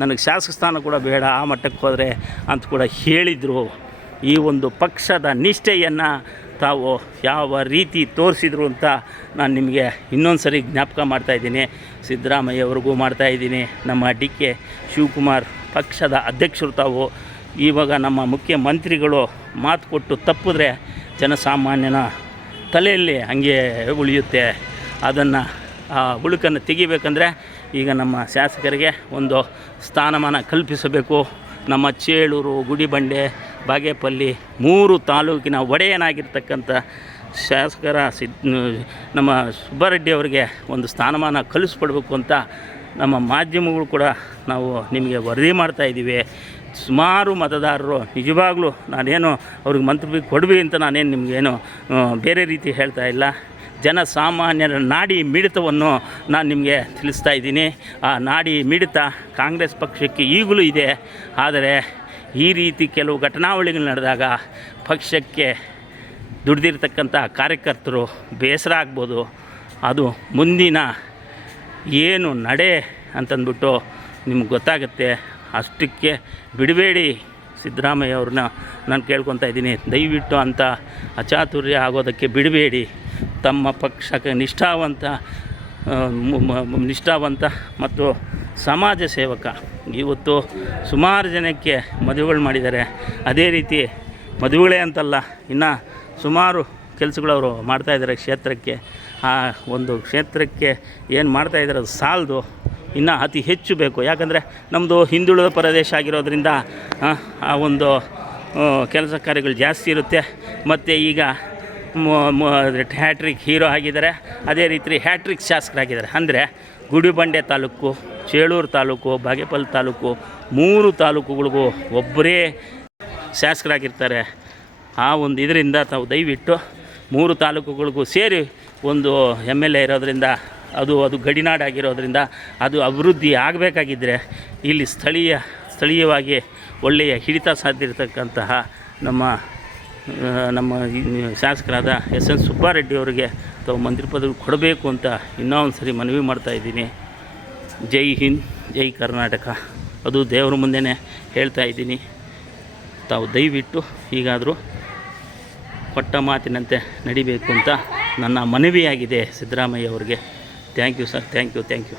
ನನಗೆ ಶಾಸಕ ಸ್ಥಾನ ಕೂಡ ಬೇಡ, ಆ ಮಟ್ಟಕ್ಕೆ ಹೋದರೆ ಅಂತ ಕೂಡ ಹೇಳಿದರು. ಈ ಒಂದು ಪಕ್ಷದ ನಿಷ್ಠೆಯನ್ನು ತಾವು ಯಾವ ರೀತಿ ತೋರಿಸಿದ್ರು ಅಂತ ನಾನು ನಿಮಗೆ ಇನ್ನೊಂದು ಸರಿ ಜ್ಞಾಪಕ ಮಾಡ್ತಾಯಿದ್ದೀನಿ. ಸಿದ್ದರಾಮಯ್ಯ ಅವ್ರಿಗೂ ಮಾಡ್ತಾಯಿದ್ದೀನಿ. ನಮ್ಮ DK ಶಿವಕುಮಾರ್ ಪಕ್ಷದ ಅಧ್ಯಕ್ಷರು ತಾವು. ಇವಾಗ ನಮ್ಮ ಮುಖ್ಯಮಂತ್ರಿಗಳು ಮಾತು ಕೊಟ್ಟು ತಪ್ಪಿದ್ರೆ ಜನಸಾಮಾನ್ಯನ ತಲೆಯಲ್ಲಿ ಹಾಗೆ ಉಳಿಯುತ್ತೆ. ಅದನ್ನು ಆ ಉಳುಕನ್ನು ತೆಗಿಬೇಕಂದ್ರೆ ಈಗ ನಮ್ಮ ಶಾಸಕರಿಗೆ ಒಂದು ಸ್ಥಾನಮಾನ ಕಲ್ಪಿಸಬೇಕು. ನಮ್ಮ ಚೇಳೂರು, ಗುಡಿಬಂಡೆ, ಬಾಗೇಪಲ್ಲಿ 3 ತಾಲೂಕಿನ ಒಡೆಯನಾಗಿರ್ತಕ್ಕಂಥ ಶಾಸಕರ ನಮ್ಮ ಸುಬ್ಬಾರೆಡ್ಡಿ ಅವರಿಗೆ ಒಂದು ಸ್ಥಾನಮಾನ ಕಲಿಸ್ಕೊಡ್ಬೇಕು ಅಂತ ನಮ್ಮ ಮಾಧ್ಯಮಗಳು ಕೂಡ ನಾವು ನಿಮಗೆ ವರದಿ ಮಾಡ್ತಾಯಿದ್ದೀವಿ. ಸುಮಾರು ಮತದಾರರು ನಿಜವಾಗ್ಲೂ ನಾನೇನು ಅವ್ರಿಗೆ ಮಂತ್ರಿ ಕೊಡ್ವಿ ಅಂತ ನಾನೇನು ನಿಮಗೇನು ಬೇರೆ ರೀತಿ ಹೇಳ್ತಾ ಇಲ್ಲ. ಜನಸಾಮಾನ್ಯರ ನಾಡಿ ಮಿಡಿತವನ್ನು ನಾನು ನಿಮಗೆ ತಿಳಿಸ್ತಾ ಇದ್ದೀನಿ. ಆ ನಾಡಿ ಮಿಡಿತ ಕಾಂಗ್ರೆಸ್ ಪಕ್ಷಕ್ಕೆ ಈಗಲೂ ಇದೆ. ಆದರೆ ಈ ರೀತಿ ಕೆಲವು ಘಟನಾವಳಿಗಳು ನಡೆದಾಗ ಪಕ್ಷಕ್ಕೆ ದುಡ್ದಿರ್ತಕ್ಕಂಥ ಕಾರ್ಯಕರ್ತರು ಬೇಸರ ಆಗ್ಬೋದು. ಅದು ಮುಂದಿನ ಏನು ನಡೆ ಅಂತಂದ್ಬಿಟ್ಟು ನಿಮ್ಗೆ ಗೊತ್ತಾಗುತ್ತೆ. ಅಷ್ಟಕ್ಕೆ ಬಿಡಬೇಡಿ. ಸಿದ್ದರಾಮಯ್ಯ ಅವ್ರನ್ನ ನಾನು ಕೇಳ್ಕೊತಾ ಇದ್ದೀನಿ, ದಯವಿಟ್ಟು ಅಂಥ ಅಚಾತುರ್ಯ ಆಗೋದಕ್ಕೆ ಬಿಡಬೇಡಿ. ತಮ್ಮ ಪಕ್ಷಕ್ಕೆ ನಿಷ್ಠಾವಂತ ಮತ್ತು ಸಮಾಜ ಸೇವಕ. ಇವತ್ತು ಸುಮಾರು ಜನಕ್ಕೆ ಮದುವೆಗಳು ಮಾಡಿದ್ದಾರೆ. ಅದೇ ರೀತಿ ಮದುವೆಗಳೇ ಅಂತಲ್ಲ, ಇನ್ನು ಸುಮಾರು ಕೆಲಸಗಳು ಅವರು ಮಾಡ್ತಾಯಿದ್ದಾರೆ ಕ್ಷೇತ್ರಕ್ಕೆ. ಆ ಒಂದು ಕ್ಷೇತ್ರಕ್ಕೆ ಏನು ಮಾಡ್ತಾಯಿದ್ದಾರೆ ಅದು ಸಾಲದು, ಇನ್ನು ಅತಿ ಹೆಚ್ಚು ಬೇಕು. ಯಾಕಂದರೆ ನಮ್ಮದು ಹಿಂದುಳಿದ ಪ್ರದೇಶ ಆಗಿರೋದ್ರಿಂದ ಆ ಒಂದು ಕೆಲಸ ಕಾರ್ಯಗಳು ಜಾಸ್ತಿ ಇರುತ್ತೆ. ಮತ್ತು ಈಗ ಹ್ಯಾಟ್ರಿಕ್ ಹೀರೋ ಆಗಿದ್ದಾರೆ, ಅದೇ ರೀತಿ ಹ್ಯಾಟ್ರಿಕ್ ಶಾಸಕರಾಗಿದ್ದಾರೆ. ಅಂದರೆ ಗುಡಿಬಂಡೆ ತಾಲೂಕು, ಚೇಳೂರು ತಾಲೂಕು, ಬಾಗೇಪಲ್ಲಿ ತಾಲೂಕು 3 ತಾಲೂಕುಗಳಿಗೂ ಒಬ್ಬರೇ ಶಾಸಕರಾಗಿರ್ತಾರೆ. ಆ ಒಂದು ಇದರಿಂದ ತಾವು ದಯವಿಟ್ಟು 3 ತಾಲೂಕುಗಳಿಗೂ ಸೇರಿ ಒಂದು MLA ಇರೋದರಿಂದ ಅದು ಗಡಿನಾಡಾಗಿರೋದ್ರಿಂದ ಅದು ಅಭಿವೃದ್ಧಿ ಆಗಬೇಕಾಗಿದ್ದರೆ ಇಲ್ಲಿ ಸ್ಥಳೀಯವಾಗಿ ಒಳ್ಳೆಯ ಹಿಡಿತ ಸಾಧಿರ್ತಕ್ಕಂತಹ ನಮ್ಮ ಶಾಸಕರಾದ SN ಸುಬ್ಬಾರೆಡ್ಡಿ ಅವರಿಗೆ ತಾವು ಮಂತ್ರಿ ಪದವಿ ಕೊಡಬೇಕು ಅಂತ ಇನ್ನೊಂದು ಸರಿ ಮನವಿ ಮಾಡ್ತಾಯಿದ್ದೀನಿ. ಜೈ ಹಿಂದ್, ಜೈ ಕರ್ನಾಟಕ. ಅದು ದೇವರ ಮುಂದೆನೇ ಹೇಳ್ತಾ ಇದ್ದೀನಿ. ತಾವು ದಯವಿಟ್ಟು ಹೀಗಾದರೂ ಕೊಟ್ಟ ಮಾತಿನಂತೆ ನಡಿಬೇಕು ಅಂತ ನನ್ನ ಮನವಿಯಾಗಿದೆ ಸಿದ್ದರಾಮಯ್ಯ ಅವರಿಗೆ. Thank you sir, thank you.